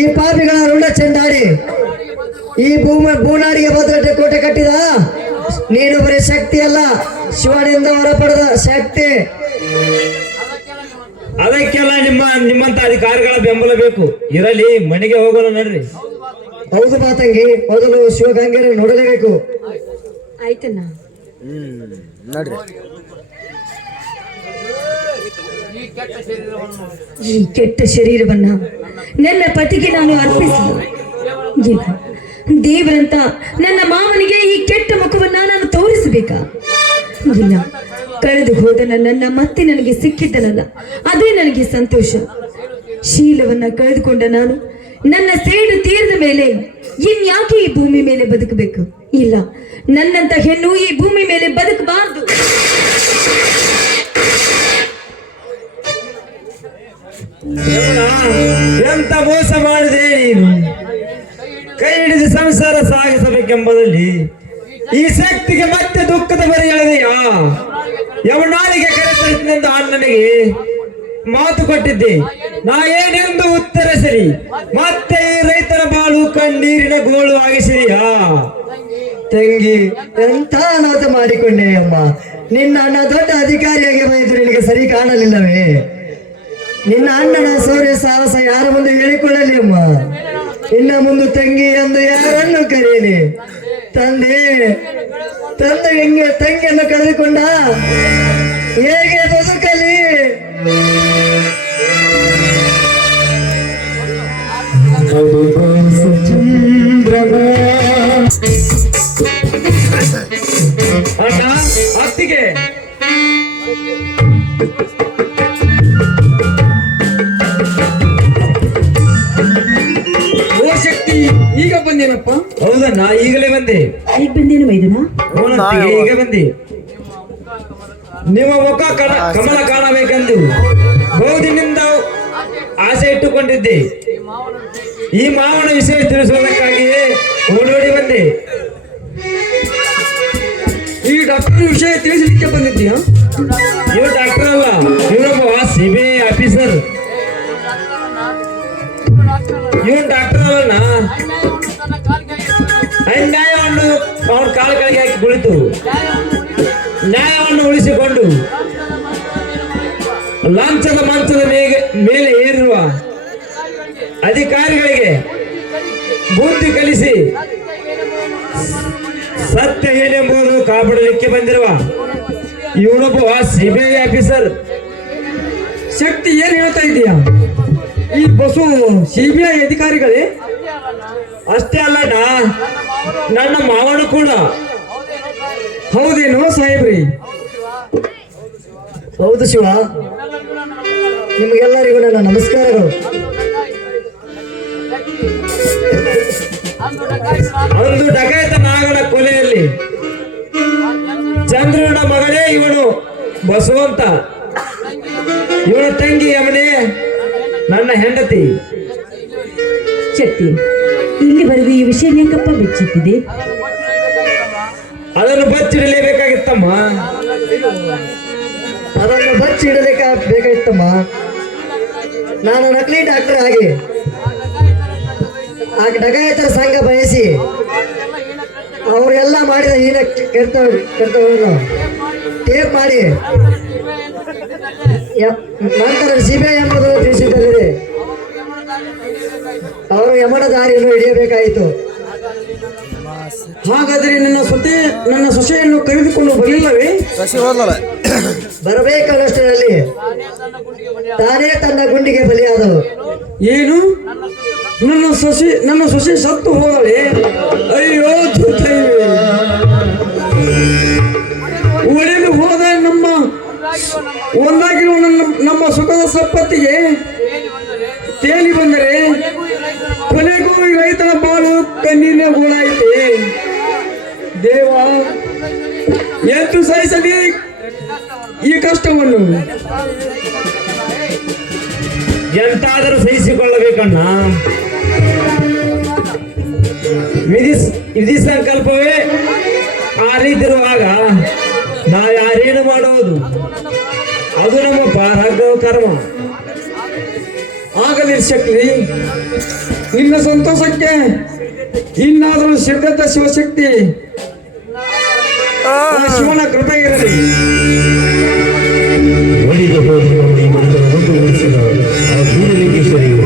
ಈ ಪಾಪಿಗಳ ಋಣ ಚೆಂಡಾಡಿ ಈ ಭೂನಾಡಿಗೆ ಭದ್ರತೆ ಕೋಟೆ ಕಟ್ಟಿದ ನೀನು ಬರೀ ಶಕ್ತಿ ಅಲ್ಲ, ಶಿವನಿಂದ ಹೊರಪಡೆದ ಶಕ್ತಿ. ಅದಕ್ಕೆಲ್ಲ ನಿಮ್ಮಂತ ಅಧಿಕಾರಿಗಳ ಬೆಂಬಲ ಬೇಕು. ಇರಲಿ, ಮನೆಗೆ ಹೋಗೋಣ ನಡ್ರಿ. ಹೌದು ಮಾತಂಗಿ, ಮೊದಲು ಶಿವಗಂಗೆಯನ್ನು ನೋಡಲೇಬೇಕು. ಆಯ್ತಣ್ಣ. ನಡ್ರಿ. ಈ ಕೆಟ್ಟ ಶರೀರವನ್ನ ನನ್ನ ಪತಿಗೆ ನಾನು ಅರ್ಪಿಸಿಲ್ಲ. ಇಲ್ಲ, ದೇವರಂತ ನನ್ನ ಮಾವನಿಗೆ ಈ ಕೆಟ್ಟ ಮುಖವನ್ನ ನಾನು ತೋರಿಸಬೇಕಾ? ಇಲ್ಲ, ಕಳೆದು ಹೋದ ನನ್ನನ್ನ ಮತ್ತೆ ನನಗೆ ಸಿಕ್ಕಿದ್ದನಲ್ಲ, ಅದೇ ನನಗೆ ಸಂತೋಷ. ಶೀಲವನ್ನ ಕಳೆದುಕೊಂಡ ನಾನು ನನ್ನ ಸೇಡು ತೀರಿದ ಮೇಲೆ ಇನ್ಯಾಕೆ ಈ ಭೂಮಿ ಮೇಲೆ ಬದುಕಬೇಕು? ಇಲ್ಲ, ನನ್ನಂತ ಹೆಣ್ಣು ಈ ಭೂಮಿ ಮೇಲೆ ಬದುಕಬಾರದು. ಎಂತ ಮೋಸ ಮಾಡಿದೆ ನೀನು. ಕೈ ಹಿಡಿದು ಸಂಸಾರ ಸಾಗಿಸಬೇಕೆಂಬುದಲ್ಲಿ ಈ ಶಕ್ತಿಗೆ ಮತ್ತೆ ದುಃಖದ ಬರಿ ಎಳೆದೆಯಾ? ಯವನಾಳಿಗೆ ಕರೆತರಿಸಿದಂತ ಅಣ್ಣನಿಗೆ ಮಾತು ಕೊಟ್ಟಿದ್ದೆ, ನಾ ಏನೆಂದು ಉತ್ತರಿಸಲಿ, ಮತ್ತೆ ಈ ರೈತರ ಬಾಳು ಕಣ್ಣೀರಿನ ಗೋಳು ಆಗಿಸಿದೆಯಾ? ತಂಗಿ, ಎಂಥ ಅನಾಥ ಮಾಡಿಕೊಂಡೆ ಅಮ್ಮ. ನಿನ್ನ ಅಣ್ಣ ದೊಡ್ಡ ಅಧಿಕಾರಿಯಾಗಿ ಬಂದಿದ್ದು ನಿನಗೆ ಸರಿ ಕಾಣಲಿಲ್ಲವೇ? ನಿನ್ನ ಅಣ್ಣನ ಸೌರ್ಯ ಸಾಹಸ ಯಾರ ಮುಂದೆ ಹೇಳಿಕೊಳ್ಳಲಿ ಅಮ್ಮ. ಇನ್ನ ಮುಂದೆ ತಂಗಿ ಎಂದು ಯಾರನ್ನು ಕರೆಯಲಿ? ತಂದೆ ಹೆಂಗೆ ತಂಗಿಯನ್ನು ಕಳೆದುಕೊಂಡ ಹೇಗೆ ಬದುಕಲಿ? ಅಣ್ಣ, ಅತ್ತಿಗೆ ಓ ಶಕ್ತಿ, ಈಗ ಬಂದೇನಪ್ಪ? ಹೌದಣ್ಣ, ಈಗಲೇ ಬಂದೆ. ಈಗ ಬಂದೇನು ಮೈದನ? ಅತ್ತಿಗೆ, ಈಗ ಬಂದೆ. ನಿಮ್ಮ ಮುಖ ಕಮಲ ಕಾಣಬೇಕೆಂದು ಬಹುದಿನಿಂದ ಆಸೆ ಇಟ್ಟುಕೊಂಡಿದ್ದೆ. ಈ ಮಾವನ ವಿಷಯ ತಿಳಿಸುವುದಕ್ಕಾಗಿಯೇ ಓಡೋಡಿ ಬಂದೆ. ಈ ಡಾಕ್ಟರ್ ವಿಷಯ ತಿಳಿಸಲಿಕ್ಕೆ ಬಂದಿದ್ದೀಯಾ? ಇವ ಡಾಕ್ಟರ್ ಅಲ್ಲ, ಇವನೊಬ್ಬ ಸಿಬಿಐ ಆಫೀಸರ್. ಇವನ್ ಡಾಕ್ಟರ್ ಅಲ್ಲಣ್ಣ. ಅನ್ಯಾಯವನ್ನು ಅವನ ಕಾಲ ಕೆಳಗೆ ಹಾಕಿ ಕುಳಿತು ನ್ಯಾಯವನ್ನು ಉಳಿಸಿಕೊಂಡು ಲಾಂಛದ ಮಂಚದ ಮೇಲೆ ಏರಿರುವ ಅಧಿಕಾರಿಗಳಿಗೆ ಬುದ್ಧಿ ಕಲಿಸಿ ಸತ್ಯ ಏನೆಂಬುದು ಕಾಪಾಡಲಿಕ್ಕೆ ಬಂದಿರುವ ಇವನೊಬ್ಬ ಸಿಬಿಐ ಆಫೀಸರ್. ಶಕ್ತಿ ಏನ್ ಹೇಳ್ತಾ ಇದೀಯಾ? ಈ ಬಸು ಸಿಬಿಐ ಅಧಿಕಾರಿಗಳೇ? ಅಷ್ಟೇ ಅಲ್ಲಣ್ಣ, ನನ್ನ ಮಾವನು ಕೂಡ. ಹೌದೇನೋ ಸಾಹೇಬ್ರಿ? ಹೌದು ಶಿವ, ನಿಮಗೆಲ್ಲರಿಗೂ ನನ್ನ ನಮಸ್ಕಾರಗಳು. ಒಂದು ಡಕಾಯಿತ ನಾಗನ ಕೊಲೆಯಲ್ಲಿ ಚಂದ್ರನ ಮಗಳೇ ಇವನು ಬಸವಂತ. ಇವನ ತಂಗಿ ಯಮನೆ ನನ್ನ ಹೆಂಡತಿ. ಶಕ್ತಿ, ಇಲ್ಲಿವರೆಗೂ ಈ ವಿಷಯ ಹೆಂಗಪ್ಪ ಬೆಚ್ಚಿಟ್ಟಿದೆ? ಅದನ್ನು ಬಚ್ಚಿಡಲೇಬೇಕಾಗಿತ್ತಮ್ಮ. ಅದನ್ನು ಬೇಕಾಗಿತ್ತಮ್ಮ. ನಾನು ನಕಲಿ ಡಾಕ್ಟರ್ ಆಗಿ ಆ ಡಕಾಯಿತರ ಸಂಘ ಬಯಸಿ ಅವರೆಲ್ಲ ಮಾಡಿದ ಹೀನ ಕರ್ತವ್ಯವನ್ನು ಟೇಪ್ ಮಾಡಿ ನಂತರ ಸಿಬಿಐ ಎಂಬುದು ತಿಳಿಸಿದ್ದಲ್ಲಿದೆ. ಅವರು ಯಮನ ದಾರಿಯನ್ನು ಹಿಡಿಯಬೇಕಾಯಿತು. ಹಾಗಾದರೆ ನನ್ನ ಸೊಸೆಯನ್ನು ಕರೆದುಕೊಂಡು ಬರಲಿಲ್ಲವೇ? ಶಶಿ ಹೋದ್ಲಲ್ಲ. ಬರಬೇಕಾದಷ್ಟರಲ್ಲಿ ತಾನೇ ತನ್ನ ಗುಂಡಿಗೆ ಬಲಿಯಾದವು. ಏನು ನನ್ನ ಸೊಸೆ ಸತ್ತು ಹೋಗಳೆ? ಅಯ್ಯೋ ದುರ್ದೈವಿ. ಒಡೆದು ಹೋದ ಒಂದಾಗಿರುವ ನಮ್ಮ ಸುಖದ ಸಂಪತ್ತಿಗೆ ತೇಲಿ ಬಂದರೆ ಕೊನೆಗೂ ಈ ರೈತನ ಬಾಳು ಕಣ್ಣಿನ ಗೋಳಾಯಿತೆ. ದೇವ, ಎಂದು ಸಹಿಸಲಿ ಈ ಕಷ್ಟವನ್ನು. ಎಂತಾದರೂ ಸಹಿಸಿಕೊಳ್ಳಬೇಕಣ್ಣ. ವಿಧಿ ಸಂಕಲ್ಪವೇ ಆ ರೀತಿರುವಾಗ ನಾ ಯಾರೇನು ಮಾಡುವುದು? ಅದು ನಮ್ಮ ಪ್ರಾರಬ್ಧ ಕರ್ಮ. ಆಗಲಿ ಶಕ್ತಿ, ನಿನ್ನ ಸಂತೋಷಕ್ಕೆ ಇನ್ನಾದರೂ ಸಿದ್ಧತೆ ಶಿವಶಕ್ತಿ ಆ ಶಿವನ ಕೃಪೆ ಇರಲಿ. ಒಲಿದು ಹೋದ ಒಂದು ಉಳಿಸಿದ ಆ ಗೂಢಲಿಂಗೇಶ್ವರಿಯು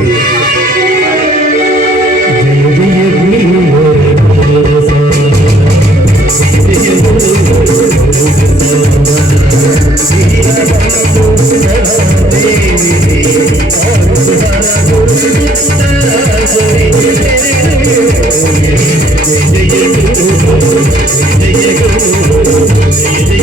ಜಯ